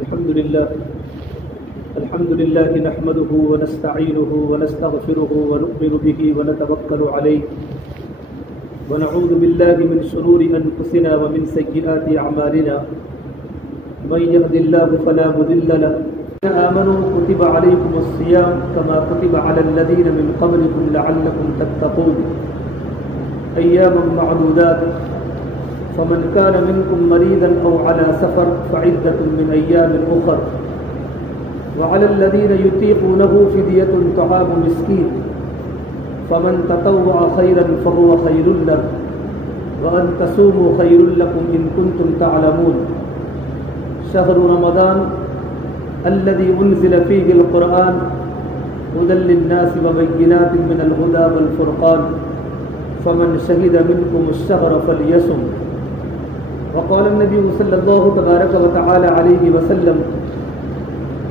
الحمد لله نحمده ونستعينه ونستغفره ونؤمن به ونتوكل عليه ونعوذ بالله من شرور أنفسنا ومن سيئات أعمالنا من يهد الله فلا مضل له آمنوا كتب عليكم الصيام كما كتب على الذين من قبلكم لعلكم تتقون أياما معدودات فمن كان منكم مريضا أو على سفر فعدة من أيام أخر وعلى الذين يطيقونه فدية طعام مسكين فمن تطوع خيرا فهو خير له وأن تصوموا خير لكم إن كنتم تعلمون شهر رمضان الذي أنزل فيه القرآن هدى للناس وبينات من الهدى والفرقان فمن شهد منكم الشهر فليصم وقال النبي صلى الله تبارك وتعالى عليه وسلم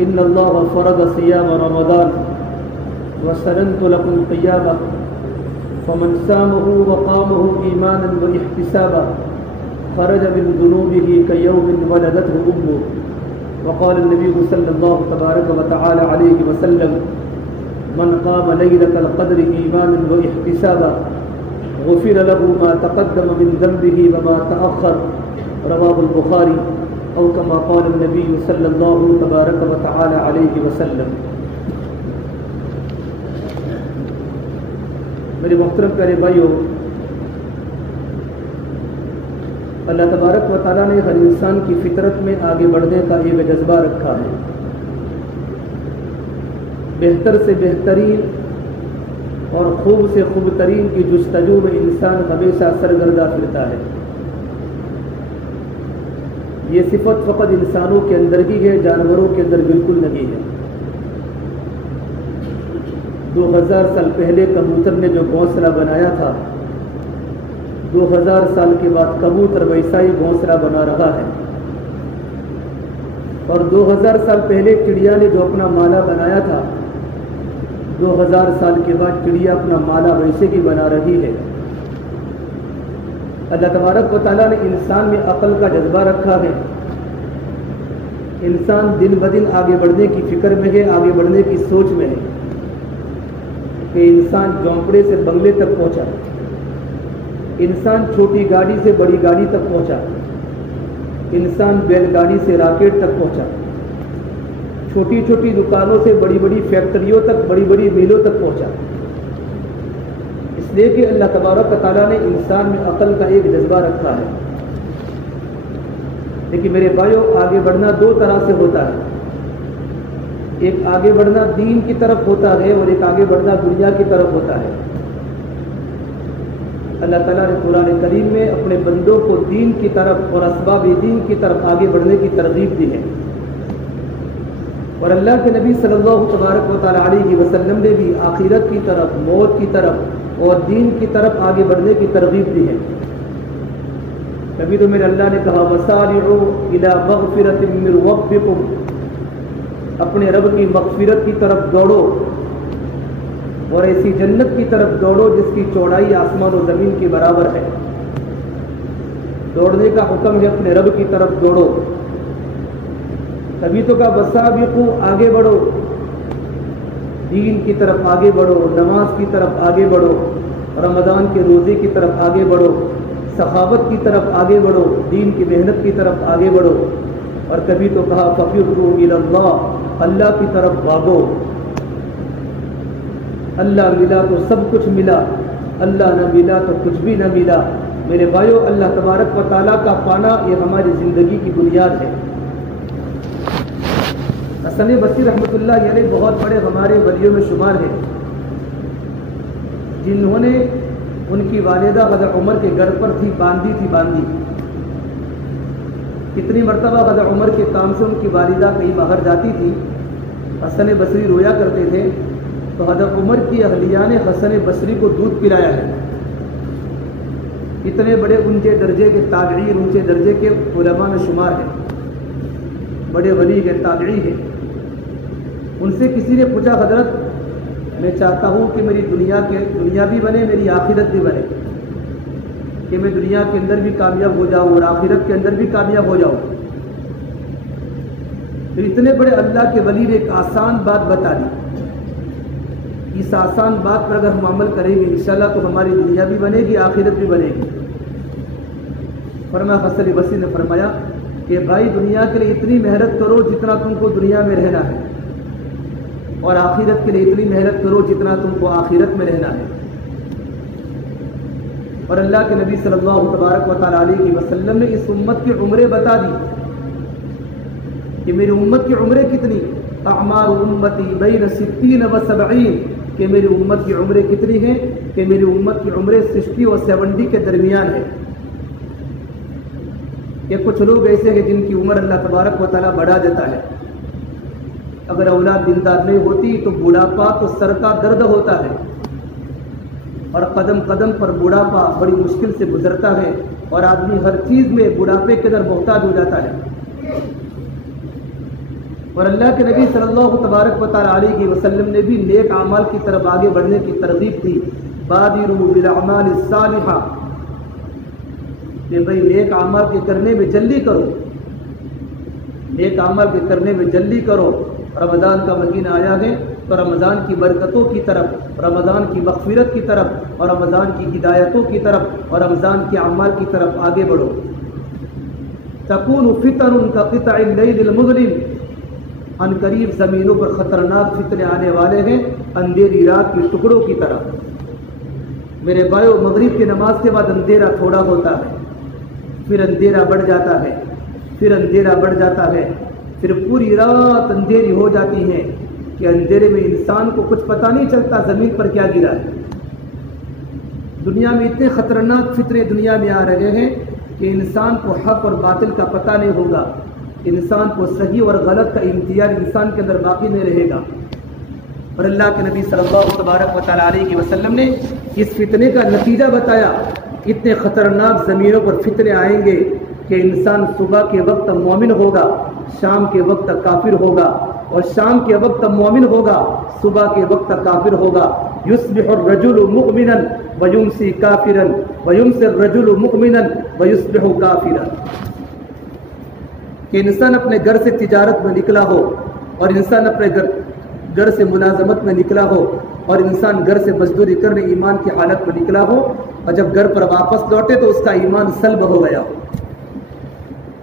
إن الله فرض صيام رمضان وسننت لكم قيامه فمن سامه وقامه إيمانا واحتسابا خرج من ذنوبه كيوم ولدته أمه وقال النبي صلى الله تبارك وتعالى عليه وسلم من قام ليلة القدر إيمانا واحتسابا غفر له ما تقدم من ذنبه وما تأخر رواه البخاري أو كما قال النبي صلى الله تبارك وتعالى عليه وسلم. میرے محترم پیارے بھائیو، اللہ تبارک و تعالیٰ نے ہر انسان کی فطرت میں آگے بڑھنے کا یہ جذبہ رکھا ہے. بہتر سے بہترین اور خوب سے خوب ترین کی جستجو میں انسان ہمیشہ سرگردہ پھرتا ہے. یہ صفت فقط انسانوں کے اندر ہی ہے، جانوروں کے اندر بالکل نہیں ہے. 2000 سال پہلے کبوتر نے جو گھونسلہ بنایا تھا، 2000 سال کے بعد کبوتر ویسا ہی گھونسلہ بنا رہا ہے. اور 2000 سال پہلے چڑیا نے جو اپنا مالا بنایا تھا، 2000 سال کے بعد چڑیا اپنا مالا ویسے ہی بنا رہی ہے. اللہ تبارک و تعالیٰ نے انسان میں عقل کا جذبہ رکھا ہے. انسان دن بدن آگے بڑھنے کی فکر میں ہے، آگے بڑھنے کی سوچ میں ہے کہ انسان جھونپڑے سے بنگلے تک پہنچا، انسان چھوٹی گاڑی سے بڑی گاڑی تک پہنچا، انسان بیل گاڑی سے راکٹ تک پہنچا، چھوٹی چھوٹی دکانوں سے بڑی بڑی فیکٹریوں تک، بڑی بڑی میلوں تک پہنچا. اس لیے کہ اللہ تبارک و تعالیٰ نے انسان میں عقل کا ایک جذبہ رکھا ہے. لیکن میرے بھائیوں، آگے بڑھنا دو طرح سے ہوتا ہے. ایک آگے بڑھنا دین کی طرف ہوتا ہے اور ایک آگے بڑھنا دنیا کی طرف ہوتا ہے. اللہ تعالیٰ نے قرآن کریم میں اپنے بندوں کو دین کی طرف اور اسباب دین کی طرف آگے بڑھنے کی ترغیب دی ہے. اور اللہ کے نبی صلی اللہ تبارک و تعالیٰ علیہ وسلم نے بھی آخرت کی طرف، موت کی طرف اور دین کی طرف آگے بڑھنے کی ترغیب دی ہے. کبھی تو میرے اللہ نے کہا وسارعوا الی مغفرۃ من ربکم، اپنے رب کی مغفرت کی طرف دوڑو اور ایسی جنت کی طرف دوڑو جس کی چوڑائی آسمان و زمین کے برابر ہے. دوڑنے کا حکم ہے، اپنے رب کی طرف دوڑو. تبھی تو کہا وسابقوا، آگے بڑھو، دین کی طرف آگے بڑھو، نماز کی طرف آگے بڑھو، رمضان کے روزے کی طرف آگے بڑھو، سخاوت کی طرف آگے بڑھو، دین کی محنت کی طرف آگے بڑھو. اور کبھی تو کہا ففروا الی اللہ، اللہ کی طرف بھاگو. اللہ ملا تو سب کچھ ملا، اللہ نہ ملا تو کچھ بھی نہ ملا. میرے بھائیو، اللہ تبارک و تعالیٰ کا پانا یہ ہماری زندگی کی بنیاد ہے. حسن بصری رحمۃ اللہ علیہ بہت بڑے ہمارے ولیوں میں شمار ہیں، جنہوں نے ان کی والدہ حضرت عمر کے گھر پر تھی، باندھی تھی. کتنی مرتبہ حضرت عمر کے کام سے ان کی والدہ کہیں باہر جاتی تھی، حسن بصری رویا کرتے تھے تو حضرت عمر کی اہلیہ نے حسن بصری کو دودھ پلایا ہے. اتنے بڑے اونچے درجے کے تابعین، اونچے درجے کے علماء میں شمار ہیں، بڑے ولی کے تابعی ہیں. ان سے کسی نے پوچھا حضرت میں چاہتا ہوں کہ میری دنیا بھی بنے، میری آخرت بھی بنے، کہ میں دنیا کے اندر بھی کامیاب ہو جاؤں اور آخرت کے اندر بھی کامیاب ہو جاؤں. تو اتنے بڑے اللہ کے ولی نے ایک آسان بات بتا دی. اس آسان بات پر اگر ہم عمل کریں گے انشاءاللہ تو ہماری دنیا بھی بنے گی، آخرت بھی بنے گی. فرمایا حسن بصری نے فرمایا کہ بھائی دنیا کے لیے اتنی محنت کرو جتنا تم کو دنیا میں رہنا ہے، اور آخرت کے لیے اتنی محنت کرو جتنا تم کو آخرت میں رہنا ہے. اور اللہ کے نبی صلی اللہ تبارک و تعالیٰ علیہ وسلم نے اس امت کی عمریں بتا دی کہ میری امت کی عمریں کتنی. اعمار امتی بین 60 و 70، کہ میری امت کی عمریں کتنی ہیں کہ میری امت کی عمریں 60 اور 70 کے درمیان ہے. کہ کچھ لوگ ایسے ہیں جن کی عمر اللہ تبارک و تعالیٰ بڑھا دیتا ہے. اگر اولاد دیندار نہیں ہوتی تو بڑھاپا تو سر کا درد ہوتا ہے، اور قدم قدم پر بڑھاپا بڑی مشکل سے گزرتا ہے، اور آدمی ہر چیز میں بڑھاپے کے اندر محتاج ہو جاتا ہے. اور اللہ کے نبی صلی اللہ تبارک و تعالیٰ علیہ وسلم نے بھی نیک اعمال کی طرف آگے بڑھنے کی ترغیب دی. بادروا بالاعمال الصالحہ، کہ بھائی نیک اعمال کے کرنے میں جلدی کرو، نیک اعمال کے کرنے میں جلدی کرو. رمضان کا مہینہ آیا ہے تو رمضان کی برکتوں کی طرف، رمضان کی مغفرت کی طرف، اور رمضان کی ہدایتوں کی طرف، اور رمضان کے اعمال کی طرف آگے بڑھو. تکون فتن کقطع اللیل المظلم، ان قریب زمینوں پر خطرناک فتنے آنے والے ہیں اندھیری رات کے ٹکڑوں کی طرح. میرے بھائیو، مغرب کی نماز کے بعد اندھیرا تھوڑا ہوتا ہے، پھر اندھیرا بڑھ جاتا ہے، پھر اندھیرا بڑھ جاتا ہے، پھر پوری رات اندھیری ہو جاتی ہے کہ اندھیرے میں انسان کو کچھ پتہ نہیں چلتا زمین پر کیا گرا ہے. دنیا میں اتنے خطرناک فتنے دنیا میں آ رہے ہیں کہ انسان کو حق اور باطل کا پتہ نہیں ہوگا، انسان کو صحیح اور غلط کا امتیاز انسان کے اندر باقی نہیں رہے گا. اور اللہ کے نبی صلی اللہ تبارک و تعالیٰ علیہ وسلم نے اس فتنے کا نتیجہ بتایا. اتنے خطرناک زمینوں پر فتنے آئیں گے کہ انسان صبح کے وقت مومن ہوگا، شام کے وقت کافر ہوگا، اور شام کے وقت مومن ہوگا، صبح کے وقت کافر ہوگا. یصبح الرجل مؤمنا ویمسی کافرا ویمسی الرجل مؤمنا ویصبح کافرا. کہ انسان اپنے گھر سے تجارت میں نکلا ہو، اور انسان اپنے گھر سے ملازمت میں نکلا ہو، اور انسان گھر سے مزدوری کرنے ایمان کی حالت میں نکلا ہو، اور جب گھر پر واپس لوٹے تو اس کا ایمان سلب ہو گیا ہو.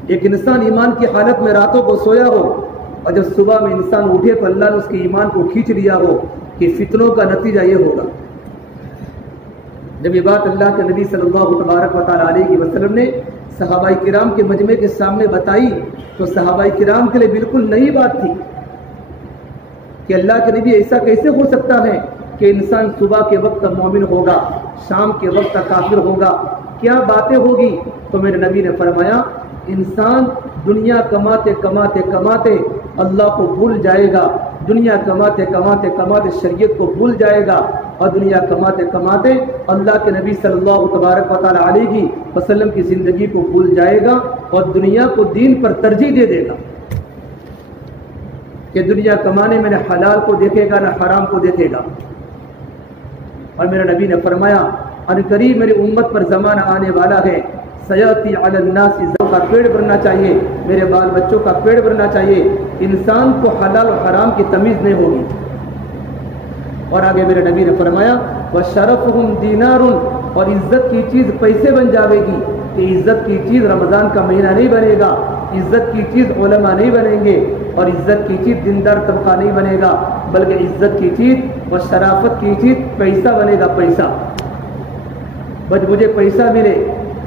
ایک انسان ایمان کی حالت میں راتوں کو سویا ہو، اور جب صبح میں انسان اٹھے تو اللہ نے اس کے ایمان کو کھینچ لیا ہو. کہ فتنوں کا نتیجہ یہ ہوگا. جب یہ بات اللہ کے نبی صلی اللہ تبارک و تعالیٰ علیہ وسلم نے صحابہ کرام کے مجمع کے سامنے بتائی تو صحابہ کرام کے لیے بالکل نئی بات تھی کہ اللہ کے نبی ایسا کیسے ہو سکتا ہے کہ انسان صبح کے وقت مومن ہوگا، شام کے وقت کافر ہوگا، کیا باتیں ہوگی. تو میرے نبی نے فرمایا انسان دنیا کماتے کماتے کماتے اللہ کو بھول جائے گا، دنیا کماتے کماتے کماتے شریعت کو بھول جائے گا، اور دنیا کماتے کماتے اللہ کے نبی صلی اللہ تبارک و تعالیٰ علیہ وسلم کی زندگی کو بھول جائے گا، اور دنیا کو دین پر ترجیح دے دے گا. کہ دنیا کمانے میں نہ حلال کو دیکھے گا نہ حرام کو دیکھے گا. اور میرے نبی نے فرمایا ان قریب میری امت پر زمانہ آنے والا ہے سیاتی علی الناس کا پیڑ بھرنا چاہیے، میرے بال بچوں کا پیڑ بھرنا چاہیے، انسان کو حلال اور حرام کی تمیز نہیں ہوگی. اور آگے میرے نبی نے فرمایا وشرفہم دینار، اور عزت کی چیز پیسے بن جاوے گی. کہ عزت کی چیز رمضان کا مہینہ نہیں بنے گا، عزت کی چیز علماء نہیں بنیں گے، اور عزت کی چیز دیندار طبقہ نہیں بنے گا، بلکہ عزت کی چیز اور شرافت کی چیز پیسہ بنے گا. پیسہ بس مجھے پیسہ ملے،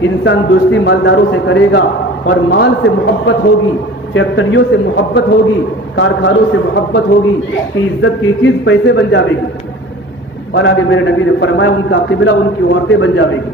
انسان دوستی مالداروں سے کرے گا، اور مال سے محبت ہوگی، فیکٹریوں سے محبت ہوگی، کارخانوں سے محبت ہوگی، کہ عزت کی چیز پیسے بن جاوے گی. اور آگے میرے نبی نے فرمایا ان کا قبلہ ان کی عورتیں بن جاوے گی،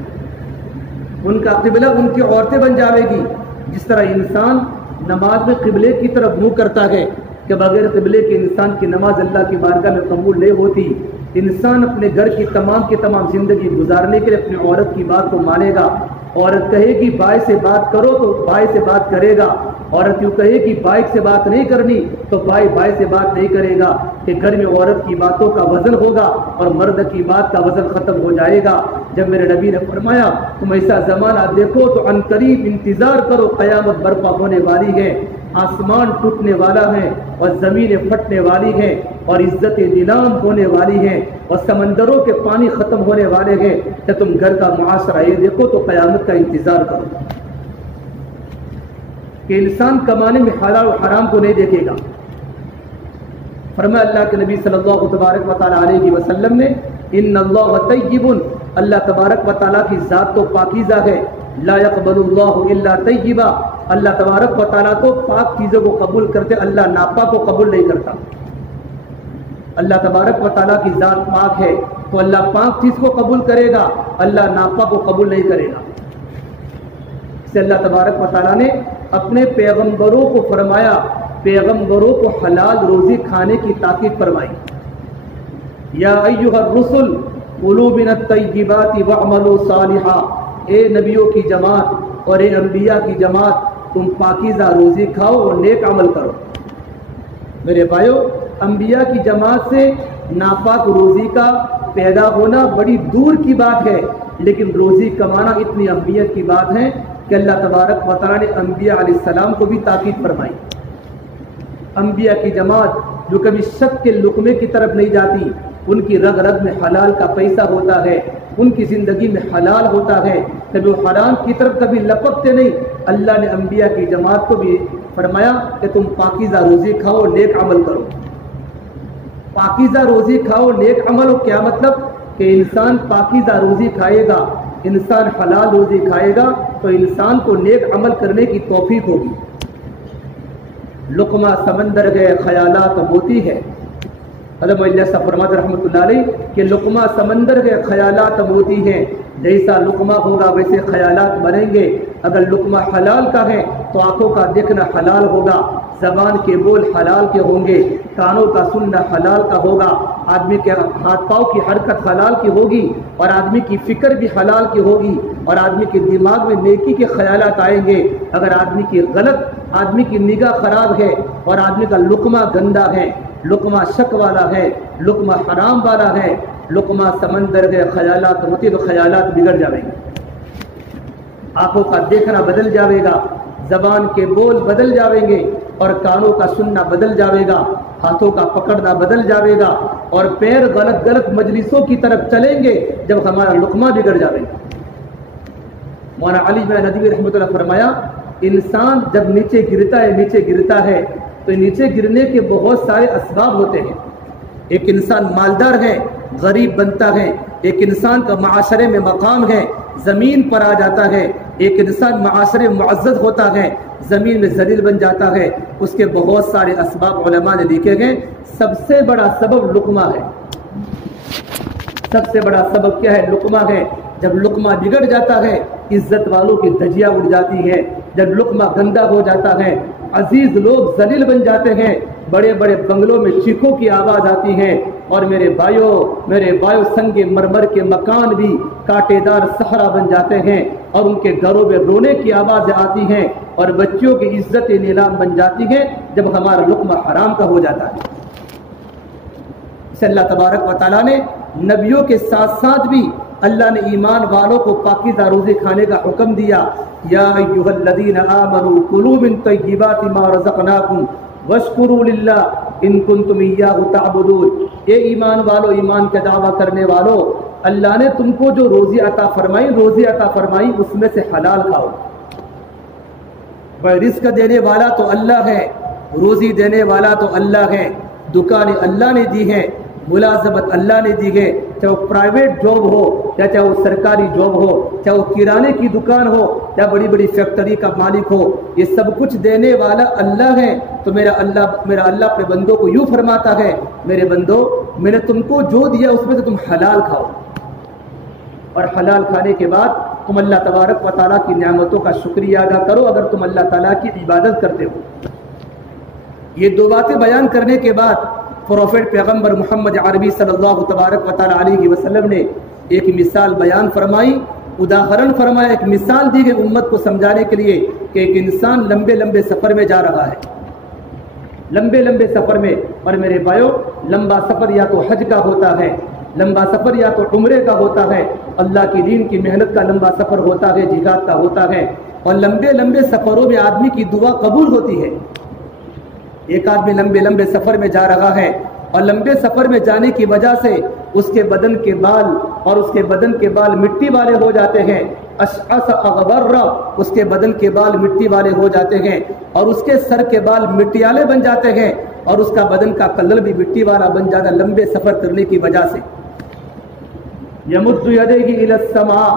ان کا قبلہ ان کی عورتیں بن جاوے گی. جس طرح انسان نماز میں قبلے کی طرف منہ کرتا ہے کہ بغیر قبلے کے انسان کی نماز اللہ کی بارگاہ میں قبول نہیں ہوتی. انسان اپنے گھر کی تمام زندگی گزارنے کے لیے اپنی عورت کی بات کو مانے گا. عورت کہے گی بھائی سے بات کرو تو بھائی سے بات کرے گا، عورت یوں کہے گی بھائی سے بات نہیں کرنی تو بھائی سے بات نہیں کرے گا. کہ گھر میں عورت کی باتوں کا وزن ہوگا اور مرد کی بات کا وزن ختم ہو جائے گا. جب میرے نبی نے فرمایا تم ایسا زمانہ دیکھو تو عن قریب انتظار کرو، قیامت برپا ہونے والی ہے. آسمان ٹوٹنے والا ہے اور زمینیں پھٹنے والی ہیں اور عزت نیلام ہونے والی ہیں اور سمندروں کے پانی ختم ہونے والے ہیں، کہ تم گھر کا معاشرہ یہ دیکھو تو قیامت کا انتظار کرو کہ انسان کمانے میں حلال و حرام کو نہیں دیکھے گا۔ فرمایا اللہ کے نبی صلی اللہ تبارک و تعالیٰ علیہ وسلم نے، ان اللہ طیب، اللہ تبارک و تعالیٰ کی ذات تو پاکیزہ ہے، لا يقبل اللہ الا طیبا، اللہ تبارک و تعالیٰ تو پاک چیزوں کو قبول کرتے، اللہ ناپاک کو قبول نہیں کرتا۔ اللہ تبارک و تعالیٰ کی ذات پاک ہے تو اللہ پاک چیز کو قبول کرے گا، اللہ ناپاک کو قبول نہیں کرے گا۔ اس سے اللہ تبارک و تعالیٰ نے اپنے پیغمبروں کو فرمایا، پیغمبروں کو حلال روزی کھانے کی تاکید فرمائی، یا ایھا الرسل کلوا من الطیبات واعملوا صالحا، اے نبیوں کی جماعت اور اے انبیاء کی جماعت، تم پاکیزہ روزی کھاؤ اور نیک عمل کرو۔ میرے بھائیو، انبیاء کی جماعت سے ناپاک روزی کا پیدا ہونا بڑی دور کی بات ہے، لیکن روزی کمانا اتنی اہمیت کی بات ہے کہ اللہ تبارک و تعالیٰ نے انبیاء علیہ السلام کو بھی تاکید فرمائی۔ انبیاء کی جماعت جو کبھی شک کے لقمے کی طرف نہیں جاتی، ان کی رگ رگ میں حلال کا پیسہ ہوتا ہے، ان کی زندگی میں حلال ہوتا ہے، کبھی وہ حرام کی طرف کبھی لپکتے نہیں۔ اللہ نے انبیاء کی جماعت کو بھی فرمایا کہ تم پاکیزہ روزی کھاؤ، نیک عمل کرو۔ پاکیزہ روزی کھاؤ، نیک عمل، کیا مطلب؟ کہ انسان پاکیزہ روزی کھائے گا، انسان حلال روزی کھائے گا تو انسان کو نیک عمل کرنے کی توفیق ہوگی۔ لقمہ سمندر گئے خیالات موتی ہے، حضرت مولانا صاحب فرماتے رحمۃ اللہ علیہ کہ لقمہ سمندر گئے خیالات موتی ہیں، جیسا لقمہ ہوگا ویسے خیالات بنیں گے۔ اگر لقمہ حلال کا ہے تو آنکھوں کا دیکھنا حلال ہوگا، زبان کے بول حلال کے ہوں گے، کانوں کا سننا حلال کا ہوگا، آدمی کے ہاتھ پاؤں کی حرکت حلال کی ہوگی اور آدمی کی فکر بھی حلال کی ہوگی اور آدمی کے دماغ میں نیکی کے خیالات آئیں گے۔ اگر آدمی کی آدمی کی نگاہ خراب ہے اور آدمی کا لقمہ گندا ہے، لقمہ شک والا ہے، لقمہ حرام والا ہے، لقمہ سمندر گئے خیالات ہوتی تو خیالات بگڑ جائیں گے، آنکھوں کا دیکھنا بدل جاوے گا، زبان کے بول بدل جاویں گے اور کانوں کا سننا بدل جاوے گا، ہاتھوں کا پکڑنا بدل جاوے گا اور پیر غلط غلط مجلسوں کی طرف چلیں گے جب ہمارا لقمہ بگڑ جاوے گا۔ مولانا علی بن ندوی رحمۃ اللہ فرمایا، انسان جب نیچے گرتا ہے تو نیچے گرنے کے بہت سارے اسباب ہوتے ہیں۔ ایک انسان مالدار ہے، غریب بنتا ہے، ایک انسان کا معاشرے میں مقام ہے، زمین پر آ جاتا ہے، ایک انسان معاشرے میں معزز ہوتا ہے، زمین میں ذلیل بن جاتا ہے۔ اس کے بہت سارے اسباب علماء نے لکھے گئے، سب سے بڑا سبب لقمہ ہے۔ سب سے بڑا سبب کیا ہے؟ لقمہ ہے۔ جب لقمہ بگڑ جاتا ہے عزت والوں کی دھجیاں اڑ جاتی ہے، جب لقمہ گندا ہو جاتا ہے عزیز لوگ ذلیل بن جاتے ہیں، بڑے بڑے بنگلوں میں چیخوں کی آواز آتی ہے، اور میرے بھائیوں سنگ مرمر کے مکان بھی کانٹے دار صحرا بن جاتے ہیں اور ان کے گھروں میں رونے کی آوازیں آتی ہیں اور بچیوں کی عزت نیلام بن جاتی ہے جب ہمارا لقمہ حرام کا ہو جاتا ہے۔ اسے اللہ تبارک و تعالیٰ نے نبیوں کے ساتھ ساتھ بھی اللہ نے ایمان والوں کو پاکیزہ روزی کھانے کا حکم دیا، یا ایھا الذین آمنوا کلوا من طیبات ما رزقناکم واشکروا للہ ان کنتم ایاہ تعبدون۔ اے ایمان والو، ایمان کا دعویٰ کرنے والو، اللہ نے تم کو جو روزی عطا فرمائی اس میں سے حلال کھاؤ۔ بھائی رزق دینے والا تو اللہ ہے، روزی دینے والا تو اللہ ہے، دکانیں اللہ نے دی ہیں، ملازمت اللہ نے دی ہے، چاہے وہ پرائیویٹ جاب ہو یا چاہے وہ سرکاری جاب ہو، چاہے وہ کرانے کی دکان ہو یا بڑی بڑی فیکٹری کا مالک ہو، یہ سب کچھ دینے والا اللہ ہے۔ تو میرا اللہ اپنے بندوں کو یوں فرماتا ہے، میرے بندو میں نے تم کو جو دیا اس میں سے تم حلال کھاؤ، اور حلال کھانے کے بعد تم اللہ تبارک و تعالیٰ کی نعمتوں کا شکریہ ادا کرو اگر تم اللہ تعالیٰ کی عبادت کرتے ہو۔ یہ دو باتیں بیان کرنے کے بعد پروفیٹ پیغمبر محمد عربی صلی اللہ تبارک و تعالیٰ علیہ وسلم نے ایک مثال بیان فرمائی، اداہرن فرمایا، ایک مثال دی گئی امت کو سمجھانے کے لیے کہ ایک انسان لمبے سفر میں جا رہا ہے، لمبے سفر میں، اور میرے بھائیو لمبا سفر یا تو حج کا ہوتا ہے، لمبا سفر یا تو عمرے کا ہوتا ہے، اللہ کی دین کی محنت کا لمبا سفر ہوتا ہے، جہاد کا ہوتا ہے، اور لمبے سفروں میں آدمی کی دعا قبول ہوتی ہے۔ ایک آدمی لمبے لمبے سفر میں جا رہا ہے اور لمبے سفر میں جانے کی وجہ سے اس کے بدن کے بال مٹی والے ہو جاتے ہیں، اشعث اغبر، اس کے بدن کے بال مٹی والے ہو جاتے ہیں اور اس کے سر کے بال مٹیالے بن جاتے ہیں اور اس کا بدن کا کلر بھی مٹی والا بن جاتا ہے لمبے سفر کرنے کی وجہ سے۔ یمد یدیہ الی السماء،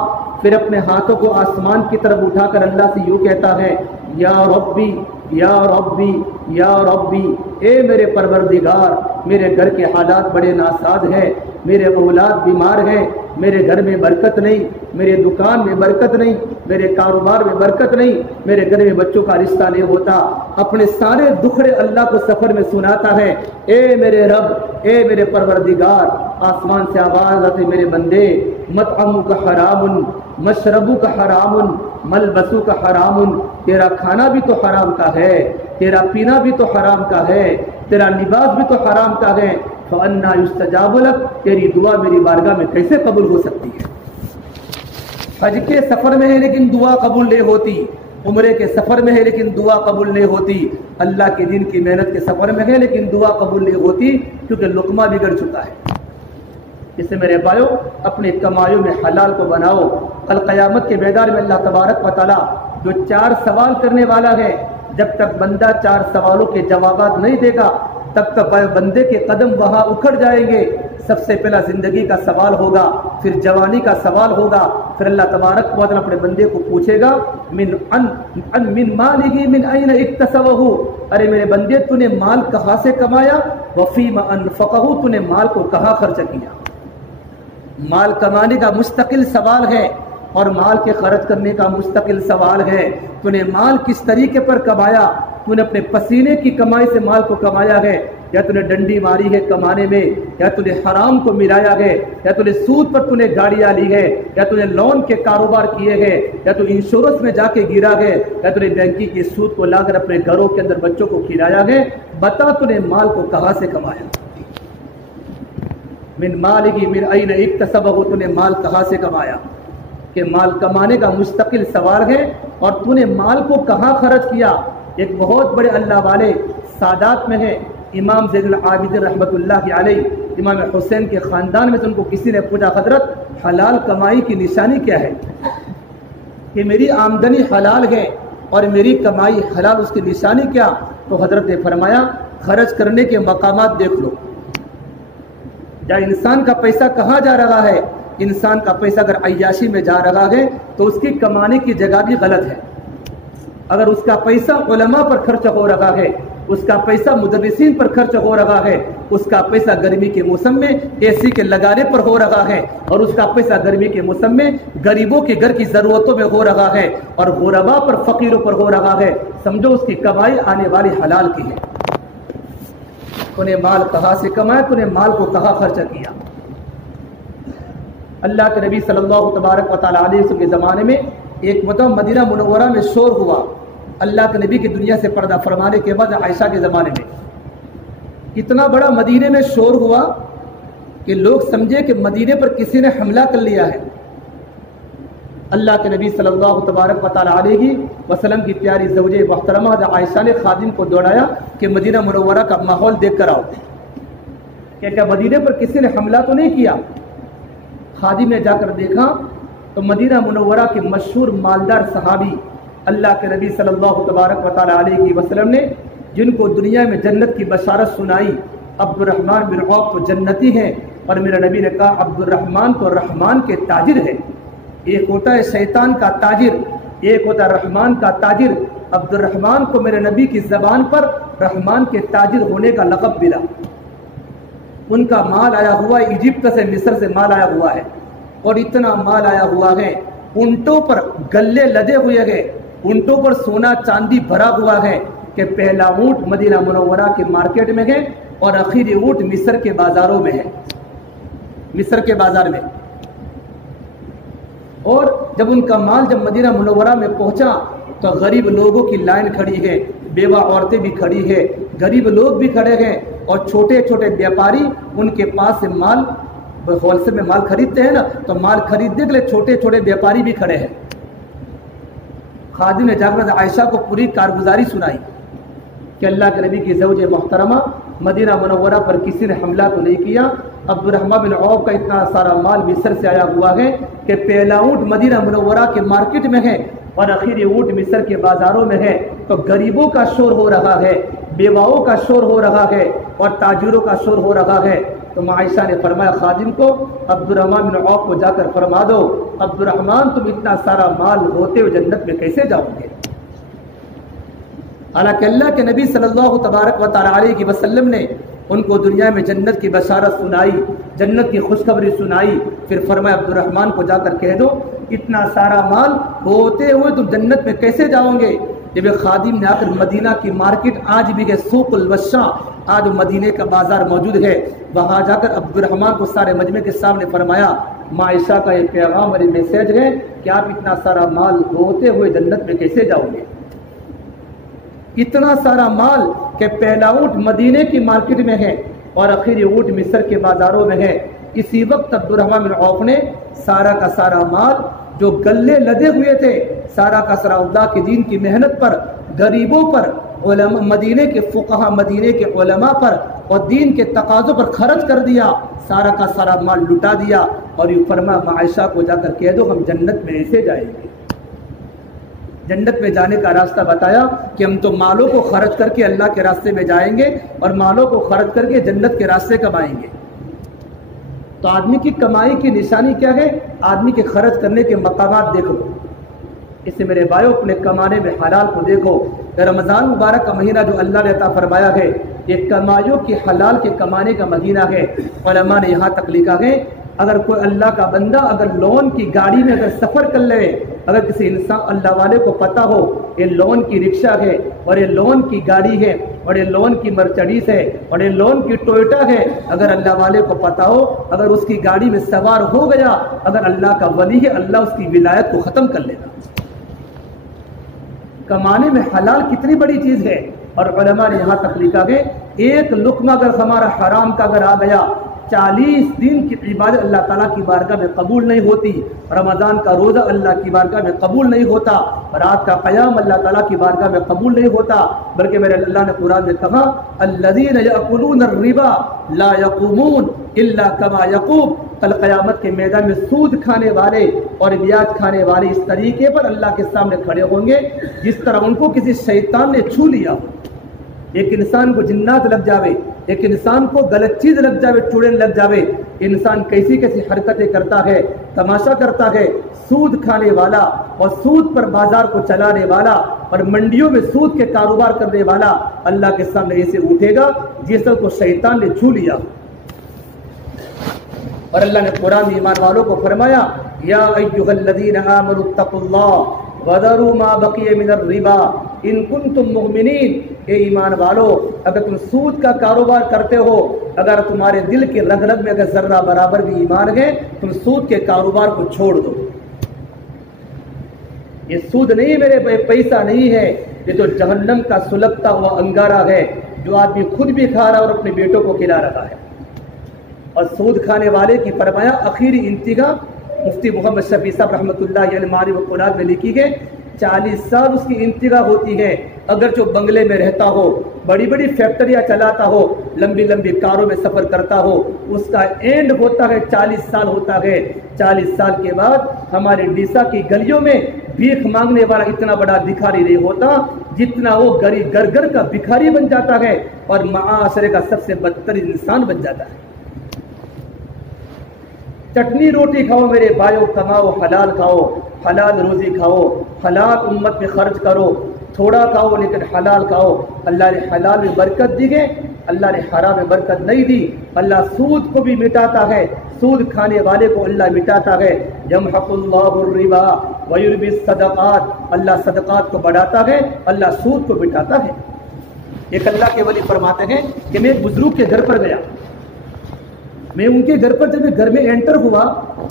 پھر اپنے ہاتھوں کو آسمان کی طرف اٹھا کر اللہ سے یوں کہتا ہے، یا ربی یا ربی یا ربی، اے میرے پروردگار، میرے گھر کے حالات بڑے ناساز ہیں، میرے اولاد بیمار ہیں، میرے گھر میں برکت نہیں، میرے دکان میں برکت نہیں، میرے کاروبار میں برکت نہیں، میرے گھر میں بچوں کا رشتہ نہیں ہوتا۔ اپنے سارے دکھڑے اللہ کو سفر میں سناتا ہے، اے میرے رب، اے میرے پروردگار۔ آسمان سے آواز آتی، میرے بندے، مطعمک حرام، مشربک حرام، ملبسک حرام، تیرا کھانا بھی تو حرام کا ہے، تیرا پینا بھی تو حرام کا ہے، تیرا لباس بھی تو حرام کا ہے، فَأَنَّا يُسْتَجَابُ لَكَ، تیری دعا میری بارگاہ میں کیسے قبول ہو سکتی ہے؟ حج کے سفر میں ہے لیکن دعا قبول نہیں ہوتی، عمرے کے سفر میں ہے لیکن دعا قبول نہیں ہوتی، اللہ کے دین کی محنت کے سفر میں ہے لیکن دعا قبول نہیں ہوتی، کیونکہ لقمہ بگڑ چکا ہے۔ اس سے میرے بھائیو، اپنے کمائیوں میں حلال کو بناؤ۔ کل قیامت کے میدان میں اللہ تبارک و تعالیٰ جو 4 سوال کرنے والا ہے، جب تک بندہ 4 سوالوں کے جوابات نہیں دے گا تب تک بندے کے قدم وہاں اکھڑ جائیں گے۔ سب سے پہلا زندگی کا سوال ہوگا، پھر جوانی کا سوال ہوگا، پھر اللہ تبارک و تعالیٰ اپنے بندے کو پوچھے گا، من مالہ من این اکتسبہ، ارے میرے بندے تو نے مال کہاں سے کمایا، وفیما انفقہ، تو نے مال کو کہاں خرچ کیا۔ مال کمانے کا مستقل سوال ہے اور مال کے خرچ کرنے کا مستقل سوال ہے۔ تو نے مال کس طریقے پر کمایا، تو نے اپنے پسینے کی کمائی سے مال کو کمایا ہے، یا تو نے ڈنڈی ماری ہے کمانے میں، یا تو نے حرام کو ملایا ہے، یا تو نے سود پر تو نے گاڑیاں لی ہے، یا تو نے لون کے کاروبار کیے ہیں، یا تو انشورنس میں جا کے گرا ہے، یا تو نے بینکی کے سود کو لا کر اپنے گھروں کے اندر بچوں کو کھلایا ہے۔ بتا تو نے مال کو کہاں سے کمایا۔ من مالہ من این اکتسبہ، تو نے مال کہاں سے کمایا، کہ مال کمانے کا مستقل سوال ہے، اور تو نے مال کو کہاں خرچ کیا۔ ایک بہت بڑے اللہ والے سادات میں ہے، امام زین العابدین رحمۃ اللہ علیہ، امام حسین کے خاندان میں سے ان کو کسی نے پوچھا، حضرت حلال کمائی کی نشانی کیا ہے، کہ میری آمدنی حلال ہے اور میری کمائی حلال، اس کی نشانی کیا؟ تو حضرت نے فرمایا، خرچ کرنے کے مقامات دیکھ لو، جہاں انسان کا پیسہ کہاں جا رہا ہے۔ انسان کا پیسہ اگر عیاشی میں جا رہا ہے تو اس کی کمانے کی جگہ بھی غلط ہے۔ اگر اس کا پیسہ علماء پر خرچ ہو رہا ہے، اس کا پیسہ مدرسین پر خرچ ہو رہا ہے، اس کا پیسہ گرمی کے موسم میں اے سی کے لگانے پر ہو رہا ہے، اور اس کا پیسہ گرمی کے موسم میں غریبوں کے گھر کی ضرورتوں میں ہو رہا ہے، اور غرباء پر، فقیروں پر ہو رہا ہے، سمجھو اس کی کمائی آنے والی حلال کی ہے۔ تو نے مال کہاں سے کمایا، تو نے مال کو کہاں خرچ کیا۔ اللہ کے نبی صلی اللہ تبارک و تعالیٰ علیہ وسلم کے زمانے میں ایک مرتبہ مدینہ منورہ میں شور ہوا، اللہ کے نبی کی دنیا سے پردہ فرمانے کے بعد عائشہ کے زمانے میں اتنا بڑا مدینے میں شور ہوا کہ لوگ سمجھے کہ مدینے پر کسی نے حملہ کر لیا ہے۔ اللہ کے نبی صلی اللہ تبارک و تعالیٰ علیہ وسلم کی پیاری زوجہ محترمہ عائشہ نے خادم کو دوڑایا کہ مدینہ منورہ کا ماحول دیکھ کر آؤ، کہ کیا مدینے پر کسی نے حملہ تو نہیں کیا۔ خادم نے جا کر دیکھا تو مدینہ منورہ کے مشہور مالدار صحابی اللہ کے نبی صلی اللہ تبارک و تعالیٰ علیہ وسلم نے جن کو دنیا میں جنت کی بشارت سنائی، عبد الرحمن بن عوف تو جنتی ہیں، اور میرے نبی نے کہا عبد الرحمن تو رحمان کے تاجر ہے۔ ایک ہوتا ہے شیطان کا تاجر، ایک ہوتا ہے رحمان کا تاجر۔ عبد الرحمن کو میرے نبی کی زبان پر رحمان کے تاجر ہونے کا لقب ملا۔ ان کا مال آیا ہوا ہے ایجپٹ سے، مصر سے مال آیا ہوا ہے، اور اتنا مال آیا ہوا ہے، اونٹوں پر گلے لدے ہوئے گئے، اونٹوں پر سونا چاندی بھرا ہوا ہے، کہ پہلا اونٹ مدینہ منورہ کے مارکیٹ میں ہے اور آخری اونٹ مصر کے بازاروں میں ہے، مصر کے بازار میں۔ اور جب ان کا مال جب مدینہ منورہ میں پہنچا تو غریب لوگوں کی لائن کھڑی ہے، بیوہ عورتیں بھی کھڑی ہے، غریب لوگ بھی کھڑے ہیں، اور چھوٹے چھوٹے بیاپاری ان کے پاس سے مال ہول سیل میں مال خریدتے ہیں نا، تو مال خریدنے کے لیے چھوٹے چھوٹے بیاپاری بھی کھڑے ہیں۔ خادم نے جا کر عائشہ کو پوری کارگزاری سنائی، کہ اللہ کے نبی کی زوج محترمہ مدینہ منورہ پر کسی نے حملہ تو نہیں کیا. عبد الرحمن بن عوف کا اتنا سارا مال مصر سے آیا ہوا ہے کہ پہلا اونٹ مدینہ منورہ کے مارکیٹ میں ہے اور آخری اونٹ مصر کے بازاروں میں ہے. تو غریبوں کا شور ہو رہا ہے، بیواؤں کا شور ہو رہا ہے اور تاجروں کا شور ہو رہا ہے. تو عائشہ نے فرمایا خادم کو عبد الرحمن بن عوف کو جا کر فرما دو، عبد الرحمن تم اتنا سارا مال ہوتے ہوئے جنت میں کیسے جاؤ گے؟ حالانکہ اللہ کے نبی صلی اللہ تبارک و تعالی علیہ وسلم نے ان کو دنیا میں جنت کی بشارت سنائی، جنت کی خوشخبری سنائی. پھر فرمایا عبد الرحمن کو جا کر کہہ دو اتنا سارا مال ہوتے ہوئے تم جنت میں کیسے جاؤ گے؟ جب خادم نے آ کر مدینہ کی مارکیٹ آج بھی ہے سوق الوشا، آج مدینے کا بازار موجود ہے، وہاں جا کر عبد الرحمن کو سارے مجمع کے سامنے فرمایا عائشہ کا یہ پیغام اور میسج ہے کہ آپ اتنا سارا مال ہوتے ہوئے جنت میں کیسے جاؤ گے؟ اتنا سارا مال کہ پہلا اونٹ مدینے کی مارکیٹ میں ہے اور آخری اونٹ مصر کے بازاروں میں ہے. اسی وقت عبد الرحمن بن عوف نے سارا کا سارا مال جو گلے لدے ہوئے تھے، سارا کا سارا اللہ کے دین کی محنت پر، غریبوں پر، علماء مدینے کے فقہا، مدینے کے علماء پر اور دین کے تقاضوں پر خرچ کر دیا. سارا کا سارا مال لٹا دیا اور یہ فرمایا عائشہ کو جا کر کہہ دو ہم جنت میں ایسے جائیں گے. جنت میں جانے کا راستہ بتایا کہ ہم تو مالوں کو خرچ کر کے اللہ کے راستے میں جائیں گے اور مالوں کو خرچ کر کے جنت کے راستے کمائیں گے. تو آدمی کی کمائی کی نشانی کیا ہے؟ آدمی کے خرچ کرنے کے مقامات دیکھو. اس سے میرے بھائیو اپنے کمانے میں حلال کو دیکھو. رمضان مبارک کا مہینہ جو اللہ نے عطا فرمایا ہے یہ کمائیوں کی حلال کے کمانے کا مہینہ ہے. علماء نے یہاں تک لکھا ہے اگر کوئی اللہ کا بندہ اگر لون کی گاڑی میں اگر سفر کر لے، اگر کسی انسان اللہ والے کو پتا ہو یہ لون کی رکشہ ہے اور یہ لون کی گاڑی ہے اور یہ لون کی مرسڈیز ہے اور یہ لون کی ٹویوٹا ہے، اگر اللہ والے کو پتا ہو اگر اس کی گاڑی میں سوار ہو گیا، اگر اللہ کا ولی ہے اللہ اس کی ولایت کو ختم کر لینا. کمانے میں حلال کتنی بڑی چیز ہے. اور علماء نے یہاں تک لکھا ہے ایک لقمہ اگر ہمارا حرام کا اگر آ گیا 40 دن کی عبادت اللہ تعالیٰ کی بارگاہ میں قبول نہیں ہوتی. رمضان کا روزہ اللہ کی بارگاہ میں قبول نہیں ہوتا، رات کا قیام اللہ تعالیٰ کی بارگاہ میں قبول نہیں ہوتا. بلکہ میرے اللہ نے قرآن میں کہا الذین یأکلون الربا لا یقومون الا کما یقوم. کل قیامت کے میدان میں سود کھانے والے اور بیاج کھانے والے اس طریقے پر اللہ کے سامنے کھڑے ہوں گے جس طرح ان کو کسی شیطان نے چھو لیا. ایک انسان کو جنات لگ جاوے، ایک انسان کو غلط چیز لگ جاوے، چوڑن لگ جاوے، انسان کیسی کیسی حرکتیں کرتا ہے، تماشا کرتا ہے. سود کھانے والا اور سود پر بازار کو چلانے والا اور منڈیوں میں سود کے کاروبار کرنے والا اللہ کے سامنے ایسے اٹھے گا جیسے کو شیطان نے چھو لیا. اور اللہ نے قرآن میں ایمان والوں کو فرمایا یا ایھا الذین آمنوا اتقوا اللہ وذروا ما بقی من الربا ان کنتم مؤمنین. اے ایمان والو اگر تم سود کا کاروبار کرتے ہو، اگر تمہارے دل کے رگ رگ میں اگر ذرہ برابر بھی ایمان ہے تم سود کے کاروبار کو چھوڑ دو. یہ سود نہیں میرے پیسہ نہیں ہے، یہ تو جہنم کا سلگتا ہوا انگارہ ہے جو آدمی خود بھی کھا رہا اور اپنے بیٹوں کو کھلا رہا ہے. اور سود کھانے والے کی فرمایا آخری انتہا مفتی محمد شفیع صاحب رحمۃ اللہ علیہ معارف القرآن میں لکھی ہے 40 سال اس کی انتہا ہوتی ہے. اگر جو بنگلے میں رہتا ہو، بڑی بڑی فیکٹریاں چلاتا ہو، لمبی لمبی کاروں میں سفر کرتا ہو، اس کا اینڈ ہوتا ہے 40 سال ہوتا ہے. 40 سال کے بعد ہمارے ڈیسا کی گلیوں میں بھیک مانگنے والا اتنا بڑا بھکاری نہیں ہوتا جتنا وہ گھر گھر کا بھکاری بن جاتا ہے اور معاشرے کا سب سے بدترین انسان بن جاتا ہے. چٹنی روٹی کھاؤ میرے بھائیو، کماؤ حلال کھاؤ، حلال روزی کھاؤ، حلال امت میں خرچ کرو، تھوڑا کھاؤ لیکن حلال کھاؤ. اللہ نے حلال میں برکت دی ہے، اللہ نے حرام میں برکت نہیں دی. اللہ سود کو بھی مٹاتا ہے، سود کھانے والے کو اللہ مٹاتا ہے. یمحق اللہ الربا ویربی الصدقات. اللہ صدقات کو بڑھاتا ہے، اللہ سود کو مٹاتا ہے. ایک اللہ کے ولی فرماتے ہیں کہ میں ایک بزرگ کے گھر پر گیا، میں ان کے گھر پر جب میں گھر میں انٹر ہوا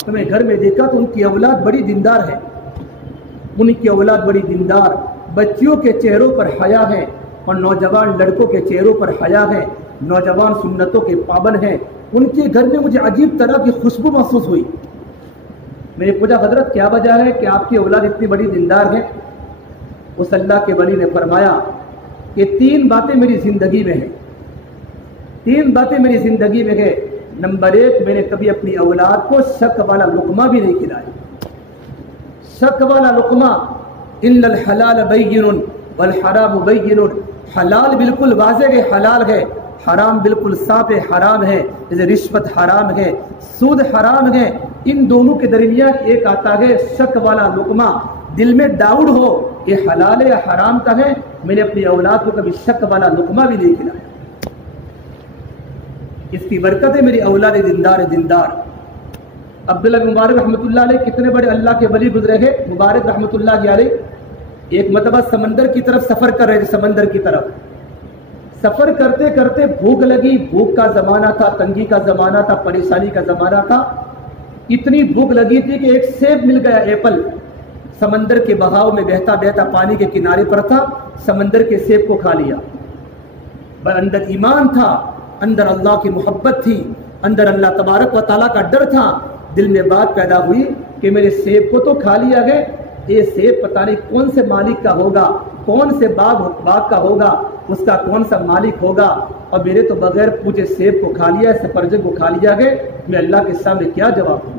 تو میں گھر میں دیکھا تو ان کی اولاد بڑی دیندار ہے. ان کی اولاد بڑی دیندار، بچیوں کے چہروں پر حیا ہے اور نوجوان لڑکوں کے چہروں پر حیا ہے، نوجوان سنتوں کے پابند ہیں. ان کے گھر میں مجھے عجیب طرح کی خوشبو محسوس ہوئی. میں نے پوچھا حضرت کیا وجہ ہے کہ آپ کی اولاد اتنی بڑی دیندار ہے؟ اس اللہ کے ولی نے فرمایا کہ 3 باتیں میری زندگی میں ہیں، 3 باتیں میری زندگی میں ہے۔ نمبر 1، میں نے کبھی اپنی اولاد کو شک والا لقمہ بھی نہیں کھلایا۔ شک والا لقمہ، ان الحلال بین والحرام بین، حلال بالکل واضح ہے، حلال ہے، حرام بالکل صاف ہے، حرام ہے، جیسے رشوت حرام ہے، سود حرام ہے۔ ان دونوں کے درمیان ایک آتا ہے شک والا لقمہ، دل میں ڈاؤٹ ہو یہ حلال ہے یا حرام کا ہے۔ میں نے اپنی اولاد کو کبھی شک والا لقمہ بھی نہیں کھلایا۔ اس کی برکت ہے میری اولاد دیندار۔ عبداللہ بن مبارک رحمۃ اللہ علیہ کتنے بڑے اللہ کے ولی گزرے ہیں، مبارک رحمۃ اللہ علیہ۔ ایک مرتبہ سمندر کی طرف سفر کر رہے تھے، سمندر کی طرف سفر کرتے کرتے بھوک لگی، بھوک کا زمانہ تھا، تنگی کا زمانہ تھا، پریشانی کا زمانہ تھا۔ اتنی بھوک لگی تھی کہ ایک سیب مل گیا، ایپل، سمندر کے بہاؤ میں بہتا بہتا پانی کے کنارے پر تھا، سمندر کے سیب کو کھا لیا۔ اندر ایمان تھا، اندر اللہ کی محبت تھی، اندر اللہ تبارک و تعالیٰ کا ڈر تھا۔ دل میں بات پیدا ہوئی کہ میرے سیب کو تو کھا لیا گیا، یہ سیب پتہ نہیں کون سے مالک کا ہوگا، کون سے باغ کا ہوگا، اس کا کون سا مالک ہوگا، اور میرے تو بغیر پوچھے سیب کو کھا لیا، سفرجل کو کھا لیا گیا، میں اللہ کے سامنے کیا جواب دوں؟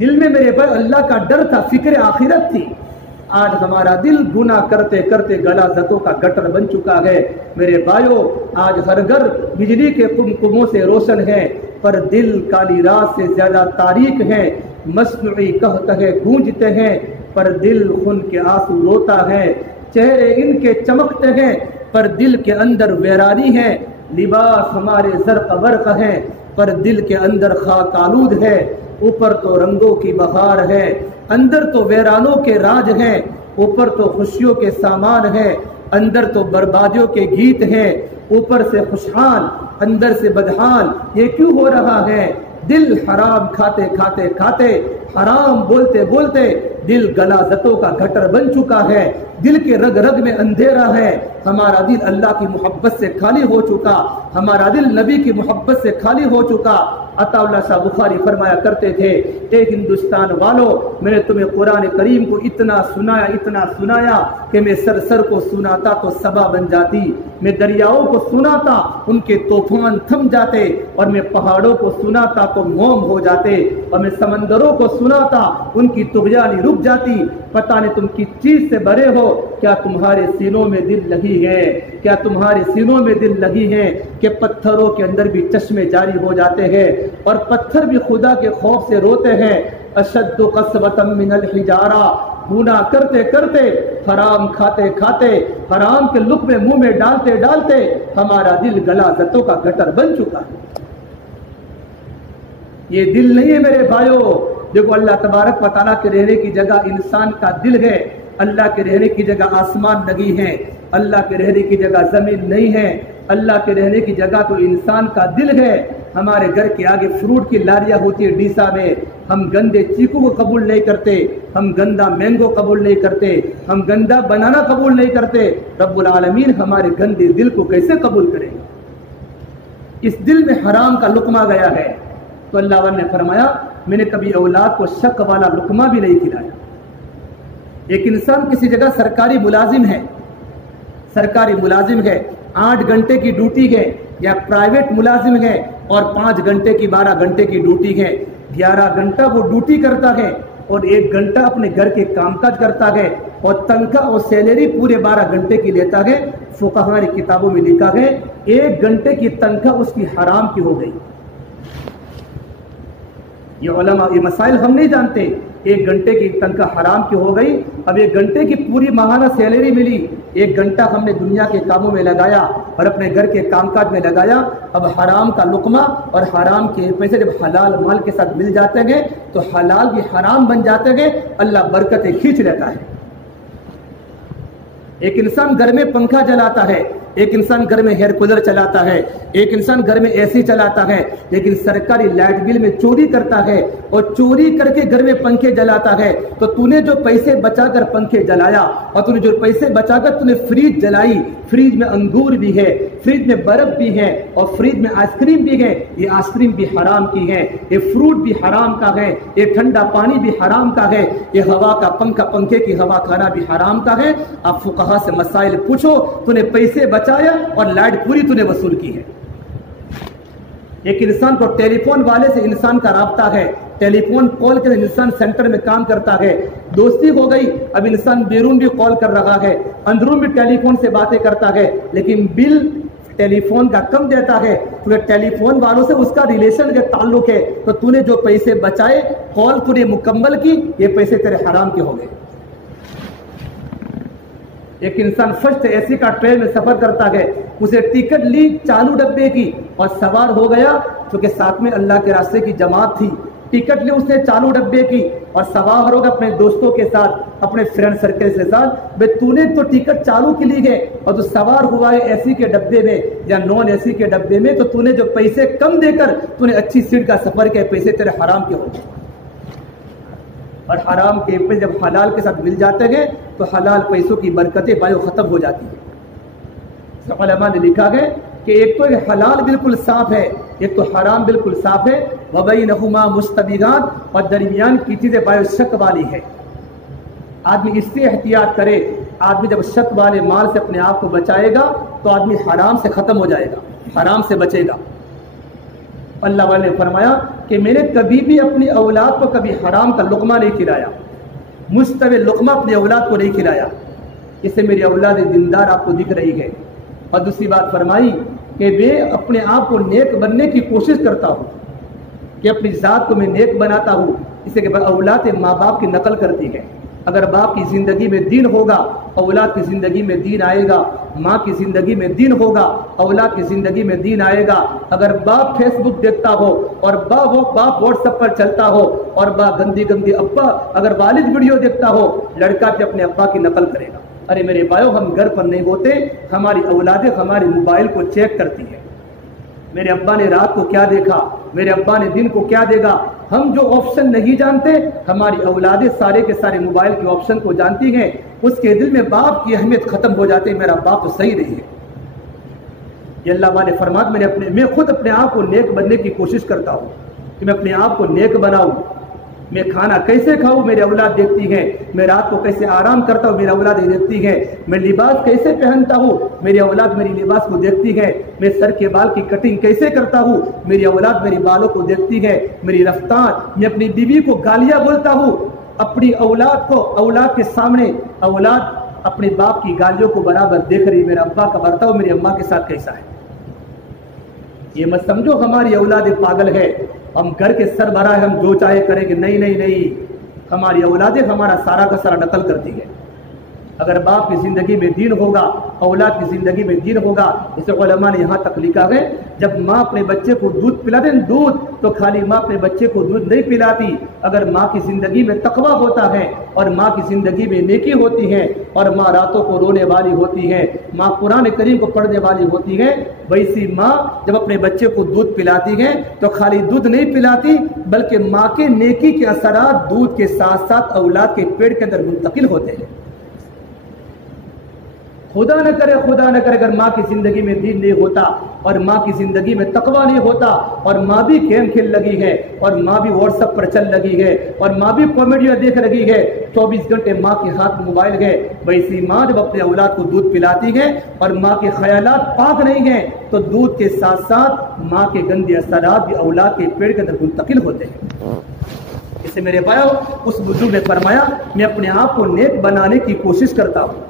دل میں میرے پر اللہ کا ڈر تھا، فکر آخرت تھی۔ آج ہمارا دل گناہ کرتے کرتے غلاظتوں کا گٹر بن چکا ہے۔ میرے بھائیو، آج ہر گھر بجلی کے قمقموں سے روشن ہے، پر دل کالی رات سے زیادہ تاریک ہے۔ مصنوعی قہقہے گونجتے ہیں، پر دل خون کے آنسو روتا ہے۔ چہرے ان کے چمکتے ہیں، پر دل کے اندر ویرانی ہے۔ لباس ہمارے زرق برق ہیں، پر دل کے اندر خاک آلود ہے۔ اوپر تو رنگوں کی بہار ہے، اندر تو ویرانوں کے راج ہیں۔ اوپر تو خوشیوں کے سامان ہیں، اندر تو بربادیوں کے گیت ہیں۔ اوپر سے خوشحال، اندر سے بدحال، یہ کیوں ہو رہا ہے؟ دل حرام کھاتے کھاتے کھاتے، حرام بولتے بولتے دل غلاظتوں کا گٹر بن چکا ہے۔ دل کے رگ رگ میں اندھیرا ہے۔ ہمارا دل اللہ کی محبت سے خالی ہو چکا، ہمارا دل نبی کی محبت سے خالی ہو چکا۔ عطا اللہ شاہ بخاری فرمایا کرتے تھے، اے ہندوستان والو، میں نے تمہیں قرآن کریم کو اتنا سنایا کہ میں سر سر کو سناتا تو صبا بن جاتی، میں دریاؤں کو سناتا ان کے طوفان تھم جاتے، اور میں پہاڑوں کو سناتا تو موم ہو جاتے، اور میں سمندروں کو سناتا ان کی طغیانی رک جاتی۔ پتہ نہیں تم کس چیز سے بھرے ہو، کیا تمہارے سینوں میں دل لگی ہے؟ کیا تمہارے سینوں میں دل لگی ہے کہ پتھروں کے اندر بھی چشمے جاری ہو جاتے ہیں، اور پتھر بھی خدا کے خوف سے روتے ہیں۔ اشد قسوۃ من الحجارہ، گناہ کرتے کرتے، حرام کھاتے کھاتے، حرام کے لقمے منہ میں ڈالتے ڈالتے ہمارا دل غلاظتوں کا گٹر بن چکا ہے۔ یہ دل نہیں ہے میرے بھائیو۔ دیکھو، اللہ تبارک و تعالیٰ کے رہنے کی جگہ انسان کا دل ہے، اللہ کے رہنے کی جگہ آسمان نہیں ہے، اللہ کے رہنے کی جگہ زمین نہیں ہے، اللہ کے رہنے کی جگہ تو انسان کا دل ہے۔ ہمارے گھر کے آگے فروٹ کی لاریاں ہوتی ہے ڈیسا میں، ہم گندے چیکو کو قبول نہیں کرتے، ہم گندا مینگو قبول نہیں کرتے، ہم گندا بنانا قبول نہیں کرتے۔ رب العالمین ہمارے گندے دل کو کیسے قبول کرے؟ اس دل میں حرام کا لقمہ گیا ہے، تو اللہ والے نے فرمایا میں نے کبھی اولاد کو شک والا لقمہ بھی نہیں کھلایا۔ ایک انسان کسی جگہ سرکاری ملازم ہے، 8 گھنٹے کی ڈیوٹی ہے، یا پرائیویٹ ملازم ہے اور 5 گھنٹے کی 12 گھنٹے کی ڈیوٹی ہے، 11 گھنٹہ وہ ڈیوٹی کرتا ہے اور 1 گھنٹہ اپنے گھر کے کام کاج کرتا ہے، اور تنخواہ اور سیلری پورے 12 گھنٹے کی لیتا ہے۔ فقہاء نے کتابوں میں لکھا ہے 1 گھنٹے کی تنخواہ اس کی حرام کی ہو گئی۔ یہ علماء یہ مسائل ہم نہیں جانتے، 1 گھنٹے کی تنخواہ حرام کی ہو گئی۔ اب 1 گھنٹے کی پوری ماہانہ سیلری ملی، 1 گھنٹہ ہم نے دنیا کے کاموں میں لگایا اور اپنے گھر کے کام کاج میں لگایا۔ اب حرام کا لقمہ اور حرام کے پیسے جب حلال مال کے ساتھ مل جاتے ہیں تو حلال بھی حرام بن جاتے ہیں، اللہ برکتیں کھینچ لیتا ہے۔ ایک انسان گھر میں پنکھا جلاتا ہے، ایک انسان گھر میں ایئر کولر چلاتا ہے، ایک انسان گھر میں اے سی چلاتا ہے، لیکن سرکاری لائٹ بل میں چوری کرتا ہے اور چوری کر کے گھر میں پنکھے جلاتا ہے، تو تو نے جو پیسے بچا کر پنکھے جلایا اور تو نے جو پیسے بچا کر تو نے فریج جلائی، فریج میں انگور بھی ہے، فریج میں برف بھی ہے اور فریج میں آئس کریم بھی ہے، یہ آئس کریم بھی حرام کی ہے، یہ فروٹ بھی حرام کا ہے، یہ ٹھنڈا پانی بھی حرام کا ہے، یہ ہوا کا پنکھے کی ہوا کھانا بھی حرام کا ہے۔ آپ فقہا سے مسائل پوچھو، تو نے پیسے بچایا اور لائٹ پوری تو نے وصول کی ہے۔ ایک انسان کو ٹیلی فون والے سے انسان کا رابطہ ہے، ٹیلی فون کال کے انسان سینٹر میں کام کرتا ہے، دوستی ہو گئی، اب انسان بیرون بھی کال کر رہا ہے، اندرون بھی ٹیلی فون سے باتیں کرتا ہے، لیکن بل ٹیلی فون کا کم دیتا ہے، تو ٹیلی فون والوں سے اس کا ریلیشن کے تعلق ہے، تو تو نے جو پیسے بچائے کال تو نے مکمل کی، یہ پیسے تیرے حرام کے ہو گئے۔ ایک انسان فرسٹ اے سی کا ٹرین میں سفر کرتا ہے، اسے ٹکٹ لی چالو ڈبے کی اور سوار ہو گیا، کیونکہ ساتھ میں اللہ کے راستے کی جماعت تھی، ٹکٹ لی اس نے چالو ڈبے کی اور سوار ہو گیا اپنے دوستوں کے ساتھ، اپنے فرینڈ سرکل کے ساتھ، بھئی تو نے تو ٹکٹ چالو کی لی ہے اور تو سوار ہوا ہے اے سی کے ڈبے میں یا نان اے سی کے ڈبے میں، تو تو نے جو پیسے کم دے کر تو نے اچھی سیٹ کا سفر کیا، پیسے تیرے حرام کے ہو گئے۔ اور حرام کے پیسے جب حلال کے ساتھ مل جاتے ہیں تو حلال پیسوں کی برکتیں بایو ختم ہو جاتی ہیں۔ علماء نے لکھا ہے کہ ایک تو حلال بالکل صاف ہے، ایک تو حرام بالکل صاف ہے، وبینہما مشتبہات، اور درمیان کی چیزیں بایو شک والی ہے۔ آدمی اس سے احتیاط کرے، آدمی جب شک والے مال سے اپنے آپ کو بچائے گا تو آدمی حرام سے ختم ہو جائے گا، حرام سے بچے گا۔ اللہ والے نے فرمایا کہ میں نے کبھی بھی اپنی اولاد کو کبھی حرام کا لقمہ نہیں کھلایا، مشتبہ لقمہ اپنی اولاد کو نہیں کھلایا، اس سے میری اولاد دیندار آپ کو دکھ رہی ہے۔ اور دوسری بات فرمائی کہ میں اپنے آپ کو نیک بننے کی کوشش کرتا ہوں، کہ اپنی ذات کو میں نیک بناتا ہوں، اس سے کہ اولاد ماں باپ کی نقل کرتی ہے۔ اگر باپ کی زندگی میں دین ہوگا اولاد کی زندگی میں دین آئے گا، ماں کی زندگی میں دین ہوگا اولاد کی زندگی میں دین آئے گا۔ اگر باپ فیس بک دیکھتا ہو اور باپ واٹس ایپ پر چلتا ہو اور باپ گندی ابا اگر والد ویڈیو دیکھتا ہو، لڑکا بھی اپنے ابا کی نقل کرے گا۔ ارے میرے بھائیو، ہم گھر پر نہیں ہوتے، ہماری اولادیں ہمارے موبائل کو چیک کرتی ہیں، میرے ابا نے رات کو کیا دیکھا، میرے ابا نے دن کو کیا دیکھا۔ ہم جو آپشن نہیں جانتے، ہماری اولادیں سارے کے سارے موبائل کے آپشن کو جانتی ہیں، اس کے دل میں باپ کی اہمیت ختم ہو جاتی ہے، میرا باپ تو صحیح نہیں ہے۔ یہ اللہ والے فرمات میں خود اپنے آپ کو نیک بننے کی کوشش کرتا ہوں کہ میں اپنے آپ کو نیک بناؤں۔ میں کھانا کیسے کھاؤں میری اولاد دیکھتی ہے، میں رات کو کیسے آرام کرتا ہوں میری اولاد دیکھتی ہے، میں لباس کیسے پہنتا ہوں میری اولاد میری لباس کو دیکھتی ہے، میں سر کے بال کی کٹنگ کیسے کرتا ہوں میری اولاد میری بالوں کو دیکھتی ہے، میری رفتار، میں اپنی بیوی کو گالیاں بولتا ہوں، اپنی اولاد کے سامنے اولاد اپنے باپ کی گالیوں کو برابر دیکھ رہی، میرا ابا کا برتاؤ میری اماں کے ساتھ کیسا ہے۔ یہ مت سمجھو ہماری اولاد پاگل ہے، ہم گھر کے سربراہ ہم جو چاہے کریں گے، نہیں، ہماری اولادیں ہمارا سارا کا سارا نقل کرتی ہے۔ اگر باپ کی زندگی میں دین ہوگا اولاد کی زندگی میں دین ہوگا۔ اسے علماء نے یہاں تک لکھا ہے جب ماں اپنے بچے کو دودھ پلاتے ہیں، دودھ تو خالی ماں اپنے بچے کو دودھ نہیں پلاتی، اگر ماں کی زندگی میں تقویٰ ہوتا ہے اور ماں کی زندگی میں نیکی ہوتی ہے اور ماں راتوں کو رونے والی ہوتی ہے، ماں قرآن کریم کو پڑھنے والی ہوتی ہے، ویسی ماں جب اپنے بچے کو دودھ پلاتی ہے تو خالی دودھ نہیں پلاتی بلکہ ماں کے نیکی کے اثرات دودھ کے ساتھ ساتھ اولاد کے پیٹ کے اندر منتقل ہوتے ہیں۔ خدا نہ کرے اگر ماں کی زندگی میں دین نہیں ہوتا اور ماں کی زندگی میں تقویٰ نہیں ہوتا اور ماں بھی گیم کھیل لگی ہے اور ماں بھی واٹس ایپ پر چل لگی ہے اور ماں بھی کامیڈیاں دیکھ رہی ہے، 24 گھنٹے ماں کے ہاتھ موبائل ہے، ویسی ماں جب اپنے اولاد کو دودھ پلاتی ہے اور ماں کے خیالات پاک نہیں ہیں تو دودھ کے ساتھ ساتھ ماں کے گندے اثرات بھی اولاد کے پیٹ کے اندر منتقل ہوتے ہیں۔ اس سے میرے بھائیو اس بزرگ نے فرمایا میں اپنے آپ کو نیک بنانے کی کوشش کرتا ہوں۔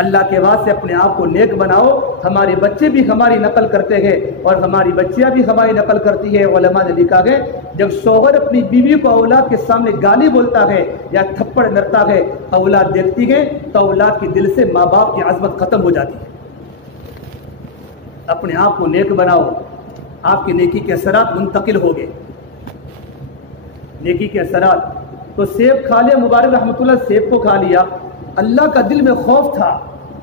اللہ کے واسطے اپنے آپ کو نیک بناؤ، ہمارے بچے بھی ہماری نقل کرتے ہیں اور ہماری بچیاں بھی ہماری نقل کرتی ہے۔ علماء نے لکھا ہے جب شوہر اپنی بیوی کو اولاد کے سامنے گالی بولتا ہے یا تھپڑ لڑتا ہے، اولاد دیکھتی ہے تو اولاد کے دل سے ماں باپ کی عظمت ختم ہو جاتی ہے۔ اپنے آپ کو نیک بناؤ، آپ کی نیکی کے اثرات منتقل ہو گئے۔ نیکی کے اثرات تو سیب کھا لیا، مبارک رحمۃ اللہ سیب کو کھا لیا، اللہ کا دل میں خوف تھا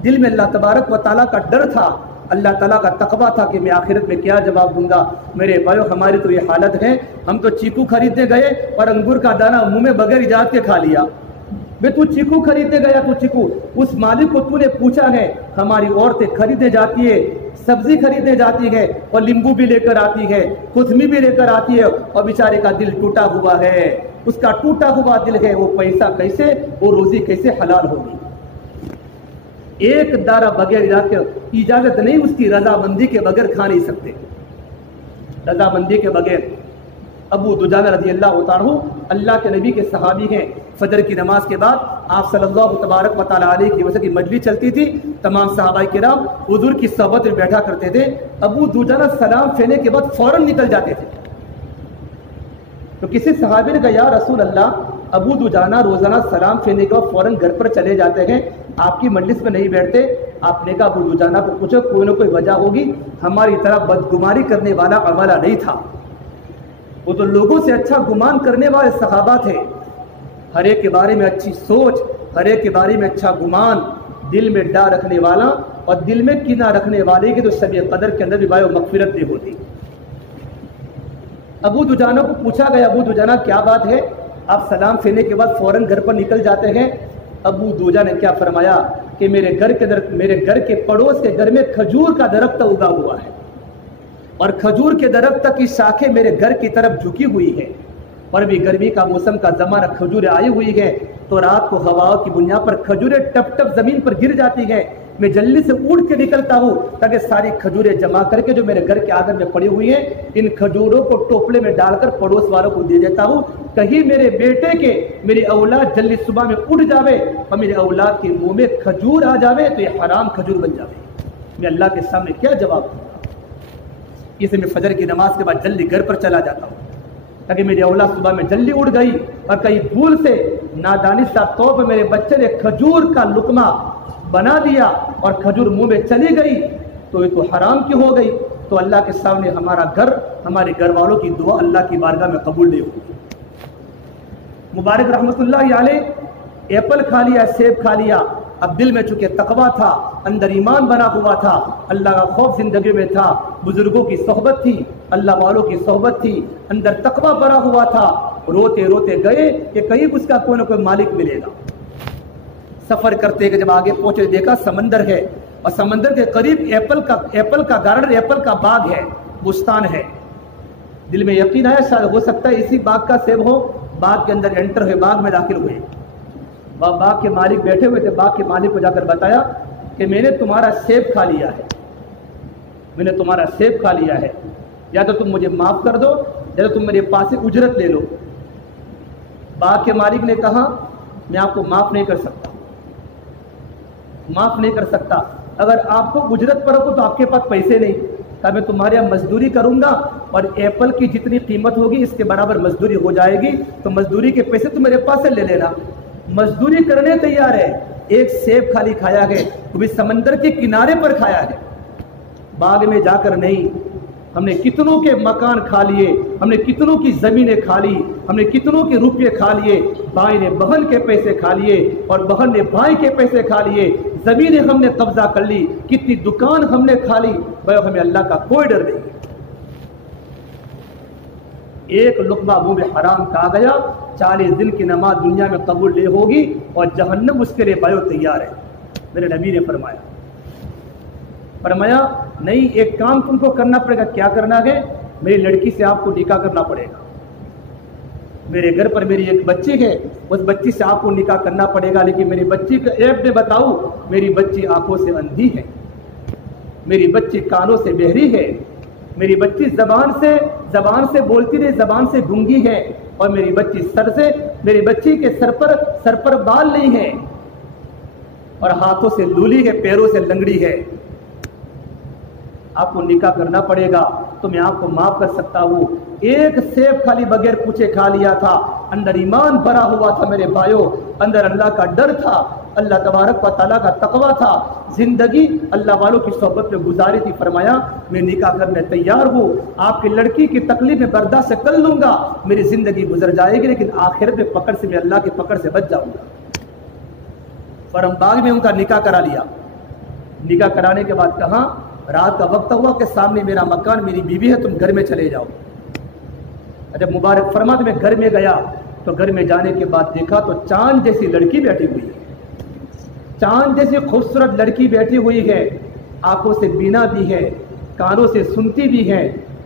دل میں اللہ تبارک و تعالیٰ کا ڈر تھا، اللہ تعالیٰ کا تقویٰ تھا کہ میں آخرت میں کیا جواب دوں گا۔ میرے بھائیو ہماری تو یہ حالت ہے، ہم تو چیکو خریدنے گئے اور انگور کا دانہ منہ میں بغیر اجازت کے کھا لیا۔ میں تو چیکو خریدنے گیا تو چیکو، اس مالک کو تو نے پوچھا ہے؟ ہماری عورتیں خریدنے جاتی ہے، سبزی خریدنے جاتی ہے اور لیمبو بھی لے کر آتی ہے، کوتھمی بھی لے کر آتی ہے، اور بیچارے کا دل ٹوٹا ہوا ہے، اس کا ٹوٹا ہوا دل ہے، وہ پیسہ کیسے، وہ روزی کیسے حلال ہوگی؟ ایک دارہ بغیر اجازت نہیں، اس کی رضامندی کے بغیر کھا نہیں سکتے، رضامندی کے بغیر۔ ابو دجانہ رضی اللہ عنہ اللہ کے نبی کے صحابی ہیں، فجر کی نماز کے بعد آپ صلی اللہ تبارک و تعالیٰ علیہ کی وجہ کی مجلس چلتی تھی، تمام صحابہ کرام حضور کی صحبت میں بیٹھا کرتے تھے۔ ابو دجانہ سلام پھیرنے کے بعد فوراً نکل جاتے تھے، تو کسی صحابی نے کہا یا رسول اللہ، ابو دجانہ روزانہ سلام پھیرنے کے بعد فوراً گھر پر چلے جاتے ہیں، آپ کی مجلس میں نہیں بیٹھتے؟ آپ نے کہا ابو دجانہ کو پوچھو، کوئی نہ کوئی وجہ ہوگی، ہماری طرح بدگمانی کرنے والا عملہ نہیں تھا، وہ تو لوگوں سے اچھا گمان کرنے والے صحابہ تھے، ہر ایک کے بارے میں اچھی سوچ، ہر ایک کے بارے میں اچھا گمان، دل میں ڈر رکھنے والا اور دل میں کینہ رکھنے والے کی تو شب قدر کے اندر بھی بھائی مغفرت نہیں ہوتی۔ ابو دجانہ کو پوچھا گیا، ابو دجانہ کیا بات ہے، آپ سلام پھیرنے کے بعد فوراً گھر پر نکل جاتے ہیں؟ ابو دجانہ نے کیا فرمایا کہ میرے گھر کے پڑوس کے گھر میں کھجور کا درخت اگا ہوا ہے، اور کھجور کے درخت کی شاخیں میرے گھر کی طرف جھکی ہوئی ہے، اور بھی گرمی کا موسم کا زمانہ، کھجوریں آئی ہوئی ہے، تو رات کو ہواؤں کی بنیاد پر کھجوریں ٹپ ٹپ زمین پر گر جاتی ہیں، میں جلدی سے اٹھ کے نکلتا ہوں تاکہ ساری کھجوریں جمع کر کے جو میرے گھر کے آنگن میں پڑی ہوئی ہیں، ان کھجوروں کو ٹوپلے میں ڈال کر پڑوس والوں کو دے دیتا ہوں، کہیں میرے بیٹے کے، میری اولاد جلدی صبح میں اٹھ جاوے اور میرے اولاد کے منہ میں کھجور آ جاوے تو یہ حرام کھجور بن جاوے، میں اللہ کے سامنے کیا جواب دوں گا؟ اسے میں فجر کی نماز کے بعد جلدی گھر پر چلا جاتا ہوں تاکہ میری اولاد صبح میں جلدی اٹھ گئی اور کہیں بھول سے نادانستہ طور پر میرے بچے نے کھجور کا لقمہ بنا دیا اور کھجور منہ میں چلی گئی تو یہ تو حرام کی ہو گئی، تو اللہ کے سامنے ہمارا گھر، ہمارے گھر والوں کی دعا اللہ کی بارگاہ میں قبول نہیں ہوگی۔ مبارک رحمۃ اللہ علیہ ایپل کھا لیا، سیب کھا لیا، اب دل میں چونکہ تقویٰ تھا، اندر ایمان بنا ہوا تھا، اللہ کا خوف زندگی میں تھا، بزرگوں کی صحبت تھی، اللہ والوں کی صحبت تھی، اندر تقویٰ بنا ہوا تھا، روتے روتے گئے کہ کہیں اس کا کوئی نہ کوئی مالک ملے گا۔ سفر کرتے کہ جب آگے پہنچے دیکھا سمندر ہے، اور سمندر کے قریب ایپل کا گارڈن، ایپل کا باغ ہے، بستان ہے۔ دل میں یقین آیا شاید ہو سکتا ہے اسی باغ کا سیب ہو، باغ کے اندر انٹر ہوئے، باغ میں داخل ہوئے، باغ کے مالک بیٹھے ہوئے تھے، باغ کے مالک کو جا کر بتایا کہ میں نے تمہارا سیب کھا لیا ہے، میں نے تمہارا سیب کھا لیا ہے، یا تو تم مجھے معاف کر دو یا تو تم میرے پاس سے اجرت لے لو۔ باغ کے مالک نے کہا میں آپ کو معاف نہیں کر سکتا، معاف نہیں کر سکتا، اگر آپ کو اجرت پر ہو تو آپ کے پاس پیسے نہیں، کہ میں تمہارے یہاں مزدوری کروں گا اور ایپل کی جتنی قیمت ہوگی اس کے برابر مزدوری ہو جائے گی، تو مزدوری کے پیسے تو میرے پاس سے لے لینا۔ مزدوری کرنے تیار ہے، ایک سیب خالی کھایا ہے، وہ بھی سمندر کے کنارے پر کھایا ہے، باغ میں جا کر نہیں۔ ہم نے کتنوں کے مکان کھا لیے، ہم نے کتنوں کی زمینیں کھا لی، ہم نے کتنوں کے روپے کھا لیے، بھائی نے بہن کے پیسے کھا لیے اور بہن نے بھائی کے پیسے کھا لیے، زمینیں ہم نے قبضہ کر لی، کتنی دکان ہم نے کھا لی، بھائی ہمیں اللہ کا کوئی ڈر نہیں۔ ایک لقمہ منہ میں حرام کھا گیا، 40 دن کی نماز دنیا میں قبول نہیں ہوگی اور جہنم اس کے لیے بھائیو تیار ہے۔ میرے نبی نے فرمایا نہیں، ایک کام تم کو کرنا پڑے گا۔ کیا کرنا ہے؟ میری لڑکی سے آپ کو نکاح کرنا پڑے گا، میرے گھر پر میری ایک بچی ہے، اس بچی سے آپ کو نکاح کرنا پڑے گا، لیکن میری بچی کا عیب میں بتاؤں، میری بچی آنکھوں سے اندھی ہے، میری بچی کانوں سے بہری ہے، میری بچی زبان سے بولتی نہیں، زبان سے گنگی ہے، اور میری بچی کے سر پر بال نہیں ہے، اور ہاتھوں سے لولی ہے، پیروں سے لنگڑی ہے، آپ کو نکاح کرنا پڑے گا تو میں آپ کو معاف کر سکتا ہوں۔ ایک سیب خالی بغیر پوچھے کھا لیا تھا، اندر ایمان بھرا ہوا تھا میرے بھائیوں، اندر اللہ کا ڈر تھا، اللہ تبارک و تعالیٰ کا تقویٰ تھا، زندگی اللہ والوں کی صحبت میں گزاری تھی۔ فرمایا میں نکاح کرنے تیار ہوں، آپ کی لڑکی کی تکلیف میں برداشت کر لوں گا، میری زندگی گزر جائے گی، لیکن آخرت میں پکڑ سے میں اللہ کی پکڑ سے بچ جاؤں گا۔ فرم باغ میں ان کا نکاح کرا لیا، نکاح کرانے کے بعد کہا رات کا وقت ہوا کہ سامنے میرا مکان میری بیوی ہے، تم گھر میں چلے جاؤ۔ جب مبارک فرماتے میں گھر میں گیا تو گھر میں جانے کے بعد دیکھا تو چاند جیسی لڑکی بیٹھی ہوئی ہے، چاند جیسی خوبصورت لڑکی بیٹھی ہوئی ہے، آنکھوں سے بینا بھی ہے، کانوں سے سنتی بھی ہے،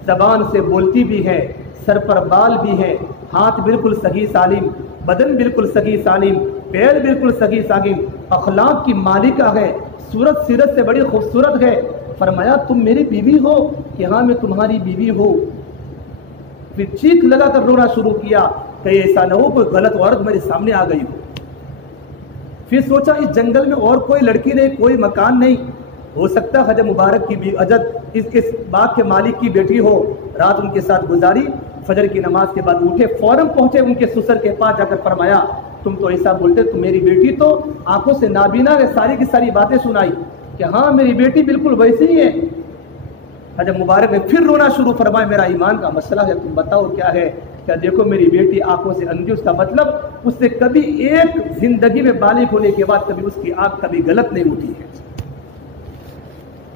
زبان سے بولتی بھی ہے، سر پر بال بھی ہے، ہاتھ بالکل صحیح سالم، بدن بالکل صحیح سالم، پیر بالکل صحیح سالم، اخلاق کی مالکہ ہے، صورت سیرت سے بڑی خوبصورت ہے۔ فرمایا تم میری بیوی ہو؟ کہ ہاں میں تمہاری بیوی ہوں۔ پھر چیخ لگا کر رونا شروع کیا کہ ایسا نہ ہو کوئی غلط عورت میرے سامنے آ گئی ہو۔ پھر سوچا اس جنگل میں اور کوئی لڑکی نہیں، کوئی مکان نہیں، ہو سکتا ہے حضرت مبارک کی حضرت اس باغ کے مالک کی بیٹی ہو۔ رات ان کے ساتھ گزاری، فجر کی نماز کے بعد اٹھے، فوراً پہنچے ان کے سسر کے پاس، جا کر فرمایا تم تو ایسا بولتے، تم میری بیٹی تو آنکھوں سے نابینا ہے، ساری کی ساری باتیں سنائی کہ ہاں میری بیٹی بالکل ویسی ہی ہے۔ حضرت مبارک نے پھر رونا شروع، فرمایا میرا ایمان کا مسئلہ ہے، تم بتاؤ کیا ہے؟ کیا دیکھو میری بیٹی آنکھوں سے اندھی، اس کا مطلب اس سے کبھی ایک زندگی میں بالغ ہونے کے بعد کبھی اس کی آنکھ کبھی غلط نہیں اٹھی ہے،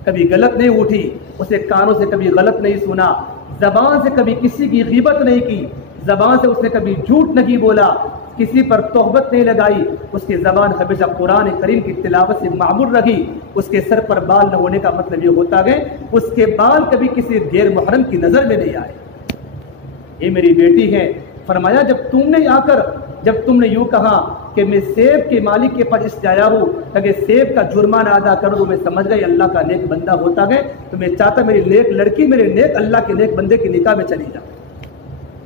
کبھی غلط نہیں اٹھی، اسے کانوں سے کبھی غلط نہیں سنا، زبان سے کبھی کسی کی غیبت نہیں کی، زبان سے اس نے کبھی جھوٹ نہیں بولا، کسی پر تہمت نہیں لگائی، اس کی زبان ہمیشہ قرآن کریم کی تلاوت سے معمور رہی، اس کے سر پر بال نہ ہونے کا مطلب یہ ہوتا ہے اس کے بال کبھی کسی غیر محرم کی نظر میں نہیں آئے۔ یہ میری بیٹی ہے۔ فرمایا جب تم نے یوں کہا کہ میں سیب کے مالک کے پاس اس آیا ہوں تاکہ سیب کا جرمانہ ادا کر دوں، میں سمجھ گئی اللہ کا نیک بندہ ہوتا ہے، تو میں چاہتا میری نیک لڑکی میرے نیک اللہ کے نیک بندے کی نکاح میں چلی جائے۔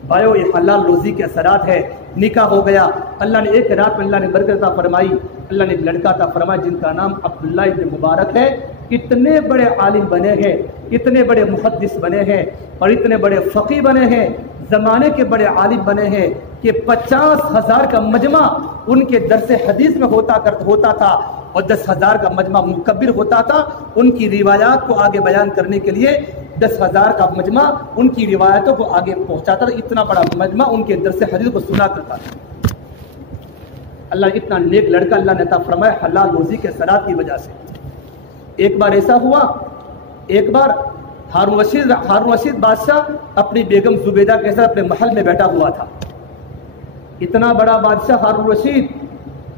بھائیو یہ حلال روزی کے اثرات ہے۔ نکاح ہو گیا، اللہ نے ایک رات میں اللہ نے برکت عطا فرمائی، اللہ نے ایک لڑکا عطا فرمایا جن کا نام عبداللہ ابن مبارک ہے۔ اتنے بڑے عالم بنے ہیں، اتنے بڑے محدث بنے ہیں اور اتنے بڑے فقیہ بنے ہیں، زمانے کے بڑے عالم بنے ہیں کہ 50,000 کا مجمع ان کے درس حدیث میں ہوتا تھا اور 10,000 کا مجمع مکبر ہوتا تھا ان کی روایات کو آگے بیان کرنے کے لیے۔ 10,000 کا مجمع ان کی روایتوں کو آگے پہنچاتا تھا، اتنا بڑا مجمع ان کے درس حدیث کو سنا کرتا تھا۔ اللہ اتنا نیک لڑکا اللہ نے عطا فرمایا حلال روزی کے اثرات کی وجہ سے۔ ایک بار ایسا ہوا، ایک بار ہارون رشید بادشاہ اپنی بیگم زبیدہ کے ساتھ اپنے محل میں بیٹھا ہوا تھا۔ اتنا بڑا بادشاہ ہارون رشید،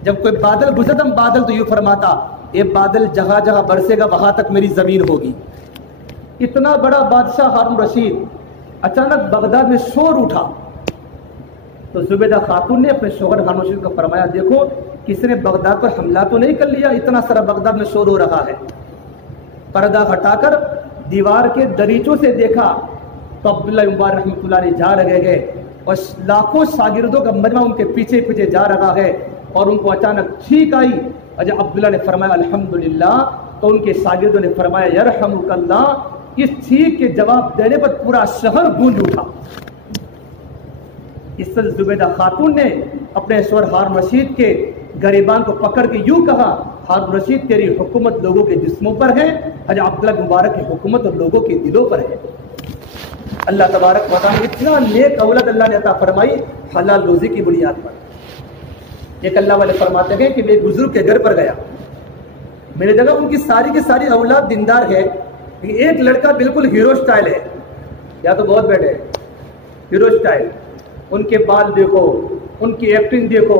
جب کوئی بادل گزرتا بادل تو یوں فرماتا یہ بادل جہاں جہاں برسے گا وہاں تک میری زمین ہوگی۔ اتنا بڑا بادشاہ ہارون رشید، اچانک بغداد میں شور اٹھا تو زبیدہ خاتون نے اپنے شوہر ہارون رشید کو فرمایا دیکھو کسی نے بغداد پر حملہ تو نہیں کر لیا، اتنا سارا بغداد میں شور ہو رہا ہے۔ پردہ ہٹا کر دیوار کے دریچوں سے دیکھا تو عبداللہ مبارک رحمۃ اللہ علیہ جا رہے ہیں اور لاکھوں شاگردوں کا مجمع ان کے پیچھے پیچھے جا رہا ہے اور ان کو اچانک چھینک آئی اور جب عبداللہ نے فرمایا الحمدللہ تو ان کے شاگردوں نے فرمایا یرحمک اللہ۔ اس چھینک کے جواب دینے پر پورا شہر گونج اٹھا۔ اس سے زبیدہ خاتون نے اپنے شوہر ہارون رشید کے گریبان کو پکڑ کے یوں کہا ہارون رشید تیری حکومت لوگوں کے جسموں پر ہے، حضرت عبداللہ مبارک کی حکومت اور لوگوں کے دلوں پر ہے۔ اللہ تبارک و تعالیٰ اتنا نیک اولاد اللہ نے عطا فرمائی حلال روزی کی بنیاد پر۔ ایک اللہ والے فرماتے ہیں کہ میں ایک بزرگ کے گھر پر گیا، میرے جگہ ان کی ساری اولاد دیندار ہے، ایک لڑکا بالکل ہیرو سٹائل ہے، یا تو بہت بیٹھے ہیرو سٹائل، ان کے بال دیکھو، ان کی ایکٹنگ دیکھو،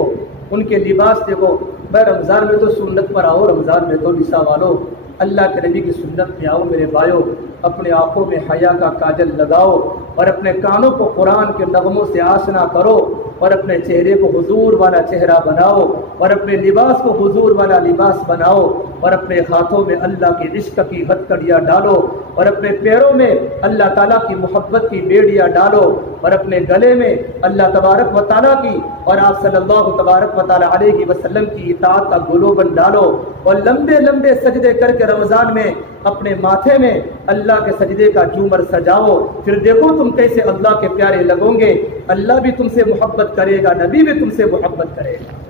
ان کے لباس دیکھو۔ میں رمضان میں تو سنت پر آؤ، رمضان میں تو نساء والو اللہ کے نبی کی سنت میں آؤ میرے بھائیو، اپنے آنکھوں میں حیا کا کاجل لگاؤ اور اپنے کانوں کو قرآن کے نغموں سے آشنا کرو اور اپنے چہرے کو حضور والا چہرہ بناؤ اور اپنے لباس کو حضور والا لباس بناؤ اور اپنے ہاتھوں میں اللہ کے عشق کی ہتکڑیاں ڈالو اور اپنے پیروں میں اللہ تعالیٰ کی محبت کی بیڑیاں ڈالو اور اپنے گلے میں اللہ تبارک و تعالیٰ کی اور آپ صلی اللہ تبارک و تعالیٰ علیہ وسلم کی اطاعت کا گلوبند ڈالو اور لمبے لمبے سجدے کر کے رمضان میں اپنے ماتھے میں اللہ کے سجدے کا جھومر سجاؤ۔ پھر دیکھو تم کیسے اللہ کے پیارے لگو گے، اللہ بھی تم سے محبت کرے گا، نبی بھی تم سے محبت کرے گا۔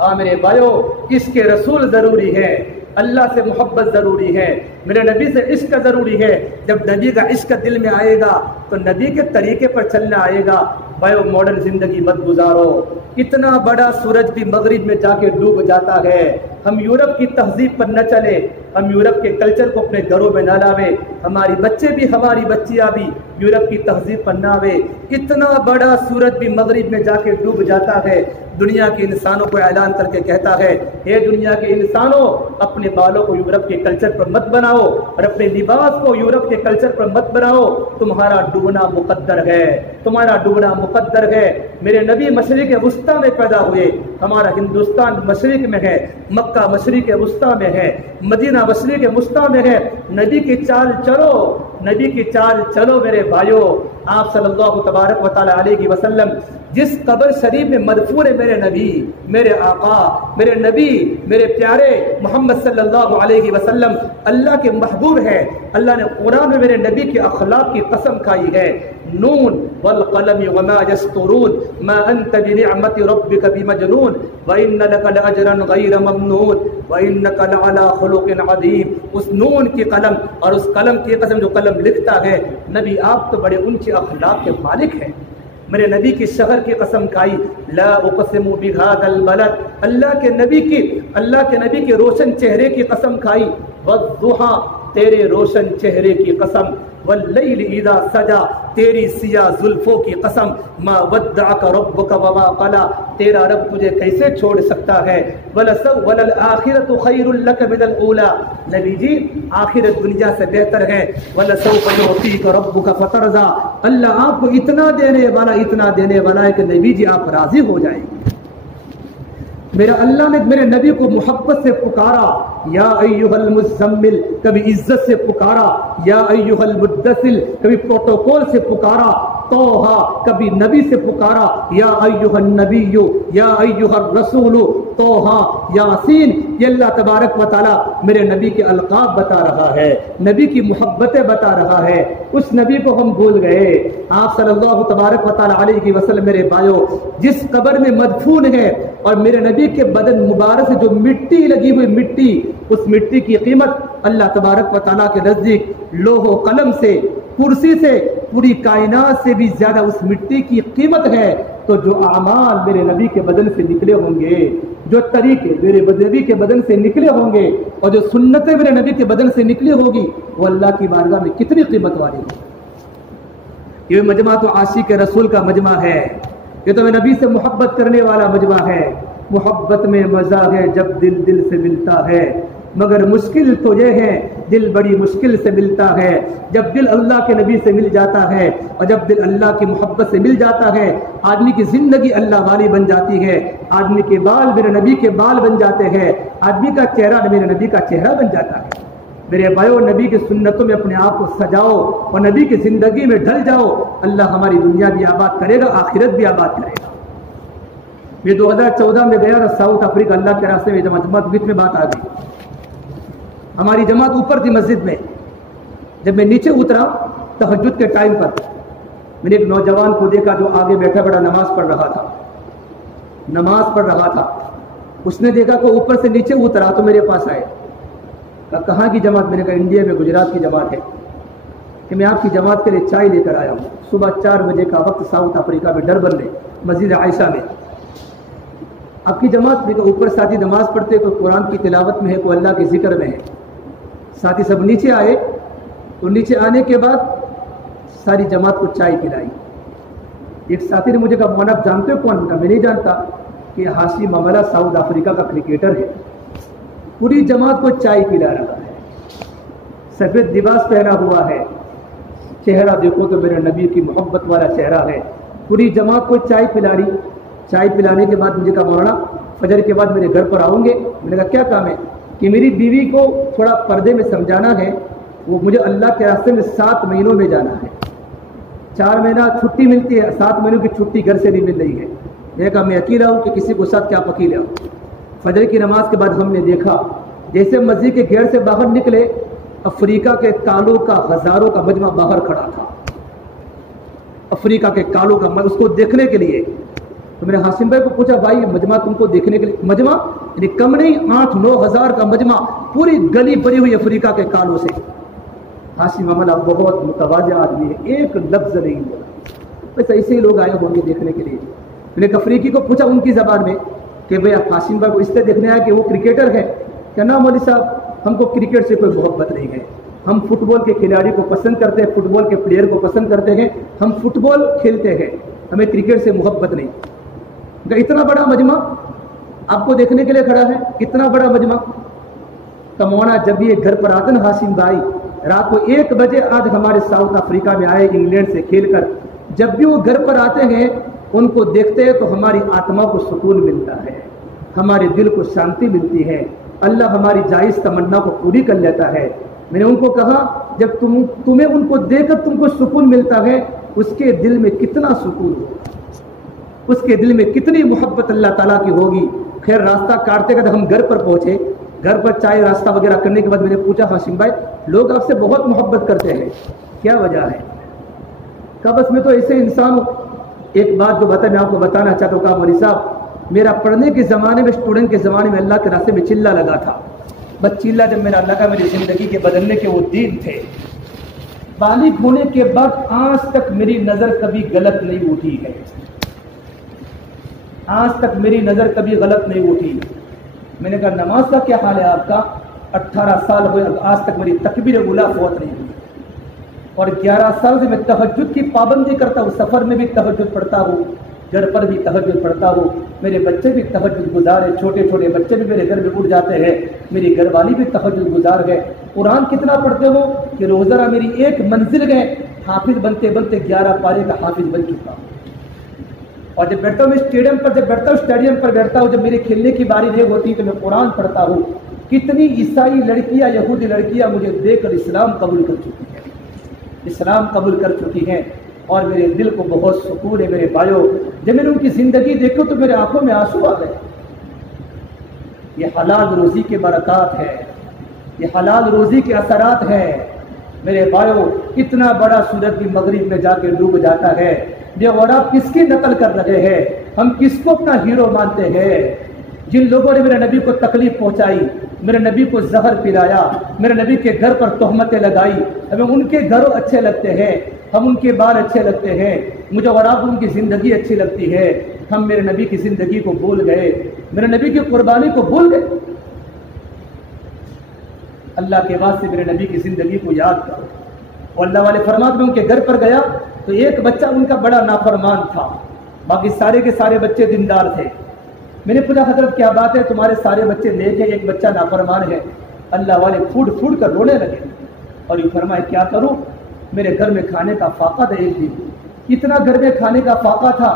ہاں میرے بھائیو، عشق رسول ضروری ہے، اللہ سے محبت ضروری ہے، میرے نبی سے عشق ضروری ہے۔ جب نبی کا عشق دل میں آئے گا تو نبی کے طریقے پر چلنا آئے گا۔ بھائیو ماڈرن زندگی مت گزارو، اتنا بڑا سورج بھی مغرب میں جا کے ڈوب جاتا ہے، ہم یورپ کی تہذیب پر نہ چلے، ہم یورپ کے کلچر کو اپنے گھروں میں نہ لاوے، ہماری بچے بھی ہماری بچیاں بھی یورپ کی تہذیب پر نہ آوے۔ اتنا بڑا سورج بھی مغرب میں جا کے ڈوب جاتا ہے، دنیا کے انسانوں کو اعلان کر کے کہتا ہے، اے دنیا کے انسانوں، اپنے بالوں کو یورپ کے کلچر پر مت بناؤ اور اپنے لباس کو یورپ کے کلچر پر مت بناؤ، تمہارا ڈوبنا مقدر ہے، تمہارا ڈوبنا مقدر ہے۔ میرے نبی مشرق وسطی میں پیدا ہوئے، ہمارا ہندوستان مشرق میں ہے، مکہ مشرق وسطی میں ہے، مدینہ مشرق وسطی میں ہے۔ نبی کی چال چلو، نبی کی چال چلو میرے بھائیو۔ آپ صلی اللہ تبارک و تعالی علیہ وسلم جس قبر شریف میں مدفون ہے میرے نبی، میرے آقا، میرے نبی، میرے پیارے محمد صلی اللہ علیہ وسلم اللہ کے محبوب ہے۔ اللہ نے قرآن میں میرے نبی کے اخلاق کی قسم کھائی ہے، نون والقلم وما یسطرون ما انت بنعمت ربک بمجنون وان لک لاجرا غیر ممنون وانک لعلی خلق عظیم۔ اس نون کی قلم اور اس قلم کی قسم جو قلم لکھتا ہے، نبی آپ تو بڑے اونچے اخلاق کے مالک ہیں۔ میرے نبی کی شہر کی قسم کھائی، لا اقسم بهذا البلد، اللہ کے نبی کے روشن چہرے کی قسم کھائی، والضحى، تیرے روشن چہرے کی قسم، واللیل اذا سجا، تیری سیاہ زلفوں کی قسم، ما ودعک ربک وما قلی، تیرا رب تجھے کیسے چھوڑ سکتا ہے، وللآخرۃ خیر لک من الاولی، نبی جی آخرت دنیا سے بہتر ہے، ولسوف یعطیک ربک فترضی، اللہ آپ کو اتنا دینے والا ہے کہ نبی جی آپ راضی ہو جائیں گے۔ میرا اللہ نے میرے نبی کو محبت سے پکارا، یا ایھا المزمل، کبھی عزت سے پکارا، یا ایھا المدثر، کبھی پروٹوکول سے پکارا، توہا، کبھی نبی سے پکارا، یا ایھا النبی، یا ایھا الرسول، توہا، یاسین۔ یہ اللہ تبارک و تعالی میرے نبی کے القاب بتا رہا ہے، نبی کی محبتیں بتا رہا ہے۔ اس نبی کو ہم بھول گئے۔ آپ صلی اللہ تبارک و تعالی علیہ وسلم میرے بھائیو جس قبر میں مدفون ہے، اور میرے نبی کے بدن مبارک سے جو مٹی لگی ہوئی مٹی، اس مٹی کی قیمت اللہ تبارک و تعالیٰ کے نزدیک لوح و قلم سے، کرسی سے، پوری کائنات سے بھی زیادہ اس مٹی کی قیمت ہے۔ تو جو اعمال میرے نبی کے بدن سے نکلے ہوں گے، جو طریقے میرے نبی کے بدن سے نکلے ہوں گے، اور جو سنتیں میرے نبی کے بدن سے نکلی ہوگی، وہ اللہ کی بارگاہ میں کتنی قیمت والی ہوگی۔ یہ مجمع تو عاشق رسول کا مجمع ہے، یہ تو نبی سے محبت کرنے والا مجمع ہے۔ محبت میں مزہ ہے جب دل دل سے ملتا ہے، مگر مشکل تو یہ ہے دل بڑی مشکل سے ملتا ہے۔ جب دل اللہ کے نبی سے مل جاتا ہے، اور جب دل اللہ کی محبت سے مل جاتا ہے، آدمی کی زندگی اللہ والی بن جاتی ہے، آدمی کے بال میرے نبی کے بال بن جاتے ہیں، آدمی کا چہرہ میرے نبی کا چہرہ بن جاتا ہے۔ میرے بھائیو نبی کی سنتوں میں اپنے آپ کو سجاؤ اور نبی کی زندگی میں ڈھل جاؤ، اللہ ہماری دنیا بھی آباد کرے گا، آخرت بھی آباد کرے گا۔ یہ 2014 میں گیا تھا ساؤتھ افریقہ، اللہ کے راستے میں جماعت بیچ میں بات آ گئی، ہماری جماعت اوپر تھی مسجد میں، جب میں نیچے اترا تہجد کے ٹائم پر، میں نے ایک نوجوان کو دیکھا جو آگے بیٹھا بڑا نماز پڑھ رہا تھا۔ اس نے دیکھا کہ اوپر سے نیچے اترا تو میرے پاس آئے، کہا کہاں کی جماعت؟ میں نے کہا انڈیا میں گجرات کی جماعت ہے، کہ میں آپ کی جماعت کے لیے چائے لے کر آیا ہوں۔ صبح 4 بجے کا وقت ساؤتھ افریقہ میں ڈربن میں مسجد عائشہ میں۔ آپ کی جماعت میں اوپر ساتھی نماز پڑھتے، کوئی قرآن کی تلاوت میں ہے، کوئی اللہ کے ذکر میں ہے۔ ساتھی سب نیچے آئے، تو نیچے آنے کے بعد ساری جماعت کو چائے پلائی۔ ایک ساتھی نے مجھے کہا مولانا آپ جانتے ہو کون؟ میں نہیں جانتا، کہ ہاشمی مملہ ساؤتھ افریقہ کا کرکٹر ہے، پوری جماعت کو چائے پلا رہا ہے، سفید لباس پہنا ہوا ہے، چہرہ دیکھو تو میرے نبی کی محبت والا چہرہ ہے، پوری جماعت کو چائے پلا رہی۔ چائے پلانے کے بعد مجھے کہا مولانا فجر کے بعد میرے گھر پر آؤں گے؟ میں نے کہا کیا کام ہے؟ کہ میری بیوی کو تھوڑا پردے میں سمجھانا ہے، وہ مجھے اللہ کے راستے میں 7 مہینوں میں جانا ہے، 4 مہینہ چھٹی ملتی ہے، 7 مہینوں کی چھٹی گھر سے نہیں مل رہی ہے۔ میں نے کہا میں اکیلا ہوں کہ کسی کو ساتھ کیا اکیلا ہوں؟ فجر کی نماز کے بعد ہم نے دیکھا جیسے مسجد کے گیٹ سے باہر نکلے، افریقہ کے کالوں کا ہزاروں کا مجمع باہر کھڑا تھا، افریقہ کے کالوں کا، اس کو دیکھنے کے لیے۔ تو میں نے ہاشم بھائی کو پوچھا بھائی مجمع تم کو دیکھنے کے لیے؟ مجمع یعنی کم نہیں 8-9 ہزار کا مجمع، پوری گلی بھری ہوئی افریقہ کے کالوں سے۔ ہاشم عملہ بہت متواضع آدمی ہے، ایک لفظ نہیں بولا، بس ایسے ہی لوگ آئے ہوں گے دیکھنے کے لیے۔ میں نے افریقی کو پوچھا ان کی زبان میں کہ بھائی ہاشم بھائی کو اس طرح دیکھنے آیا کہ وہ کرکٹر ہے، کہ نا مولوی صاحب ہم کو کرکٹ سے کوئی محبت نہیں ہے، ہم فٹ بال کے کھلاڑی کو پسند کرتے ہیں، فٹ بال کے پلیئر کو پسند کرتے ہیں، ہم فٹ بال کھیلتے ہیں، ہمیں کرکٹ سے محبت نہیں۔ کہ اتنا بڑا مجمع آپ کو دیکھنے کے لیے کھڑا ہے، اتنا بڑا مجمع۔ کمونا جب یہ گھر پر آتے نا ہاشم بھائی، رات کو 1 بجے آج ہمارے ساؤتھ افریقہ میں آئے انگلینڈ سے کھیل کر، جب بھی وہ گھر پر آتے ہیں ان کو دیکھتے ہیں تو ہماری آتما کو سکون ملتا ہے، ہمارے دل کو شانتی ملتی ہے، اللہ ہماری جائز تمنا کو پوری کر لیتا ہے۔ میں نے ان کو کہا جب تمہیں ان کو دیکھ کر تم کو سکون ملتا ہے، اس کے دل میں کتنا سکون ہوگا، اس کے دل میں کتنی محبت اللہ تعالیٰ کی ہوگی۔ خیر راستہ کاٹتے کرتے ہم گھر پر پہنچے، گھر پر چائے راستہ وغیرہ کرنے کے بعد میں نے پوچھا ہاشم بھائی لوگ آپ سے بہت محبت کرتے ہیں، کیا وجہ ہے؟ کہا بس میں تو ایسے انسان ہوں۔ ایک بات جو میں آپ کو بتانا چاہتا ہوں، کہا مولوی صاحب میرا پڑھنے کے زمانے میں، اسٹوڈنٹ کے زمانے میں اللہ کے راستے میں چلہ لگا تھا، بس چلہ جب میرا لگا میری زندگی کے بدلنے کے وہ دن تھے۔ بالغ ہونے کے بعد آج تک میری نظر کبھی غلط نہیں اٹھی ہے، آج تک میری نظر کبھی غلط نہیں اٹھی۔ میں نے کہا نماز کا کیا حال ہے آپ کا؟ 18 سال ہوئے آج تک میری تکبیر اولیٰ فوت نہیں ہوئی، اور 11 سال سے میں تہجد کی پابندی کرتا ہوں، سفر میں بھی تہجد پڑھتا ہوں، گھر پر بھی تہجد پڑھتا ہوں، میرے بچے بھی تہجد گزار ہیں، چھوٹے چھوٹے بچے بھی میرے گھر میں اٹھ جاتے ہیں، میری گھر والی بھی تہجد گزار ہے۔ قرآن کتنا پڑھتے ہو کہ روزانہ میری ایک منزل گئے، حافظ بنتے بنتے 11 پارے کا حافظ بن چکا ہوں۔ اور جب بیٹھتا ہوں میں اسٹیڈیم پر بیٹھتا ہوں، جب میری کھیلنے کی باری نہیں ہوتی تو میں قرآن پڑھتا ہوں۔ کتنی عیسائی لڑکیاں، یہودی لڑکیاں مجھے دیکھ کر اسلام قبول کر چکی ہیں، اسلام قبول کر چکی ہیں، اور میرے دل کو بہت سکون ہے۔ میرے بھائیوں جب میں نے ان کی زندگی دیکھو تو میرے آنکھوں میں آنسو آ گئے۔ یہ حلال روزی کے برکات ہے، یہ حلال روزی کے اثرات ہیں۔ میرے بھائیوں اتنا بڑا سورج بھی مغرب میں جا کے ڈوب جاتا ہے۔ یہ اور آپ کس کی نقل کر رہے ہیں؟ ہم کس کو اپنا ہیرو مانتے ہیں؟ جن لوگوں نے میرے نبی کو تکلیف پہنچائی، میرے نبی کو زہر پلایا، میرے نبی کے گھر پر تہمتیں لگائی، ہمیں ان کے گھروں اچھے لگتے ہیں، ہم ان کے بال اچھے لگتے ہیں، مجھے اور آپ ان کی زندگی اچھی لگتی ہے۔ ہم میرے نبی کی زندگی کو بھول گئے، میرے نبی کی قربانی کو بھول گئے۔ اللہ کے واسطے میرے نبی کی زندگی کو یاد کرو۔ اور اللہ والے فرماتے میں ان کے گھر پر گیا تو ایک بچہ ان کا بڑا نافرمان تھا، باقی سارے کے سارے بچے دیندار تھے۔ میں نے پوچھا حضرت کیا بات ہے، تمہارے سارے بچے نیک ہیں، ایک بچہ نافرمان ہے؟ اللہ والے پھوٹ پھوٹ کر رونے لگے اور یہ فرمائے کیا کروں، میرے گھر میں کھانے کا فاقہ تھا۔ ایک دن اتنا گھر میں کھانے کا فاقہ تھا،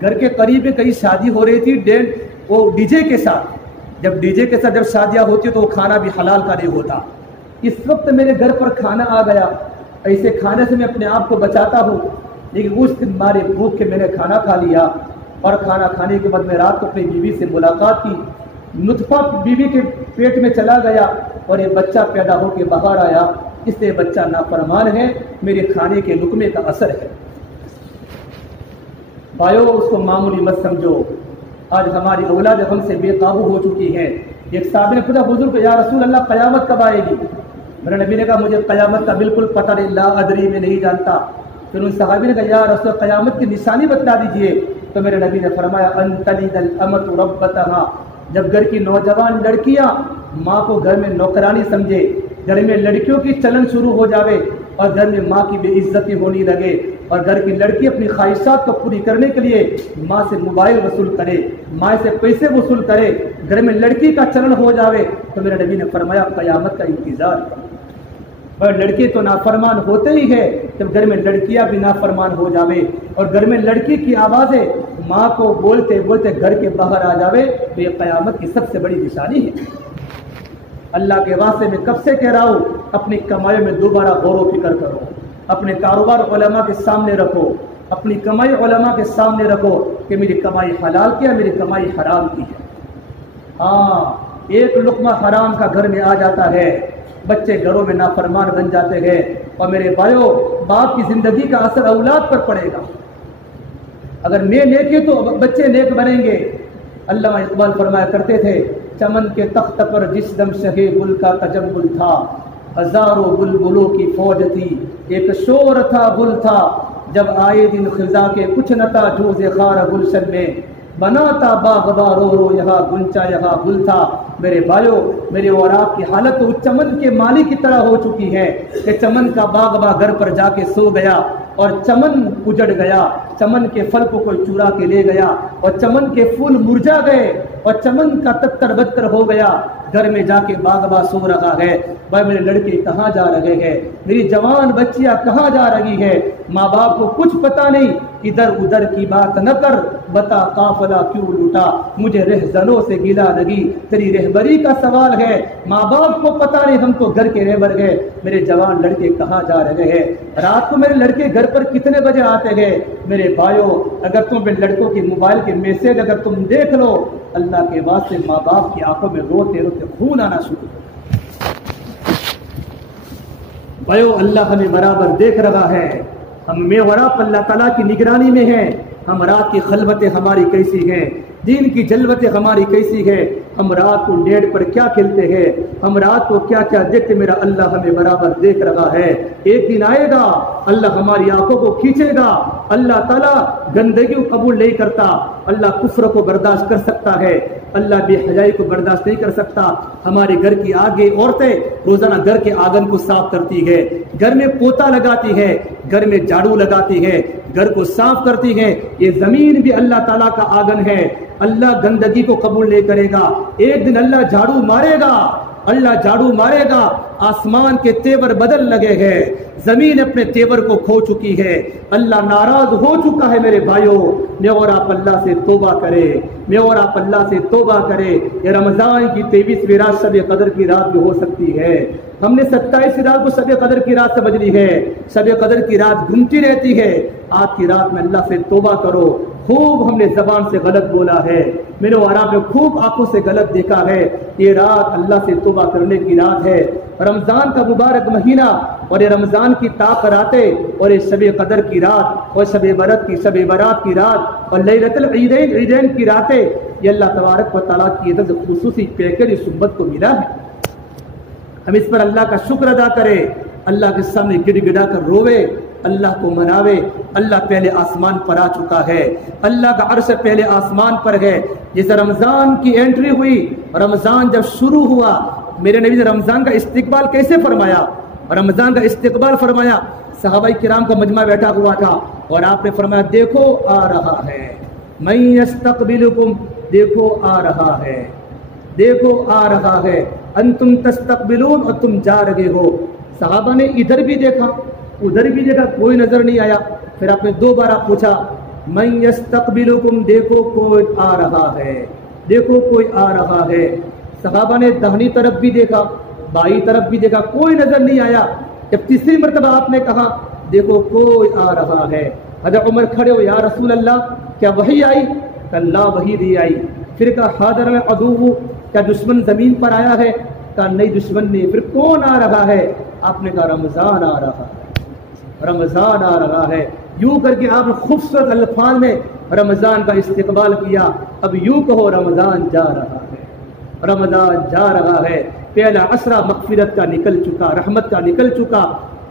گھر کے قریب میں کہیں شادی ہو رہی تھی، وہ ڈی جے کے ساتھ، جب ڈی جے کے ساتھ جب شادیاں ہوتی تو وہ کھانا بھی حلال کا نہیں ہوتا۔ اس وقت میرے گھر پر کھانا آ گیا، ایسے کھانے سے میں اپنے آپ کو بچاتا ہوں، لیکن اس دن مارے بھوک کے میں نے کھانا کھا لیا، اور کھانا کھانے کے بعد میں رات کو اپنی بیوی سے ملاقات کی، نطفہ بیوی کے پیٹ میں چلا گیا اور یہ بچہ پیدا ہو کے باہر آیا، اس لیے بچہ نافرمان ہے، میرے کھانے کے لقمے کا اثر ہے۔ بھائیو اس کو معمولی مت سمجھو، آج ہماری اولاد ہم سے بے قابو ہو چکی ہے۔ ایک صحابی نے پوچھا حضور کو یا رسول اللہ قیامت کب آئے گی؟ میرے نبی نے کہا مجھے قیامت کا بالکل پتہ نہیں، لا ادری میں نہیں جانتا۔ پھر ان صحابی نے کہا یا رسول اللہ قیامت کی نشانی بتلا دیجئے، تو میرے نبی نے فرمایا ان تلد الامۃ ربتہا، جب گھر کی نوجوان لڑکیاں ماں کو گھر میں نوکرانی سمجھے، گھر میں لڑکیوں کی چلن شروع ہو جاوے اور گھر میں ماں کی بے عزتی ہونے لگے، اور گھر کی لڑکی اپنی خواہشات کو پوری کرنے کے لیے ماں سے موبائل وصول کرے، ماں سے پیسے وصول کرے، گھر میں لڑکی کا چلن ہو جاوے، تو میرے نبی نے فرمایا قیامت کا انتظار کرو۔ اور لڑکے تو نافرمان ہوتے ہی ہے، جب گھر میں لڑکیاں بھی نافرمان ہو جاوے اور گھر میں لڑکی کی آوازیں ماں کو بولتے بولتے گھر کے باہر آ جاوے، تو یہ قیامت کی سب سے بڑی نشانی ہے۔ اللہ کے واسطے میں کب سے کہہ رہا ہوں، اپنی کمائی میں دوبارہ غور و فکر کرو، اپنے کاروبار علماء کے سامنے رکھو، اپنی کمائی علماء کے سامنے رکھو کہ میری کمائی حلال کی ہے، میری کمائی حرام کی ہے۔ ہاں ایک لقمہ حرام کا گھر میں آ جاتا ہے، بچے گھروں میں نافرمان بن جاتے ہیں، اور میرے بھائیوں باپ کی زندگی کا اثر اولاد پر پڑے گا۔ اگر میں نیک ہے تو بچے نیک بنیں گے۔ علامہ اقبال فرمایا کرتے تھے چمن کے تخت پر جس دم شہے گل کا تجمل تھا، ہزاروں بلبلوں کی فوج تھی، ایک شور تھا گل تھا، جب آئے دن خزاں کے کچھ نہ تھا جوز خار گلشن میں، بنا تھا باغبا رو رو یہاں گنچا یہاں گل تھا. میرے بھائیو، میرے اور آپ کی حالت تو چمن کے مالی کی طرح ہو چکی ہے کہ چمن کا باغبا گھر پر جا کے سو گیا اور چمن اجڑ گیا، چمن کے پھل کو کوئی چورا کے لے گیا اور چمن کے پھول مرجا گئے اور چمن کا تتر بتر ہو گیا. گھر میں جا کے باغبا سو رہا ہے. بھائی میرے لڑکے کہاں جا رہے ہیں، میری جوان بچیاں کہاں جا رہی ہے؟ ماں باپ کو کچھ پتا نہیں. ادھر ادھر کی بات نہ کر، بتا قافلہ کیوں لوٹا، مجھے رہزنوں سے گلا لگی، تیری رہبری کا سوال ہے. ماں باپ کو پتا نہیں، ہم تو گھر کے رہبر گئے. میرے جوان لڑکے کہاں جا رہے ہیں؟ رات کو میرے لڑکے گھر پر کتنے بجے آتے ہیں؟ میرے بھائیوں، اگر تم اپنے لڑکوں کے موبائل کے میسج اگر تم دیکھ لو، اللہ کے واسطے ماں باپ کی آنکھوں میں روتے روتے خون آنا شروع ہو. بھائیو، اللہ ہمیں برابر دیکھ رہا ہے. ہم میں اور آپ اللہ تعالیٰ کی نگرانی میں ہیں. ہم رات کی خلوتیں ہماری کیسی ہیں، دین کی جلوتیں ہماری کیسی ہے، ہم رات کو نیٹ پر کیا کھیلتے ہیں، ہم رات کو کیا کیا دیکھتے. میرا اللہ ہمیں برابر دیکھ رہا ہے. ایک دن آئے گا اللہ ہماری آنکھوں کو کھینچے گا. اللہ تعالیٰ گندگی کو قبول نہیں کرتا. اللہ کفر کو برداشت کر سکتا ہے، اللہ بے حیائی کو برداشت نہیں کر سکتا. ہمارے گھر کی آگے عورتیں روزانہ گھر کے آنگن کو صاف کرتی ہے، گھر میں پوتا لگاتی ہے، گھر میں جھاڑو لگاتی ہے، گھر کو صاف کرتی ہے. یہ زمین بھی اللہ تعالیٰ کا آنگن ہے. اللہ گندگی کو قبول نہیں کرے گا. ایک دن اللہ جھاڑو مارے گا، اللہ جھاڑو مارے گا. آسمان کے تیور بدل لگے ہیں، زمین اپنے تیور کو کھو چکی ہے. اللہ ناراض ہو چکا ہے. میرے بھائیوں، میں اور آپ اللہ سے توبہ کرے، میں اور آپ اللہ سے توبہ کرے. یہ رمضان کی 23ویں رات شب قدر کی رات بھی ہو سکتی ہے. ہم نے 27 رات کو شب قدر کی رات سمجھ لی ہے. شب قدر کی رات گھومتی رہتی ہے. آج کی رات میں اللہ سے توبہ کرو. خوب ہم نے زبان سے غلط بولا ہے، میرے اور آپ نے خوب آنکھوں سے غلط دیکھا ہے. یہ رات اللہ سے توبہ کرنے کی رات ہے. رمضان کا مبارک مہینہ اور یہ رمضان کی طاق راتیں اور یہ شب قدر کی رات اور شب برات کی رات اور لیلۃ العیدین کی راتیں، یہ اللہ تبارک و تعالیٰ کی خصوصی پیکر اس امت کو ملا ہے. ہم اس پر اللہ کا شکر ادا کریں، اللہ کے سامنے گڑ گڑا کر روے، اللہ کو مناوے. اللہ پہلے آسمان پر آ چکا ہے، اللہ کا عرش پہلے آسمان پر ہے. جیسے رمضان کی انٹری ہوئی، رمضان جب شروع ہوا، میرے نبی نے رمضان کا استقبال کیسے فرمایا؟ رمضان کا استقبال فرمایا. صحابہ کرام کا مجمع بیٹھا ہوا تھا اور آپ نے فرمایا دیکھو آ رہا ہے، من یستقبلکم، دیکھو آ رہا ہے، دیکھو آ رہا ہے. انتم تستقبلون، اور تم جا رہے ہو. صحابہ نے ادھر بھی دیکھا ادھر بھی دیکھا، کوئی نظر نہیں آیا. پھر آپ نے دوبارہ پوچھا من یستقبلکم، دیکھو کوئی آ رہا ہے، دیکھو کوئی آ رہا ہے. صحابہ نے دہنی طرف بھی دیکھا، بائیں طرف بھی دیکھا، کوئی نظر نہیں آیا. جب تیسری مرتبہ آپ نے کہا دیکھو کوئی آ رہا ہے، حضرت عمر کھڑے ہو، یا رسول اللہ کیا وحی آئی؟ کہ لا وحی نہیں آئی. پھر کہا حاضر العدو، کیا دشمن زمین پر آیا ہے؟ کہا نہیں دشمن نہیں. پھر کون آ رہا ہے؟ آپ نے کہا رمضان آ رہا ہے، رمضان آ رہا ہے. یوں کر کے آپ نے خوبصورت الفاظ میں رمضان کا استقبال کیا. اب یوں کہو رمضان جا رہا ہے، رمضان جا رہا ہے. پہلا عشرہ مغفرت کا نکل چکا، رحمت کا نکل چکا،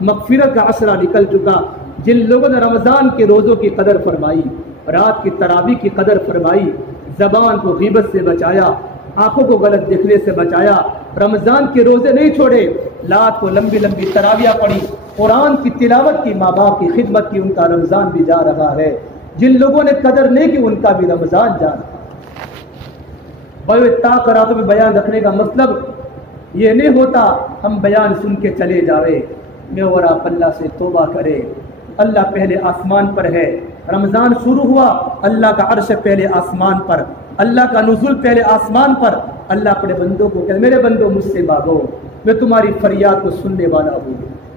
مغفرت کا عشرہ نکل چکا. جن لوگوں نے رمضان کے روزوں کی قدر فرمائی، رات کی تراویح کی قدر فرمائی، زبان کو غیبت سے بچایا، آنکھوں کو غلط دیکھنے سے بچایا، رمضان کے روزے نہیں چھوڑے، رات کو لمبی لمبی تراویح پڑھی، قرآن کی تلاوت کی، ماں باپ کی خدمت کی، ان کا رمضان بھی جا رہا ہے. جن لوگوں نے قدر نہیں کی ان کا بھی رمضان جا رہا ہے. بھائی راتوں میں بیان رکھنے کا مطلب یہ نہیں ہوتا ہم بیان سن کے چلے جاوے. میں اور آپ اللہ سے توبہ کرے. اللہ پہلے آسمان پر ہے. رمضان شروع ہوا، اللہ کا عرش پہلے آسمان پر، اللہ کا نزول پہلے آسمان پر. اللہ اپنے بندوں کو کہ میرے بندوں مجھ سے مانگو، میں تمہاری فریاد کو سننے والا ہوں،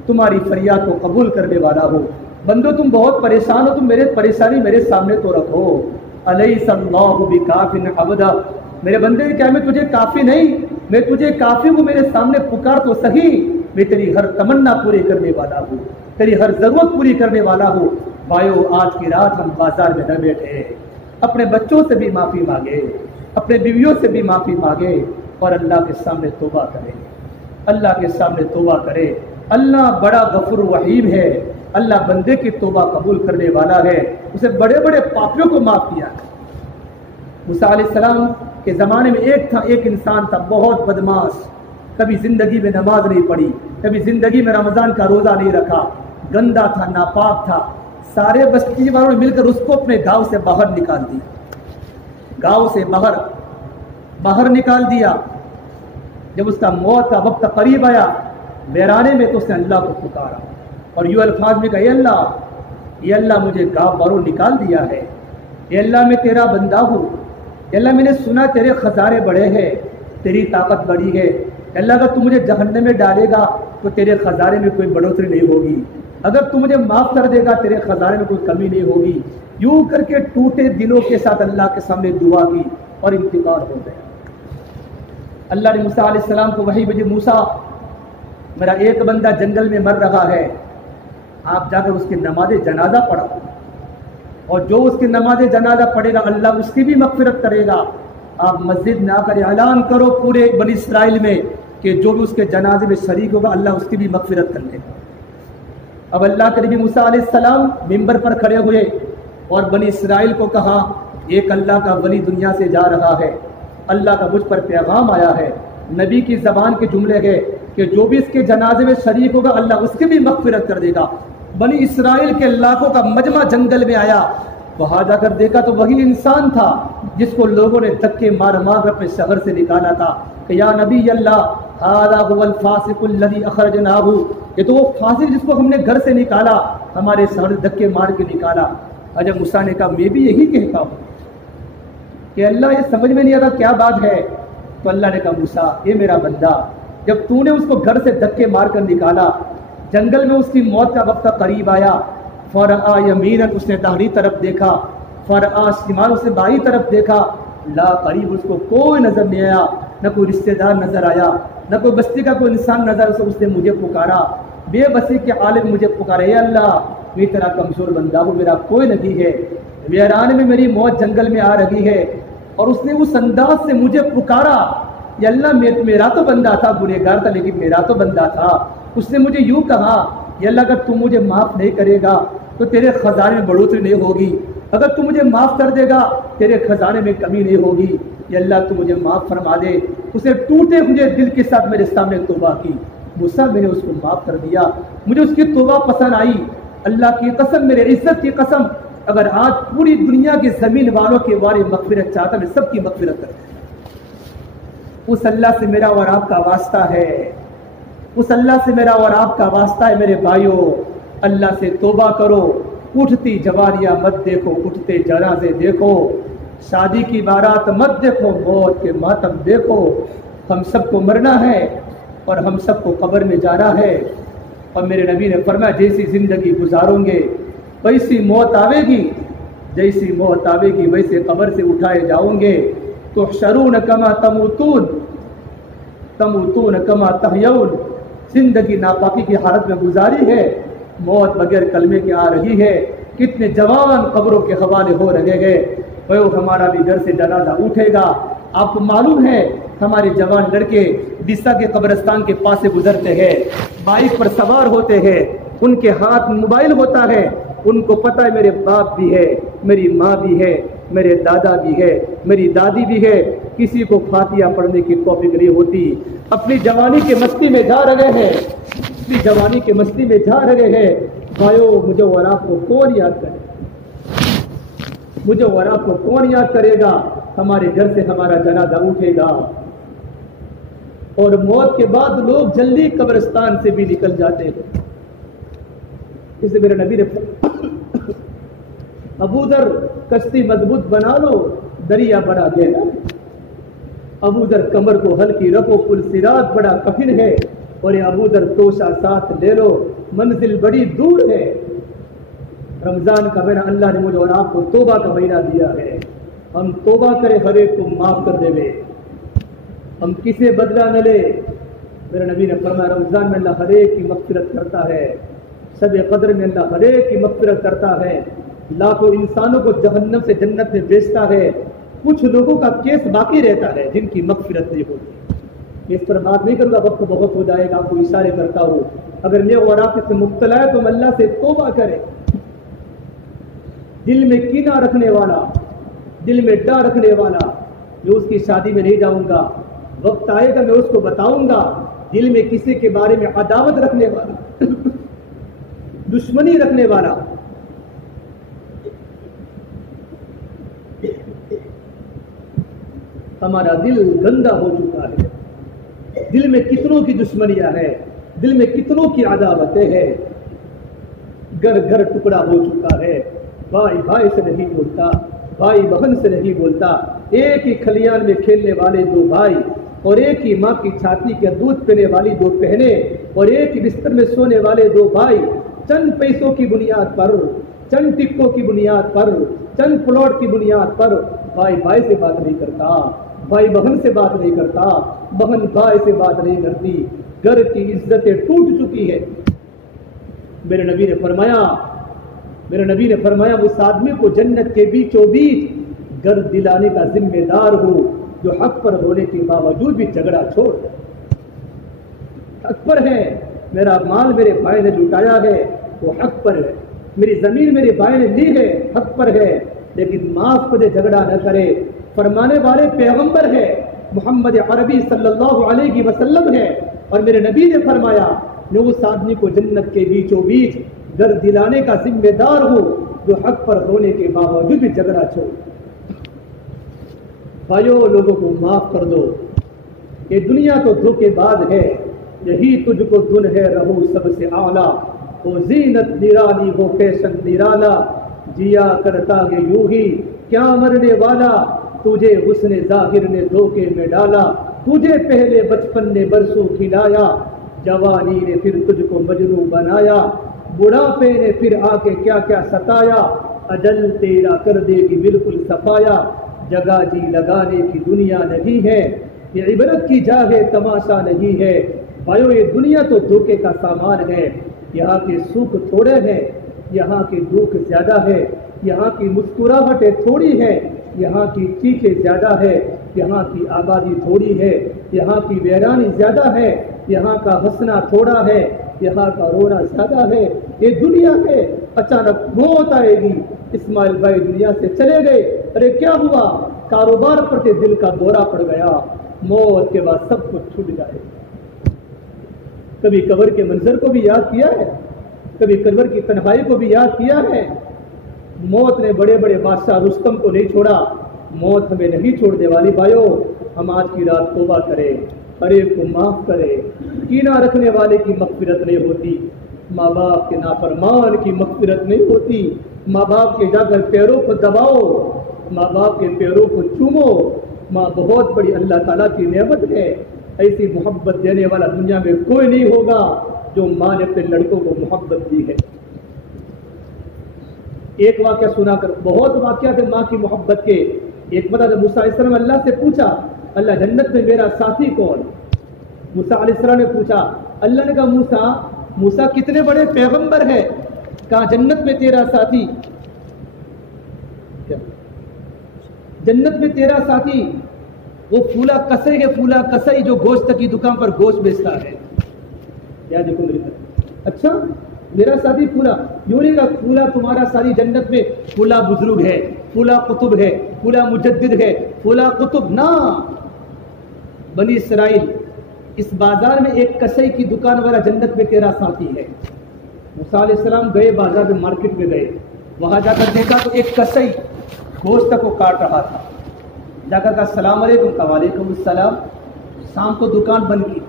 تمہاری فریاد کو قبول کرنے والا ہوں. بندو تم بہت پریشان ہو، تم میرے پریشانی میرے سامنے تو رکھو. الیس اللہ بکاف عبدا، میرے بندے کیا میں تجھے کافی نہیں؟ میں تجھے کافی ہوں، میرے سامنے پکار تو صحیح. میں تیری ہر تمنا پوری کرنے والا ہوں، تیری ہر ضرورت پوری کرنے والا ہوں. بھائیو آج کی رات ہم بازار میں نہ بیٹھے، اپنے بچوں سے بھی معافی مانگے، اپنے بیویوں سے بھی معافی مانگے اور اللہ کے سامنے توبہ کرے. اللہ کے سامنے توبہ کرے. اللہ بڑا غفور رحیم ہے. اللہ بندے کی توبہ قبول کرنے والا ہے. اسے بڑے بڑے پاپیوں کو معاف کیا ہے. موسیٰ علیہ السلام کے زمانے میں ایک انسان تھا بہت بدماش، کبھی زندگی میں نماز نہیں پڑھی، کبھی زندگی میں رمضان کا روزہ نہیں رکھا، گندا تھا، ناپاک تھا۔ سارے بستی والوں نے مل کر اس کو اپنے گاؤں سے باہر نکال دیا، گاؤں سے باہر نکال دیا۔ جب اس کا موت کا وقت قریب آیا ویرانے میں، تو اس نے اللہ کو پکارا اور یوں الفاظ میں کہا، یہ اللہ مجھے گاؤں باروں نکال دیا ہے، یہ اللہ میں تیرا بندہ ہوں، یہ اللہ میں نے سنا تیرے خزانے بڑے ہیں، تیری طاقت بڑی ہے، اللہ اگر تو مجھے جہنم میں ڈالے گا تو تیرے خزانے میں کوئی بڑھوتری نہیں ہوگی، اگر تو مجھے معاف کر دے گا تیرے خزانے میں کوئی کمی نہیں ہوگی۔ یوں کر کے ٹوٹے دلوں کے ساتھ اللہ کے سامنے دعا کی اور انتقال ہو گیا۔ اللہ نے موسیٰ علیہ السلام کو وحی بھیجی، موسیٰ میرا ایک بندہ جنگل میں مر رہا ہے، آپ جا کر اس کی نماز جنازہ پڑھو، اور جو اس کی نماز جنازہ پڑھے گا اللہ اس کی بھی مغفرت کرے گا۔ آپ مسجد میں آ کر اعلان کرو پورے بنی اسرائیل میں کہ جو بھی اس کے جنازے میں شریک ہوگا اللہ اس کی بھی مغفرت کر لے گا۔ اب اللہ کے نبی موسیٰ علیہ السلام ممبر پر کھڑے ہوئے اور بنی اسرائیل کو کہا، ایک اللہ کا ولی دنیا سے جا رہا ہے، اللہ کا مجھ پر پیغام آیا ہے، نبی کی زبان کے جملے گئے کہ جو بھی اس کے جنازے میں شریک ہوگا اللہ اس کی بھی مغفرت کر دے گا۔ بنی اسرائیل کے لاکھوں کا مجمع جنگل میں آیا، وہاں جا کر دیکھا تو وہی انسان تھا جس کو لوگوں نے دھکے مار مار اپنے شہر سے نکالا تھا کہ یا نبی اللہ ھذا هو الفاسق الذی اخرجناہ، یہ تو وہ فاسق جس کو ہم نے گھر سے نکالا، ہمارے شہر دھکے مار کے نکالا۔ حضرت موسیٰ نے کہا میں بھی یہی کہتا ہوں کہ اللہ یہ سمجھ میں نہیں آتا کیا بات ہے۔ تو اللہ نے کہا موسیٰ یہ میرا بندہ، جب تو نے اس کو گھر سے دھکے مار کر نکالا، جنگل میں اس کی موت کا وقت قریب آیا، فرآ یمینا اس نے داہنی طرف دیکھا، فرآ شمال اس نے بائیں طرف دیکھا، لا قریب اس کو کوئی نظر نہیں آیا، نہ کوئی رشتہ دار نظر آیا، نہ کوئی بستی کا کوئی انسان نظر، اس نے مجھے پکارا، بے بسی کے عالم مجھے پکارا، اے اللہ میں تیرا کمزور بندہ ہوں، میرا کوئی نہیں ہے، ویرانے میں میری موت جنگل میں آ رہی ہے، اور اس نے اس انداز سے مجھے پکارا، یا اللہ میرا تو بندہ تھا، گنہگار تھا لیکن میرا تو بندہ تھا۔ اس نے مجھے یوں کہا، یا اللہ اگر تو مجھے معاف نہیں کرے گا تو تیرے خزانے میں بڑھوتری نہیں ہوگی، اگر تو مجھے معاف کر دے گا تیرے خزانے میں کمی نہیں ہوگی، یا اللہ تو مجھے معاف فرما دے۔ اسے ٹوٹے ہوئے دل کے ساتھ میرے سامنے توبہ کی، موسیٰ میں نے اس کو معاف کر دیا، مجھے اس کی توبہ پسند آئی۔ اللہ کی قسم، میرے عزت کی قسم، اگر آج پوری دنیا کی زمین والوں کے بارے مغفرت چاہتا میں سب کی مغفرت کرتا۔ اس اللہ سے میرا اور آپ کا واسطہ ہے، اس اللہ سے میرا اور آپ کا واسطہ ہے میرے بھائیوں۔ اللہ سے توبہ کرو، اٹھتی جواریاں مت دیکھو، اٹھتے جنازے دیکھو، شادی کی بارات مت دیکھو، موت کے ماتم دیکھو۔ ہم سب کو مرنا ہے اور ہم سب کو قبر میں جانا ہے، اور میرے نبی نے فرمایا جیسی زندگی گزارو گے ویسی موت آوے گی، جیسی موت آوے گی ویسے قبر سے اٹھائے جاؤں گے۔ تحشرون کما تموتون تموتون کما تحیون، زندگی ناپاکی کی حالت میں گزاری ہے، موت بغیر کلمے کے آ رہی ہے۔ کتنے جوان قبروں کے حوالے ہو رہے گئے، وہ ہمارا بھی گھر سے جنازہ اٹھے گا۔ آپ کو معلوم ہے ہمارے جوان لڑکے ڈسا کے قبرستان کے پاس سے گزرتے ہیں، بائک پر سوار ہوتے ہیں، ان کے ہاتھ موبائل ہوتا ہے، ان کو پتہ ہے میرے باپ بھی ہے، میری ماں بھی ہے، میرے دادا بھی ہے، میری دادی بھی ہے، کسی کو فاتحہ پڑھنے کی توفیق نہیں ہوتی۔ اپنی جوانی کے مستی میں جا رہے ہیں، اپنی جوانی کے مستی میں جا رہے ہیں۔ بھائیو مجھے اور آپ کو کون یاد کرے، مجھے اور آپ کو کون یاد کرے گا؟ ہمارے گھر سے ہمارا جنازہ اٹھے گا، اور موت کے بعد لوگ جلدی قبرستان سے بھی نکل جاتے ہیں۔ اسے میرے نبی نے ابو ذر کشتی مضبوط بنا لو، دریا بنا دینا۔ ابو ذر کمر کو ہلکی رکھو، پل صراط بڑا کٹھن ہے، اور ابو ذر توشہ ساتھ لے لو، منزل بڑی دور ہے۔ رمضان کا مہینہ اللہ نے مجھے اور آپ کو توبہ کا مہینہ دیا ہے، ہم توبہ کرے، ہر ایک کو معاف کر دے گے، ہم کسے بدلہ نہ لے۔ میرے نبی نے فرمایا رمضان میں اللہ ہر ایک کی مغفرت کرتا ہے، شب قدر میں اللہ ہر ایک کی مغفرت کرتا ہے، لاکھوں انسانوں کو جہنم سے جنت میں بھیجتا ہے، کچھ لوگوں کا کیس باقی رہتا ہے جن کی مغفرت نہیں ہوتی۔ اس پر بات نہیں کروں گا، وقت بہت ہو جائے گا، آپ کو اشارے کرتا ہوں۔ اگر میں اور آپ اس میں مبتلا ہے تو ہم اللہ سے توبہ کریں۔ دل میں کینہ رکھنے والا، دل میں ڈر رکھنے والا، میں اس کی شادی میں نہیں جاؤں گا، وقت آئے گا میں اس کو بتاؤں گا، دل میں کسی کے بارے میں عداوت رکھنے والا دشمنی رکھنے والا، ہمارا دل گندا ہو چکا ہے، دل میں کتنوں کی دشمنیاں ہیں، دل میں کتنوں کی عداوتیں ہیں، گھر گھر ٹکڑا ہو چکا ہے، بھائی بھائی سے نہیں بولتا، بھائی بہن سے نہیں بولتا، ایک ہی کھلیان میں کھیلنے والے دو بھائی اور ایک ہی ماں کی چھاتی کے دودھ پینے والی دو بہنیں اور ایک ہی بستر میں سونے والے دو بھائی، چند پیسوں کی بنیاد پر، چند ٹکوں کی بنیاد پر، چند پلاٹ کی بنیاد پر بھائی بھائی سے بات نہیں کرتا، بھائی بہن سے بات نہیں کرتا، بہن بھائی سے بات نہیں کرتی، گھر کی عزتیں ٹوٹ چکی ہے۔ میرے نبی نے فرمایا اس آدمی کو جنت کے بیچوں بیچ گھر دلانے کا ذمہ دار ہو جو حق پر ہونے کے باوجود بھی جھگڑا چھوڑ دے، حق پر ہے، میرا مال میرے بھائی نے لٹایا ہے وہ حق پر ہے، میری زمین میرے بھائی نے لی ہے حق پر ہے، لیکن معاف مجھے جھگڑا نہ کرے، فرمانے والے پیغمبر ہے، محمد عربی صلی اللہ علیہ وسلم ہے، اور میرے نبی نے فرمایا میں اس آدمی کو جنت کے بیچوں بیچ گھر دلانے کا ذمہ دار ہوں جو حق پر ہونے کے باوجود بھی جھگڑا چھوڑ۔ بھائیو لوگوں کو معاف کر دو، یہ دنیا تو دھوکے باز ہے، یہی تجھ کو دن ہے رہو سب سے اعلیٰ، ہو زینت نرالی ہو فیشن نرالا، جیا کرتا گے یوں ہی کیا مرنے والا، تجھے حسن ظاہر نے دھوکے میں ڈالا، تجھے پہلے بچپن نے برسوں کھلایا، جوانی نے پھر تجھ کو مجنوں بنایا، بڑھاپے نے پھر آ کے کیا کیا ستایا، اجل تیرا کر دے گی بالکل صفایا، جگہ جی لگانے کی دنیا نہیں ہے، یہ عبرت کی جا ہے تماشا نہیں ہے۔ بھائیو یہ دنیا تو دھوکے کا سامان ہے، یہاں کے سکھ تھوڑے ہیں، یہاں کے دکھ زیادہ ہے، یہاں کی مسکراہٹیں تھوڑی ہے، یہاں کی چیخیں زیادہ ہے، یہاں کی آبادی تھوڑی ہے، یہاں کی ویرانی زیادہ ہے، یہاں کا ہنسنا تھوڑا ہے، یہاں کا رونا زیادہ ہے، یہ دنیا ہے، اچانک موت آئے گی۔ اسماعیل بھائی دنیا سے چلے گئے، ارے کیا ہوا؟ کاروبار پر سے دل کا دورہ پڑ گیا، موت کے بعد سب کچھ چھوٹ جائے۔ کبھی قبر کے منظر کو بھی یاد کیا ہے، کبھی قبر کی تنہائی کو بھی یاد کیا ہے۔ موت نے بڑے بڑے بادشاہ رستم کو نہیں چھوڑا، موت ہمیں نہیں چھوڑنے والی۔ بھائیو ہم آج کی رات توبہ کریں، ہر ایک کو معاف کرے، کینہ رکھنے والے کی مغفرت نہیں ہوتی، ماں باپ کے نافرمان کی مغفرت نہیں ہوتی، ماں باپ کے جا کر پیروں کو دباؤ، ماں باپ کے پیروں کو چومو، ماں بہت بڑی اللہ تعالیٰ کی نعمت ہے، ایسی محبت دینے والا دنیا میں کوئی نہیں ہوگا جو ماں نے اپنے لڑکوں کو محبت دی ہے۔ ایک واقعہ سنا کر، بہت واقعات ہیں ماں کی محبت کے۔ ایک بتا جب موسیٰ علیہ السلام اللہ سے پوچھا اللہ جنت میں میرا ساتھی کون؟ موسیٰ علیہ السلام نے پوچھا، اللہ نے کہا موسیٰ کتنے بڑے پیغمبر ہے، کہا جنت میں تیرا ساتھی، جنت میں تیرا ساتھی وہ پھولا کسائی ہے، پھولا کسائی جو گوشت کی دکان پر گوشت بیچتا ہے۔ کیا دیکھو میری طرف، اچھا میرا ساتھی پھولا، یوں نہیں کہا پھولا تمہارا ساری جنت میں پھولا بزرگ ہے، پھولا قطب ہے، پھولا مجدد ہے، پھولا قطب نہ۔ بنی اسرائیل اس بازار میں ایک کسائی کی دکان والا جنت میں تیرا ساتھی ہے۔ موسیٰ علیہ السلام گئے بازار میں، مارکیٹ میں گئے، وہاں جا کر دیکھا تو ایک کسائی گوشت کو کاٹ رہا تھا، جا کر کہا السلام علیکم، کہا وعلیکم السلام۔ شام کو دکان بند کی،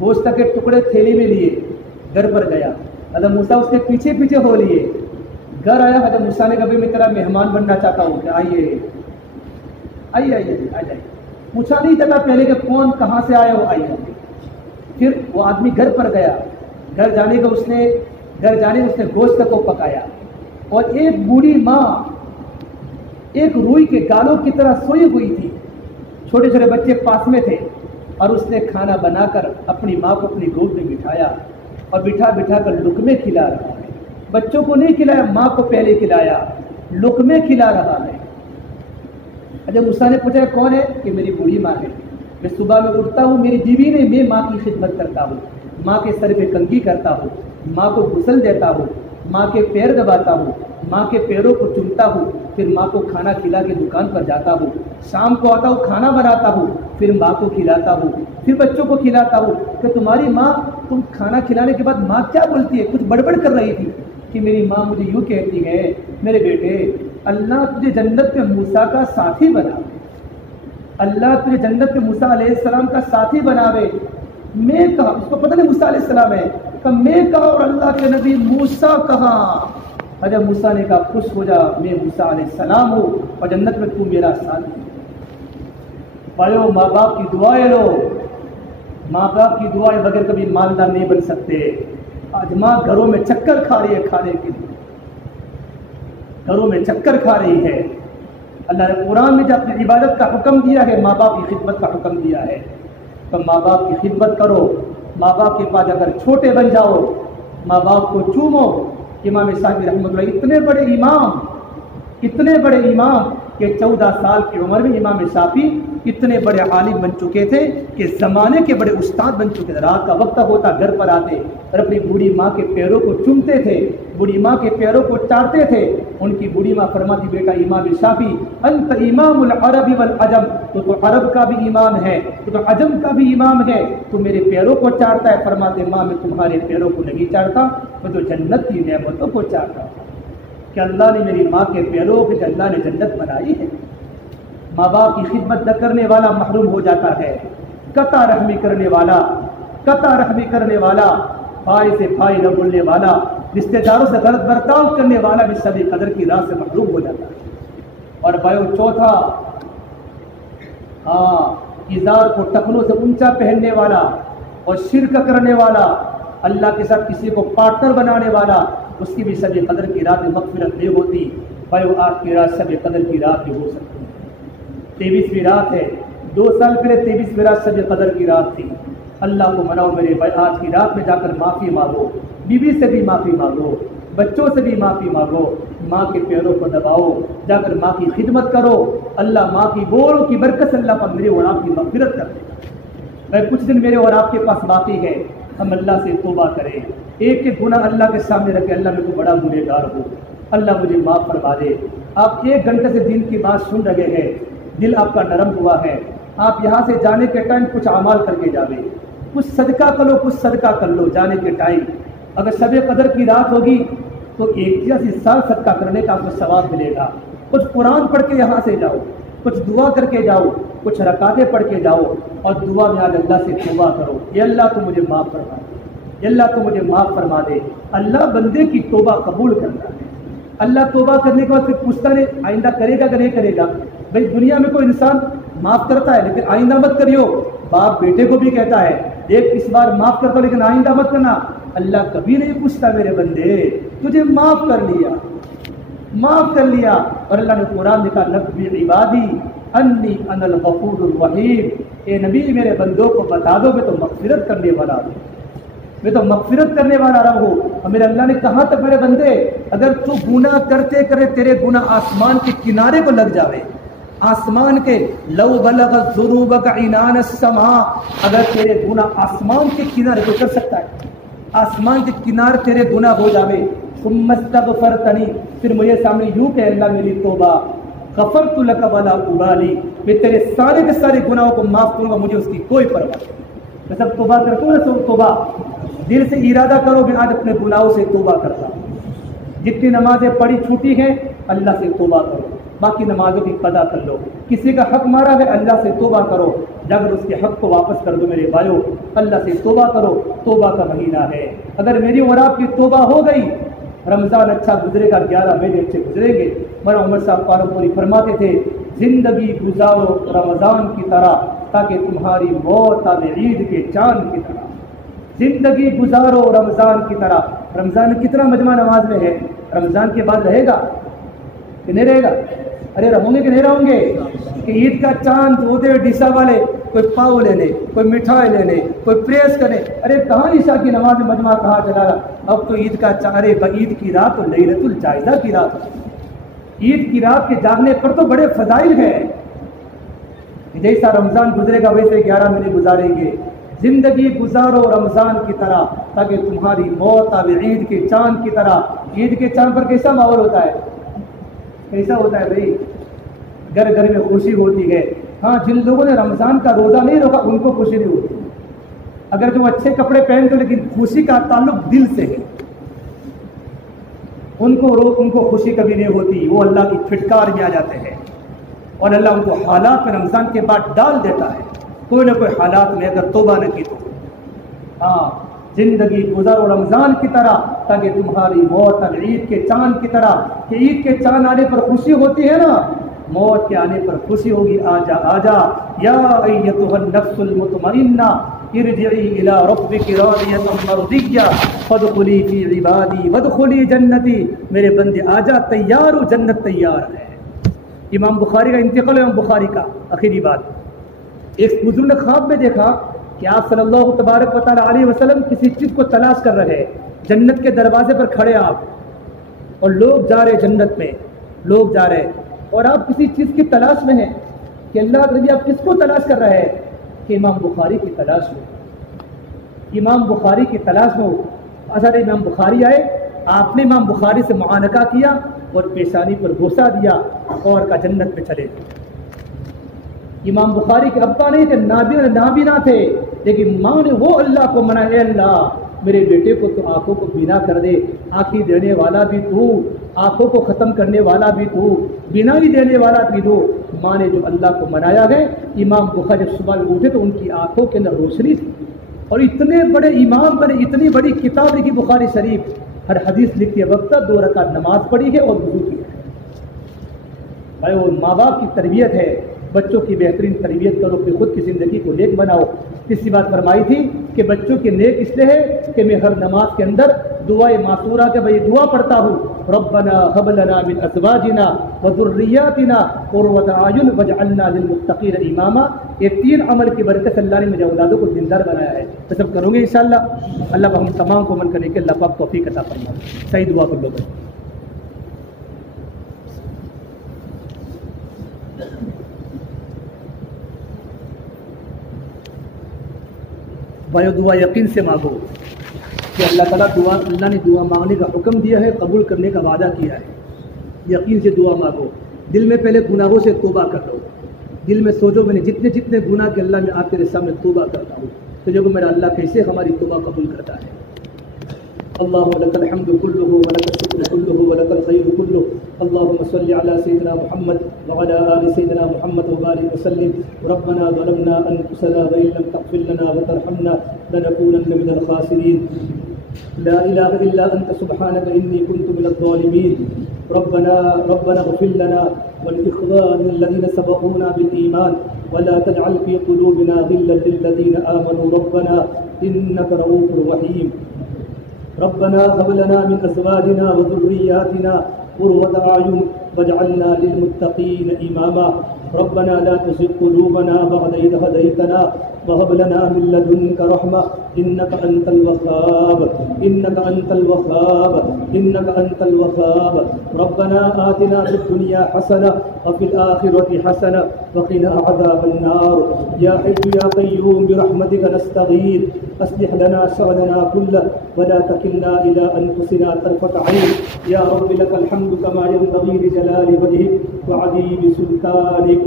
گوشت کے ٹکڑے تھیلی میں لیے گھر پر گیا، حضرت موسیٰ اس کے پیچھے پیچھے ہو لیے، گھر آیا، حضرت موسیٰ نے کہا میں تیرا مہمان بننا چاہتا ہوں کہ آئیے آئیے آئیے آئیے، پوچھا نہیں چلا پہلے کہ کون کہاں سے آئے ہو، آئیے۔ پھر وہ آدمی گھر پر گیا، گھر جانے کا اس نے گوشت کو پکایا، اور ایک بوڑھی ماں ایک روئی کے گالوں کی طرح سوئی ہوئی تھی، چھوٹے چھوٹے بچے پاس میں تھے، اور اس نے کھانا بنا کر اپنی ماں کو اپنی گود میں بٹھایا اور بٹھا بٹھا کر لقمے کھلا رہا ہے۔ بچوں کو نہیں کھلایا، ماں کو پہلے کھلایا، لقمے کھلا رہا ہے۔ جب موسیٰ نے پوچھا کون ہے، کہ میری بوڑھی ماں ہے، میں صبح میں اٹھتا ہوں، میری بیوی نے، میں ماں کی خدمت کرتا ہوں، ماں کے سر پہ کنگھی کرتا ہوں، ماں کو غسل دیتا ہوں، ماں کے پیر دباتا ہوں، ماں کے پیروں کو چومتا ہوں، پھر ماں کو کھانا کھلا کے دکان پر جاتا ہوں، شام کو آتا ہوں کھانا بناتا ہوں، پھر ماں کو کھلاتا ہوں، پھر بچوں کو کھلاتا ہوں۔ کہ تمہاری ماں، تم کھانا کھلانے کے بعد ماں کیا بولتی ہے؟ کچھ بڑبڑ کر رہی تھی کہ میری ماں مجھے یوں کہتی ہے، میرے بیٹے اللہ تجھے جنت میں موسیٰ کا ساتھی بنا، اللہ تجھے جنت میں موسیٰ علیہ السلام کا ساتھی بناوے۔ میں کہا، اس کو پتہ نہیں موسیٰ علیہ السلام ہے، کہ میں کہا اور اللہ کے نبی موسیٰ کہاں؟ حضرت موسیٰ نے کہا خوش ہو جا، میں موسیٰ علیہ السلام ہوں اور جنت میں تو میرا ساتھی۔ پڑھو ماں باپ کی دعائیں لو، ماں باپ کی دعائیں بغیر کبھی مالدار نہیں بن سکتے۔ آج ماں گھروں میں چکر کھا رہی ہے کھانے کے لیے، گھروں میں چکر کھا رہی ہے۔ اللہ نے قرآن میں جب اپنی عبادت کا حکم دیا ہے، ماں باپ کی خدمت کا حکم دیا ہے، تو ماں باپ کی خدمت کرو۔ ماں باپ کے پاس اگر چھوٹے بن جاؤ، ماں باپ کو چومو۔ امام شافعی رحمۃ اللہ اتنے بڑے امام کہ 14 سال کی عمر میں امام شافعی اتنے بڑے عالم بن چکے تھے کہ زمانے کے بڑے استاد بن چکے تھے۔ رات کا وقت ہوتا گھر پر آتے اور اپنی بوڑھی ماں کے پیروں کو چومتے تھے، بوڑھی ماں کے پیروں کو چاٹتے تھے۔ ان کی بوڑھی ماں فرماتی بیٹا امام شافعی انت امام العرب والعجم، تو عرب کا بھی امام ہے، تو عجم کا بھی امام ہے، تو میرے پیروں کو چاٹتا ہے۔ فرماتے ماں میں تمہارے پیروں کو نہیں چاٹتا، میں تو جنت کی نعمتوں کو چاٹتا ہوں کہ اللہ نے میری ماں کے پیروں پہ اللہ نے جنت بنائی ہے۔ ماں باپ کی خدمت نہ کرنے والا محروم ہو جاتا ہے۔ قطع رحمی کرنے والا، بھائی سے بھائی نہ بولنے والا، رشتہ داروں سے غلط برتاؤ کرنے والا بھی شب قدر کی رات سے محروم ہو جاتا ہے۔ اور بھائیو چوتھا، ازار کو ٹخنوں سے اونچا پہننے والا اور شرک کرنے والا، اللہ کے ساتھ کسی کو پارٹنر بنانے والا، اس کی بھی شب قدر کی رات میں مغفرت نہیں ہوتی۔ بھائیو آج کی رات شب قدر کی رات بھی ہو سکتی ہے، 23ویں رات ہے۔ 2 سال پہلے 23ویں رات شب قدر کی رات تھی۔ اللہ کو مناؤ میرے بھائی، آج کی رات میں جا کر معافی مانگو، بیوی سے بھی معافی مانگو، بچوں سے بھی معافی مانگو، ماں کے پیروں کو دباؤ، جا کر ماں کی خدمت کرو۔ اللہ ماں کی بولوں کی برکت سے اللہ پر میرے اور آپ کی مغفرت کر دے گا۔ میں کچھ دن میرے اور آپ کے پاس باقی ہے، ہم اللہ سے توبہ کریں، ایک ایک گناہ اللہ کے سامنے رکھے، اللہ میں تو بڑا گنہگار ہوں، اللہ مجھے معاف فرما دے۔ آپ 1 گھنٹے سے دین کی بات سن رہے ہیں، دل آپ کا نرم ہوا ہے، آپ یہاں سے جانے کے ٹائم کچھ اعمال کر کے جاوے، کچھ صدقہ کرو، کچھ صدقہ کر لو جانے کے ٹائم۔ اگر شب قدر کی رات ہوگی تو 81 سال صدقہ کرنے کا آپ کو ثواب ملے گا۔ کچھ قرآن پڑھ کے یہاں سے جاؤ، کچھ دعا کر کے جاؤ، کچھ رکعتیں پڑھ کے جاؤ، اور دعا میں آج اللہ سے توبہ کرو، اے اللہ تو مجھے معاف فرما دے، اے اللہ تو مجھے معاف فرما دے۔ اللہ بندے کی توبہ قبول کرتا ہے۔ اللہ توبہ کرنے کے بعد پھر پوچھتا نہیں آئندہ کرے گا کہ نہیں کرے گا۔ بھائی دنیا میں کوئی انسان معاف کرتا ہے لیکن آئندہ مت کریو، باپ بیٹے کو بھی کہتا ہے دیکھ اس بار معاف کرتا لیکن آئندہ مت کرنا۔ اللہ کبھی نہیں پوچھتا میرے بندے تجھے معاف کر لیا، معاف کر لیا۔ اور اللہ نے قرآن میں کہا نبی عبادی انی انا الغفور الرحیم، اے نبی میرے بندوں کو بتا دو میں تو مغفرت کرنے والا ہوں، میں تو مغفرت کرنے والا رب ہوں۔ اور میرے اللہ نے کہا تک میرے بندے اگر تو گناہ کرتے کرے تیرے گناہ آسمان کے کنارے کو لگ جاوے، آسمان کے لو بلغ ذنوبک عنان السماء، اگر تیرے گناہ آسمان کے کنارے کو کر سکتا ہے، آسمان کے کنارے تیرے گناہ ہو جاوے، ثم استغفرتنی، پھر مجھے سامنے یوں کہ اللہ میری توبہ، غفرت لک ولا ابالی، میں تیرے سارے کے سارے گناہوں کو معاف کروں گا، مجھے اس کی کوئی پرواہ نہیں۔ میں سب توبہ کرتا ہوں نا، سب توبہ دل سے ارادہ کرو میں آج اپنے گناہوں سے توبہ کرتا ہوں۔ جتنی نمازیں پڑھی چھوٹی ہیں اللہ سے توبہ کرو، باقی نمازوں کی قضا کر لو۔ کسی کا حق مارا ہے اللہ سے توبہ کرو، جب اس کے حق کو واپس کر دو میرے بھائیو، اللہ سے توبہ کرو، توبہ کا مہینہ ہے۔ اگر میری اور آپ کی توبہ ہو گئی رمضان اچھا گزرے گا، 11 مہینے اچھے گزریں گے۔ مولانا عمر صاحب فاروق پوری فرماتے تھے زندگی گزارو رمضان کی طرح تاکہ تمہاری موت آئے عید کے چاند کی طرح، زندگی گزارو رمضان کی طرح۔ رمضان کتنا مجمع نماز میں ہے، رمضان کے بعد رہے گا کہ نہیں رہے گا؟ ارے رہوں گے کہ نہیں رہوں گے؟ کہ عید کا چاند ہوتے ڈیسا والے کوئی پاؤ لینے، کوئی مٹھائی لینے، کوئی پریس کرے، ارے کہاں عشاء کی نماز میں مجمع کہاں چلا گا؟ اب تو عید کا چارے عید کی رات تو لیلۃ الجائزہ کی رات ہے، عید کی رات کے جاگنے پر تو بڑے فضائل ہیں۔ جیسا رمضان گزرے گا ویسے 11 مہینے گزاریں گے، زندگی گزارو رمضان کی طرح تاکہ تمہاری موت اب عید کے چاند کی طرح۔ عید کے چاند پر کیسا ماحول ہوتا ہے؟ کیسا ہوتا ہے بھائی؟ گھر گھر میں خوشی ہوتی ہے۔ ہاں، جن لوگوں نے رمضان کا روزہ نہیں روکا ان کو خوشی نہیں ہوتی، اگر جو اچھے کپڑے پہنتے لیکن خوشی کا تعلق دل سے ہے، ان کو خوشی کبھی نہیں ہوتی، وہ اللہ کی پھٹکار میں آ جاتے ہیں اور اللہ ان کو حالات میں رمضان کے بعد ڈال دیتا ہے، کوئی نہ کوئی حالات میں، اگر توبہ نہ کی تو۔ ہاں، زندگی گزارو رمضان کی طرح تاکہ تمہاری موت اب عید کے چاند کی طرح، کہ عید کے چاند آنے پر خوشی ہوتی ہے نا، موت کے آنے پر خوشی ہوگی۔ آجا آجا یا ایتھا النفس المطمئنہ ارجعی الی ربک راضیۃ مرضیہ فادخلی فی عبادی وادخلی جنتی، میرے بندے آجا، تیار ہو، جنت تیار ہے۔ امام بخاری کا انتقال، امام بخاری کا آخری بات، ایک بزرگ نے خواب میں دیکھا کہ آپ صلی اللہ تبارک و تعالیٰ علیہ وسلم کسی چیز کو تلاش کر رہے، جنت کے دروازے پر کھڑے آپ، اور لوگ جا رہے جنت میں، لوگ جا رہے، اور آپ کسی چیز کی تلاش میں ہیں کہ اللہ کے نبی آپ کس کو تلاش کر رہے ہیں؟ کہ امام بخاری کی تلاش میں، امام بخاری کی تلاش میں۔ اصل امام بخاری آئے، آپ نے امام بخاری سے معانقہ کیا اور پیشانی پر بوسہ دیا اور کا جنت میں چلے گئے۔ امام بخاری کے ابا نہیں تھے، نابینا تھے، لیکن ماں نے وہ اللہ کو منایا، اے اللہ میرے بیٹے کو تو آنکھوں کو بینا کر دے، آنکھیں دینے والا بھی تو، آنکھوں کو ختم کرنے والا بھی تو، بینائی دینے والا بھی تو۔ ماں نے جو اللہ کو منایا ہے، امام بخاری جب صبح میں اٹھے تو ان کی آنکھوں کے اندر روشنی تھی، اور اتنے بڑے امام بنے، اتنی بڑی کتاب لکھی بخاری شریف، ہر حدیث لکھتے وقت 2 رکعت نماز پڑھی ہے اور وضو کیا ہے۔ بھائی وہ ماں باپ کی تربیت ہے، بچوں کی بہترین تربیت کرو، پھر خود کی زندگی کو نیک بناؤ۔ تیسری بات فرمائی تھی کہ بچوں کے نیک اس لیے ہے کہ میں ہر نماز کے اندر دعائے معصورہ کے بھائی دعا پڑھتا ہوں، ربنا هب لنا من ازواجنا وذرياتنا قرۃ اعین واجعلنا للمتقین اماما۔ یہ 3 عمل کی برکت سے اللہ نے مجھے اولادوں کو دیندار بنایا ہے، تو سب کروں گے انشاءاللہ۔ اللہ پاک ہم تمام کو عمل کرنے کے اللہ پاک توفیق عطا فرمائے۔ صحیح دعا کر لو۔ بھائی دعا یقین سے مانگو کہ اللہ تعالیٰ اللہ نے دعا مانگنے کا حکم دیا ہے، قبول کرنے کا وعدہ کیا ہے۔ یقین سے دعا مانگو، دل میں پہلے گناہوں سے توبہ کر لو، دل میں سوچو میں نے جتنے گناہ کے اللہ میں آپ تیرے سامنے توبہ کرتا ہوں، تو جو میرا اللہ کیسے ہماری توبہ قبول کرتا ہے۔ اللهم لك الحمد كله ولك الشكر كله ولك الخير كله، اللهم صل على سيدنا محمد وعلى آل سيدنا محمد وبارك وسلم۔ ربنا ظلمنا أنفسنا وإن لم تغفر لنا وترحمنا لنكونن من الخاسرين، لا إله إلا أنت سبحانك إني كنت من الظالمين۔ ربنا اغفر لنا ولإخواننا الذين سبقونا بالإيمان ولا تجعل في قلوبنا غلا للذين آمنوا ربنا إنك رؤوف رحيم۔ ربنا هب لنا من أزواجنا وذرياتنا قرة أعين واجعلنا للمتقين إماما۔ ربنا لا تزغ قلوبنا بعد إذ هديتنا وهب لنا من لدنك رحمة إنك أنت الوهاب إنك أنت الوهاب إنك أنت الوهاب۔ ربنا آتنا في الدنيا حسنة وفي الآخرة حسنة وقنا عذاب النار۔ يا حي يا قيوم برحمتك نستغيث، أصلح لنا شأننا كله ولا تكلنا إلى أنفسنا طرفة عين۔ يا رب لك الحمد كما ينبغي لجلال وجهك وعظيم سلطانك۔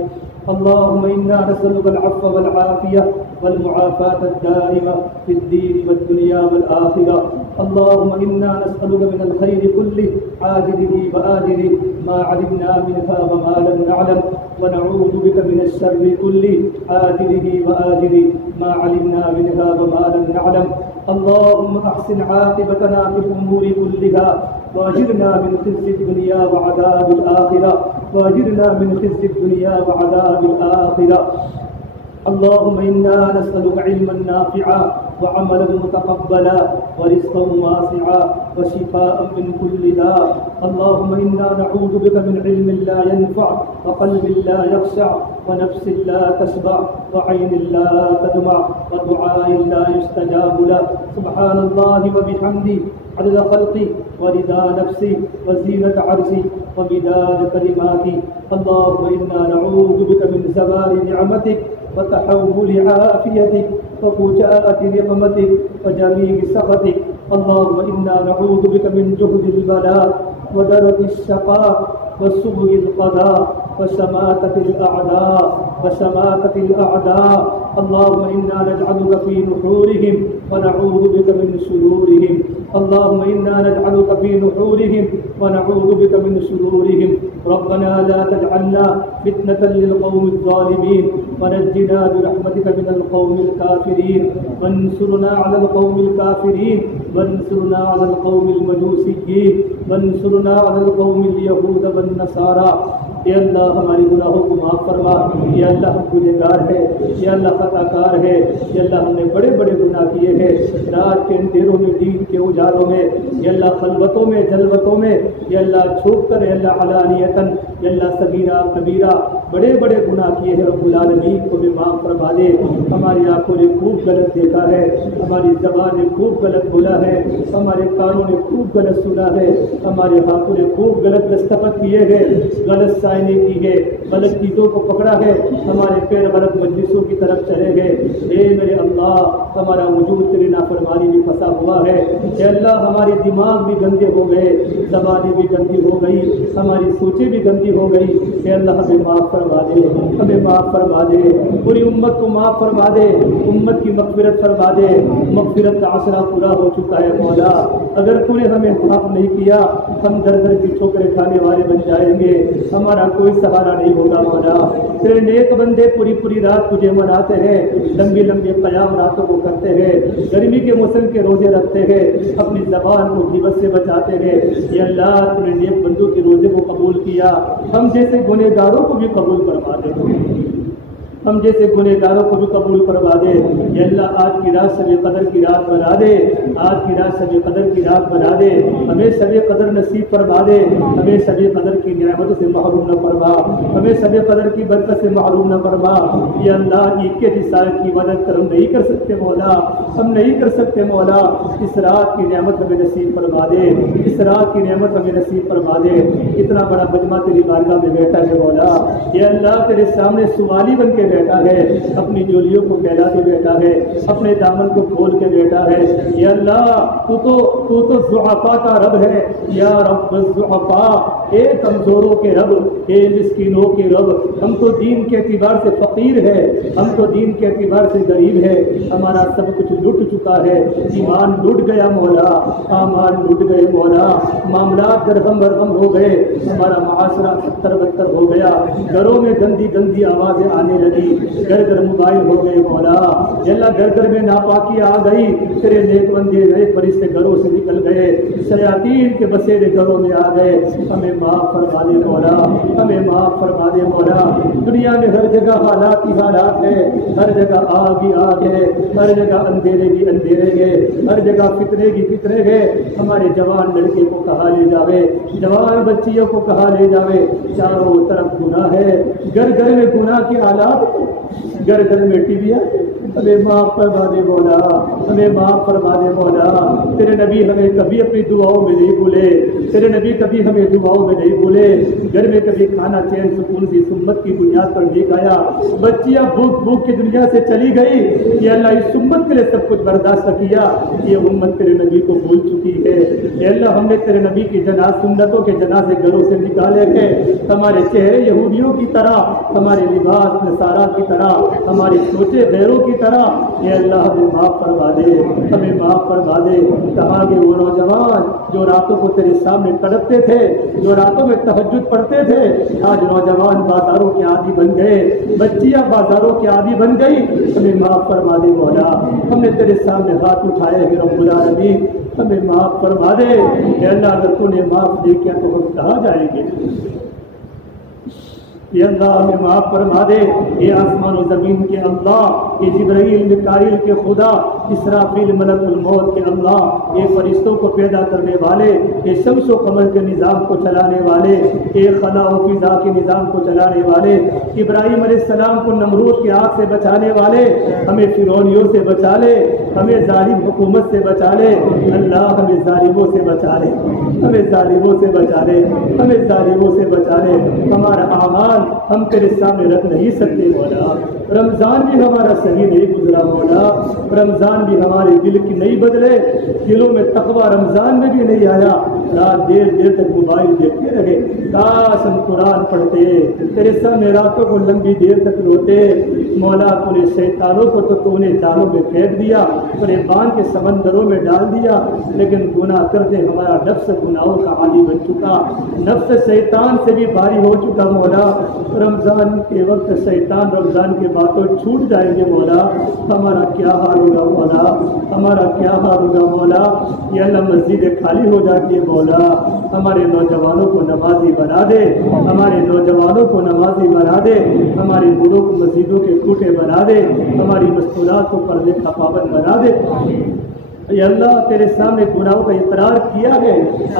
اللهم إنا نسألك العفو والعافية والمعافاة الدائمة في الدين والدنيا والآخرة۔ اللهم إنا نسألك من الخير كله عاجله وآجله ما علمنا منها وما لم نعلم، ونعوذ بك من الشر كله عاجله وآجله ما علمنا منها وما لم نعلم۔ اللهم أحسن عاقبتنا في الأمور كلها واجرنا من خزي الدنيا وعذاب الآخرة، واجرنا من خزي الدنيا وعذاب الآخرة۔ اللهم إنا نسألك علما نافعا وعملا متقبلا ورزقا واسعا وشفاء من كل داء۔ اللهم إنا نعوذ بك من علم لا ينفع وقلب لا يخشع ونفس لا تشبع وعين لا تدمع ودعاء لا يستجاب له۔ سبحان الله وبحمده عدد خلقي ورضا نفسي وزينة عرشي ومداد كلماتي۔ اللهم إنا نعوذ بك من زوال نعمتك وتحول عافيتك وفجاءة نقمتك وجميع سخطك. اللهم إنا نعوذ بك من جهد البلاء ودرك الشقاء وسوء القضاء وشماتة الأعداء. اللهم إنا نجعلك في نحورهم ونعوذ بك من شرورهم. اللهم إنا نجعلك في نحورهم ونعوذ بك من شرورهم. ربنا لا تجعلنا فتنة للقوم الظالمين ونجنا برحمتك من القوم الكافرين وانصرنا على القوم الكافرين وانصرنا على القوم المجوسيين وانصرنا على القوم اليهود والنصارى. اے اللہ ہمارے گناہوں کو معاف فرما. یا اللہ ہم گنہگار ہیں، یا اللہ خطا کار ہے، یا اللہ ہم نے بڑے بڑے گناہ کیے ہیں. رات کے اندھیروں میں، دین کے اجالوں میں، یا اللہ خلوتوں میں، جلوتوں میں، یا اللہ چھپ کر، یا اللہ علانیتاً، یا اللہ صغیرہ کبیرہ بڑے بڑے گناہ کیے ہیں. رب العالمین کو بھی معاف فرما دے. ہماری آنکھوں نے خوب غلط دیکھا ہے، ہماری زبان نے خوب غلط بولا ہے، ہمارے کانوں نے خوب غلط سنا ہے، ہمارے ہاتھوں نے خوب غلط دستخط کیے ہیں، غلط سائنیں کی ہے، غلط چیزوں کو پکڑا ہے، ہمارے پیر غلط مجلسوں کی طرف چلے گئے. اے میرے اللہ، ہمارا وجود تیری نافرمانی میں پھنسا ہوا ہے. اے اللہ ہمارے دماغ بھی گندے ہو گئے، زبانیں بھی گندی ہو گئی، ہماری سوچیں بھی گندی ہو گئی. اے اللہ ہمیں معاف فرما دے، ہمیں معاف فرما دے. پوری امت کو معاف فرما دے، امت کی مغفرت فرما دے. مغفرت کا عشرہ پورا ہو چکا ہے مولا. اگر تو نے ہمیں معاف نہیں کیا، ہم در در کی ٹھوکریں کھانے والے بن جائیں گے، ہمارا کوئی سہارا نہیں ہوگا مولا. تیرے نیک بندے پوری پوری رات تجھے مناتے ہیں، لمبی لمبی قیام راتوں کو کرتے ہیں، گرمی کے موسم کے روزے رکھتے ہیں، اپنی زبان کو غیبت سے بچاتے ہیں. یا اللہ تیرے نیک بندوں کے روزے کو قبول کیا، ہم جیسے گنہگاروں کو بھی قبول فرما دے، ہم جیسے گنہگاروں کو بھی قبول فرما دے. یا اللہ آج کی رات شب قدر کی رات بنا دے، آج کی رات شب قدر کی رات بنا دے. ہمیں شب قدر نصیب فرما دے، ہمیں شب قدر کی نعمتوں سے محروم نہ فرما، ہمیں شب قدر کی برکت سے محروم نہ فرما. یا اللہ عید کے رسالت کی مدد کر، ہم نہیں کر سکتے مولا، ہم نہیں کر سکتے مولا. اس رات کی نعمت ہمیں نصیب فرما دے، اس رات کی نعمت ہمیں نصیب فرما دے. اتنا بڑا مجمع تیری بارگاہ میں بیٹھا ہے مولا. یا اللہ تیرے سامنے سوالی بن کے بیٹھا ہے، اپنی جولیوں کو پھیلا کے بیٹھا ہے، اپنے دامن کو کھول کے بیٹھا ہے. یا اللہ تو ضعفاء کا رب ہے. یا رب الضعفاء، اے کمزوروں کے رب، اے مسکینوں کے رب. ہم تو دین کے اعتبار سے فقیر ہے، ہم تو دین کے اعتبار سے غریب ہے. ہمارا سب کچھ لٹ چکا ہے، ایمان لٹ گیا مولا، اعمال لٹ گئے مولا، معاملات درہم برہم ہو گئے، ہمارا معاشرہ ستر بتر ہو گیا، گھروں میں گندی گندی آوازیں آنے لگی، گھر گھر موبائل ہو گئے مولا. یا اللہ گھر گھر میں ناپاکی آ گئی، تیرے نیک بندے نئے فرشتے گھروں سے نکل گئے، شیاطین کے بسیرے گھروں میں آ گئے. ہمیں معاف فرما دے مولا، ہمیں معاف فرما دے مولا. دنیا میں ہر جگہ حالات ہی حالات ہے، ہر جگہ آگ ہی آگ ہے، ہر جگہ اندھیرے بھی اندھیرے گئے، ہر جگہ فتنے کی فتنے گئے. ہمارے جوان لڑکے کو کہاں لے جاوے، جوان بچیوں کو کہاں لے جاوے. چاروں طرف گناہ ہے، گھر گھر میں گناہ کے آلات، گھر گھر میں ٹی وی. ہمیں معاف فرما دے مولا، ہمیں معاف فرما دے مولا. تیرے نبی ہمیں کبھی اپنی دعاؤں میں نہیں بھولے، تیرے نبی کبھی ہمیں دعاؤں میں نہیں بھولے. گھر میں کبھی کھانا چین سکون سی سنت کی بنیاد پر نہیں کھایا، بچیاں بھوک بھوک کی دنیا سے چلی گئی. یہ اللہ اس امت کے لیے سب کچھ برداشت کیا، یہ امت تیرے نبی کو بھول چکی ہے. اے اللہ ہم نے تیرے نبی کی سنتوں کے جنازے گھروں سے نکالے ہیں، ہمارے چہرے یہودیوں کی طرح، ہمارے لباس نصارا کی طرح، ہماری سوچے غیروں کی طرح. اے اللہ ہمیں معاف فرما دے، ہمیں معاف فرما دے. کہاں گے وہ نوجوان جو راتوں کو تیرے سامنے تڑپتے تھے، جو راتوں میں تہجد پڑھتے تھے؟ آج نوجوان بازاروں کے عادی بن گئے، بچیاں بازاروں کے عادی بن گئی. ہمیں معاف فرما دے مولا. ہم نے تیرے سامنے ہاتھ اٹھائے ہیں رب العالمین، ہمیں معاف فرما دے. اے اللہ اگر تو نے معاف نہیں کیا تو ہم کہاں جائیں گے؟ یہ اللہ ہمیں معاف فرما دے. یہ آسمان و زمین کے اللہ، یہ جبرائیل میکائیل کے خدا، اسرافیل ملک الموت کے اللہ، اے فرشتوں کو پیدا کرنے والے، اے شمس و قمر کے نظام کو چلانے والے، اے خلا و فضا کے نظام کو چلانے والے، ابراہیم علیہ السلام کو نمرود کی آگ سے بچانے والے، ہمیں فرعونیوں سے بچا لے، ہمیں ظالم حکومت سے بچا لے اللہ، ہمیں ظالموں سے بچا لے، ہمیں ظالموں سے بچا لے، ہمیں ظالموں سے بچا لے۔ ہمارا اعمال ہم تیرے سامنے رکھ نہیں سکتے مولا، رمضان بھی ہمارا صحیح نہیں گزرا مولا، رمضان بھی ہمارے دل کی نہیں بدلے، دلوں میں تقوی رمضان میں بھی نہیں آیا، رات دیر دیر تک موبائل دیکھتے رہے، کاش ہم قرآن پڑھتے، تیرے سامنے راتوں کو لمبی دیر تک روتے مولا۔ تو نے شیطانوں کو تو نے جالوں میں پھینک دیا، فریبان کے سمندروں میں ڈال دیا، لیکن گناہ کرتے ہمارا نفس گناہوں کا عادی بن چکا، نفس شیطان سے بھی بھاری ہو چکا مولا۔ رمضان کے وقت شیطان رمضان کے باتوں چھوٹ جائیں گے مولا، ہمارا کیا حال ہوگا مولا، ہمارا کیا حال ہوگا مولا۔ یہ اللہ مسجدیں خالی ہو جاتی ہے مولا، ہمارے نوجوانوں کو نمازی بنا دے، ہمارے نوجوانوں کو نمازی بنا دے، ہمارے بوڑھوں کو مسجدوں کے کوٹے بنا دے، ہماری مستورات کو پردے کا پابند بنا دے۔ اے اللہ تیرے سامنے گناہوں کا اقرار کیا ہے،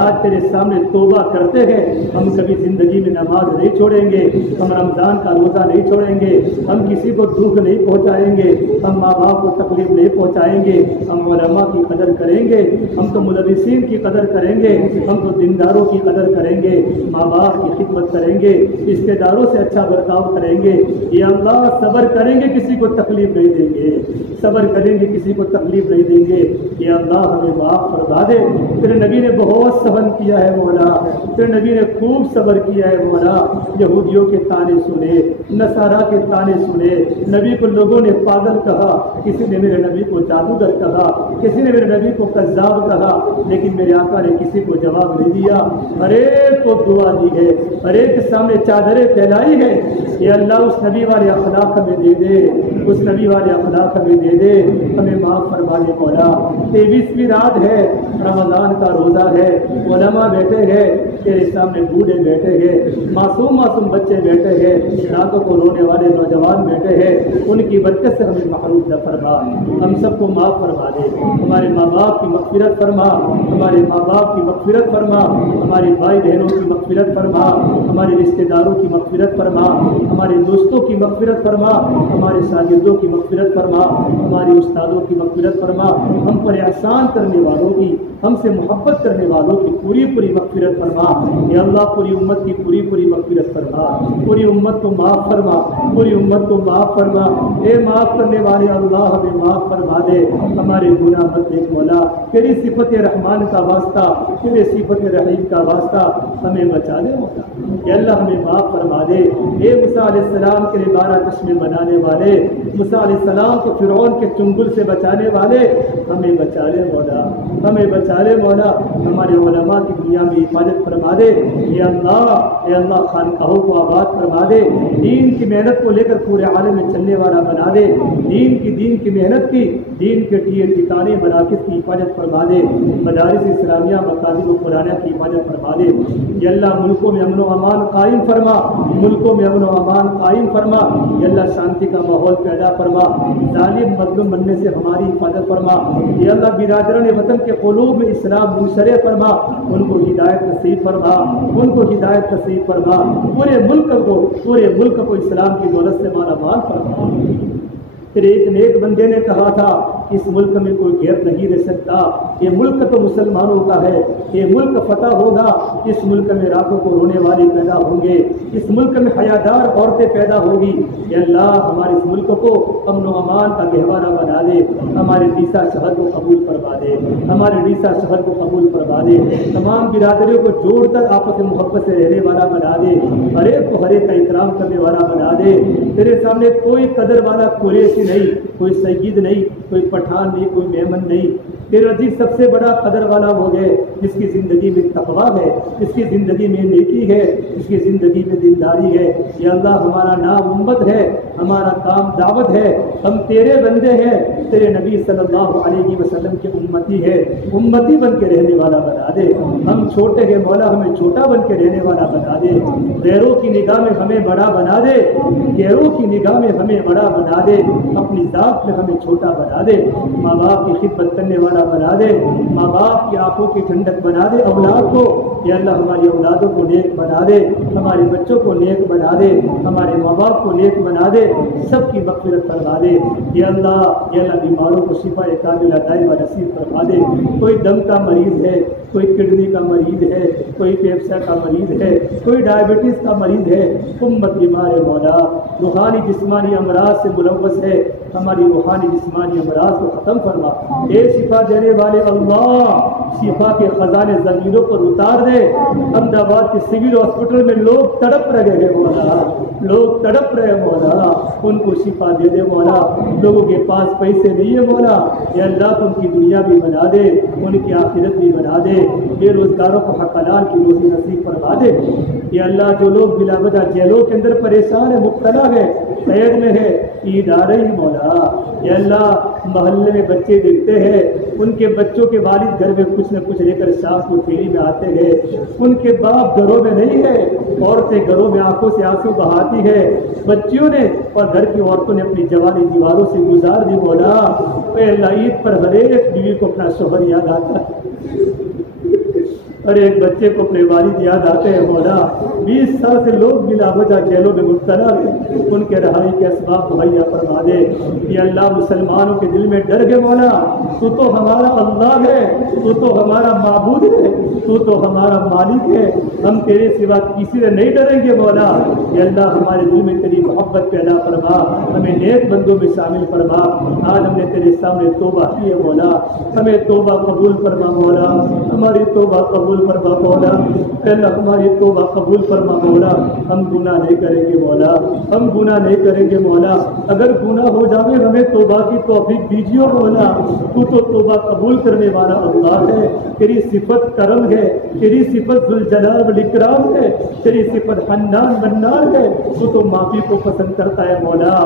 آج تیرے سامنے توبہ کرتے ہیں، ہم کبھی زندگی میں نماز نہیں چھوڑیں گے، ہم رمضان کا روزہ نہیں چھوڑیں گے، ہم کسی کو دکھ نہیں پہنچائیں گے، ہم ماں باپ کو تکلیف نہیں پہنچائیں گے، ہم علماء کی قدر کریں گے، ہم تو مدرسین کی قدر کریں گے، ہم تو دینداروں کی قدر کریں گے، ماں باپ کی خدمت کریں گے، رشتے داروں سے اچھا برتاؤ کریں گے۔ یہ اللہ صبر کریں گے، کسی کو تکلیف نہیں دیں گے، صبر کریں گے، کسی کو تکلیف نہیں دیں گے۔ یا اللہ ہمیں معاف فرما دے، تیرے نبی نے بہت صبر کیا ہے مولا، تیرے نبی نے خوب صبر کیا ہے مولا، یہودیوں کے طعنے سنے، نصارہ کے طعنے سنے، نبی کو لوگوں نے پاگل کہا، کسی نے میرے نبی کو جادوگر کہا، کسی نے میرے نبی کو کذاب کہا، لیکن میرے آقا نے کسی کو جواب نہیں دیا، ہر ایک کو دعا دی ہے، ہر ایک کے سامنے چادریں پھیلائی ہے۔ یہ اللہ اس نبی والے اخلاق ہمیں دے دے، اس نبی والے اخلاق ہمیں دے دے، ہمیں معاف فرما دے مولا۔ 23ویں رات ہے، رمضان کا روزہ ہے، علماء بیٹھے ہیں تیرے سامنے، بوڑھے بیٹھے ہیں، معصوم معصوم بچے بیٹھے ہیں، راتوں کو رونے والے نوجوان بیٹھے ہیں، ان کی برکت سے ہمیں محروم نہ فرما، ہم سب کو معاف فرما دے، ہمارے ماں باپ کی مغفرت فرما، ہمارے ماں باپ کی مغفرت فرما، ہمارے بھائی بہنوں کی مغفرت فرما، ہمارے رشتے داروں کی مغفرت فرما، ہمارے دوستوں کی مغفرت فرما، ہمارے شاگردوں کی مغفرت فرما، ہمارے استادوں کی مغفرت فرما، ہم پر احسان کرنے والوں کی، ہم سے محبت کرنے والوں کی پوری پوری مغفرت فرما۔ یا اللہ پوری امت کی پوری پوری مغفرت فرما، پوری امت کو معاف فرما، پوری امت کو معاف فرما۔ اے معاف کرنے والے اللہ ہمیں معاف فرما دے، ہمارے گناہ مت دیکھ مولا، تیری صفت رحمان کا واسطہ، تیرے صفت رحیم کا واسطہ ہمیں بچا دے مولا۔ یا اللہ ہمیں معاف فرما دے۔ اے موسیٰ علیہ السلام کے لیے 12 چشمے بنانے والے، موسیٰ علیہ السلام کو فرعون کے چنگل سے بچانے والے، ہمیں بچا لے مولا، ہمیں بچا لے مولا، ہمارے علماء کی دنیا میں حفاظت فرما دے۔ اے اللہ خانقاہوں کو آباد فرما دے، دین کی محنت کو لے کر پورے عالم میں چلنے والا بنا دے، دین کی محنت کی، دین کے ٹھکانے مراکز کی حفاظت فرما دے، مدارس اسلامیہ مکاتب قرآنیہ کی حفاظت فرما دے۔ یا اللہ ملکوں میں امن و امان قائم فرما، ملکوں میں امن و امان قائم فرما۔ یا اللہ شانتی کا ماحول پیدا فرما، ظالم مظلوم بننے سے ہماری حفاظت فرما۔ یا اللہ برادران وطن کے قلوب میں اسلام منشر فرما، ان کو ہدایت نصیب فرما، ان کو ہدایت نصیب فرما، پورے ملک کو اسلام کی دولت سے مالا مال فرما۔ پھر ایک نیک بندے نے کہا تھا اس ملک میں کوئی غیر نہیں رہ سکتا، یہ ملک تو مسلمانوں کا ہے، یہ ملک فتح ہوگا، اس ملک میں راتوں کو رونے والے پیدا ہوں گے، اس ملک میں حیادار عورتیں پیدا ہوگی۔ یا اللہ ہمارے اس ملک کو امن و امان کا گہوارہ بنا دے، ہمارے ڈیسا شہر کو قبول فرما دے، ہمارے ڈیسا شہر کو قبول فرما دے، تمام برادریوں کو جوڑ کر آپس میں محبت سے رہنے والا بنا دے، ہر ایک کو ہر ایک کا احترام کرنے والا بنا دے۔ تیرے سامنے کوئی قدر والا قریشی نہیں، کوئی سید نہیں، کوئی پٹھان نہیں، کوئی میمن نہیں، تیرے نزدیک سب سے بڑا قدر والا وہ ہے جس کی زندگی میں تقویٰ ہے، جس کی زندگی میں نیکی ہے، جس کی زندگی میں دینداری ہے۔ یا اللہ ہمارا نام امت ہے، ہمارا کام دعوت ہے، ہم تیرے بندے ہیں، تیرے نبی صلی اللہ علیہ وسلم کے امتی ہے، امتی بن کے رہنے والا بنا دے۔ ہم چھوٹے ہیں مولا، ہمیں چھوٹا بن کے رہنے والا بنا دے، غیروں کی نگاہ میں ہمیں بڑا بنا دے، غیروں کی نگاہ میں ہمیں بڑا بنا دے، اپنی ذات میں ہمیں چھوٹا بنا دے، ماں باپ کی خدمت کرنے والا بنا دے، ماں باپ کی آنکھوں کی ٹھنڈک بنا دے اولاد کو۔ یا اللہ ہماری اولادوں کو نیک بنا دے، ہمارے بچوں کو نیک بنا دے، ہمارے ماں باپ کو نیک بنا دے، سب کی مغفرت فرما دے۔ یا اللہ بیماروں کو شفا کاملہ دائمہ نصیب فرما دے۔ کوئی دم کا مریض ہے، کوئی کڈنی کا مریض ہے، کوئی فیفسا کا مریض ہے، کوئی ڈائبٹیز کا مریض ہے، امت بیمار ہے مولا، روحانی جسمانی امراض سے ملوث ہے، ہماری روحانی جسمانی امراض کو ختم فرما۔ اے شفا دینے والے اللہ، شفا کے خزانے زمینوں پر اتار دے۔ احمد آباد کے سول ہاسپٹل میں لوگ تڑپ رہے ہیں مولا، لوگ تڑپ رہے مولا، ان کو شفا دے دے مولا۔ لوگوں کے پاس پیسے نہیں ہے مولا، یا اللہ ان کی دنیا بھی بنا دے، ان کی آخرت بھی بنا دے، بے روزگاروں کو حق حلال کی روزی نصیب فرما دے۔ یا اللہ جو لوگ بلا وجہ جیلوں کے اندر پریشان ہے، مبتلا ہے، قید میں ہے، عید آ رہی مولا، یا اللہ محلے میں بچے دیکھتے ہیں، ان کے بچوں کے والد گھر میں کچھ نہ کچھ لے کر شام کو پھیری میں آتے ہیں، ان کے باپ گھروں میں نہیں ہے، عورتیں گھروں میں آنکھوں سے آنسو بہاتی ہے، بچیوں نے اور گھر کی عورتوں نے اپنی جوانی دیواروں سے گزار دی مولا۔ اے اللہ عید پر ہر ایک بیوی کو اپنا شوہر یاد آتا ہے، ہر ایک بچے کو اپنے والد یاد آتے ہیں مولا۔ 20 سال سے لوگ بلا وجہ جیلوں میں مبتلا ہیں، ان کے رہائی کے اسباب مہیا فرما دے۔ یا اللہ مسلمانوں کے دل میں ڈر ہے مولا، تو تو ہمارا اللہ ہے، تو تو ہمارا معبود ہے، تو تو ہمارا مالک ہے، ہم تیرے سوا کسی سے نہیں ڈریں گے مولا۔ یا اللہ ہمارے دل میں تیری محبت پیدا فرما، ہمیں نیک بندوں میں شامل فرما۔ آج ہم نے تیرے سامنے توبہ کی ہے مولا، ہمیں توبہ قبول فرما مولا، ہماری توبہ قبول فرما مولا۔ اے اللہ ہماری توبہ قبول فرما مولا، ہم گناہ نہیں کریں گے مولا، ہم گناہ نہیں کریں گے مولا، اگر گناہ ہو جائے ہمیں توبہ کی توفیق دیجیے مولا۔ تو تو توبہ قبول کرنے والا اللہ ہے، تیری صفت کرم ہے، تیری صفت ذوالجلال والاکرام ہے، تیری صفت حنان منان ہے، تو تو معافی کو پسند کرتا ہے مولا۔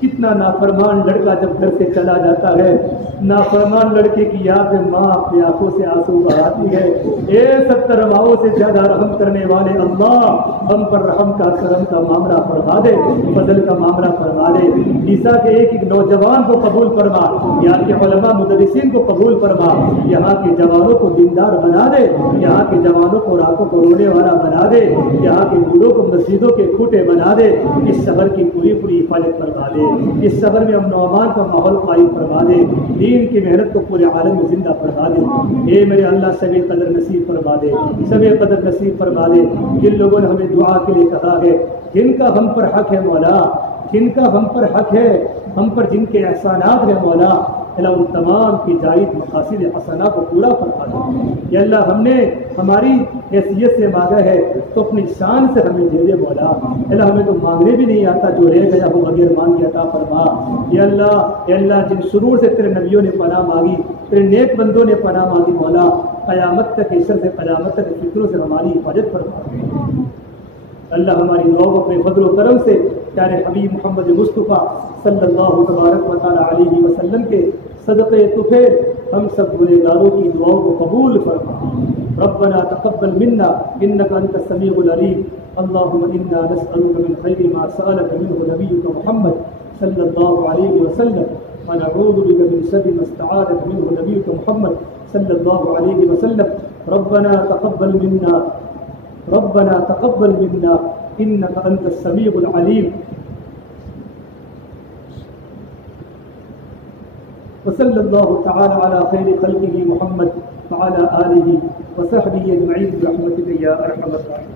کتنا نافرمان لڑکا جب گھر سے چلا جاتا ہے، نافرمان لڑکے کی یاد میں ماں اپنی آنکھوں سے آنسو بہاتی ہے۔ اے 70 ماؤں سے زیادہ رحم کرنے والے اللہ، ہم پر رحم کا کرم کا معاملہ فرما دے، فضل کا معاملہ فرما دے۔ عیسیٰ کے ایک نوجوان کو قبول فرما، یہاں کے علماء مدرسین کو قبول فرما، یہاں کے جوانوں کو دیندار بنا دے، یہاں کے جوانوں کو راتوں کو رونے والا بنا دے، یہاں کے بوڑھوں کو مسجدوں کے کھوٹے بنا دے۔ اس شہر کی پوری حفاظت فرما دے، اس شہر میں امن و امان کا ماحول قائم فرما دے، دین کی محنت کو پورے عالم میں زندہ فرما دے۔ اے میرے اللہ سب قدر نصیب فرما دے، سب قدر نصیب فرما دے۔ جن لوگوں نے ہمیں دعا کے لیے کہا ہے، جن کا ہم پر حق ہے مولا، جن کا ہم پر حق ہے، ہم پر جن کے احسانات ہیں مولا، اللہ ان تمام کی جائز مقاصد حسنہ کو پورا فرما دے۔ یا اللہ ہم نے ہماری حیثیت سے مانگا ہے تو اپنی شان سے ہمیں دے دے مولا۔ اللہ ہمیں تو مانگنے بھی نہیں آتا، جو رہ گیا وہ بغیر مانگے عطا فرما۔ یا اللہ جن شرور سے تیرے نبیوں نے پناہ مانگی، تیرے نیک بندوں نے پناہ مانگی مولا، قیامت تک شر سے قیامت تک فکروں سے ہماری حفاظت فرما۔ اللہ ہماری دعاؤں کو اپنے فضل و کرم سے پیارے حبیب محمد مصطفیٰ صلی اللہ تبارک و تعالی علیہ وسلم کے صدقے طفیل ہم سب گنہگاروں کی دعاؤں کو قبول فرما۔ ربنا تقبل منا انك انت السميع العليم اللهم انا نسألك من خير ما سألك منه نبيك محمد صلى الله عليه وسلم ونعوذ بك من شر ما استعاذك منه نبيك محمد صلى الله عليه وسلم ربنا تقبل منا انك انت السميع العليم وصلى الله تعالى على خير خلقه محمد وعلى آله وصحبه أجمعين برحمتك يا أرحم الراحمين.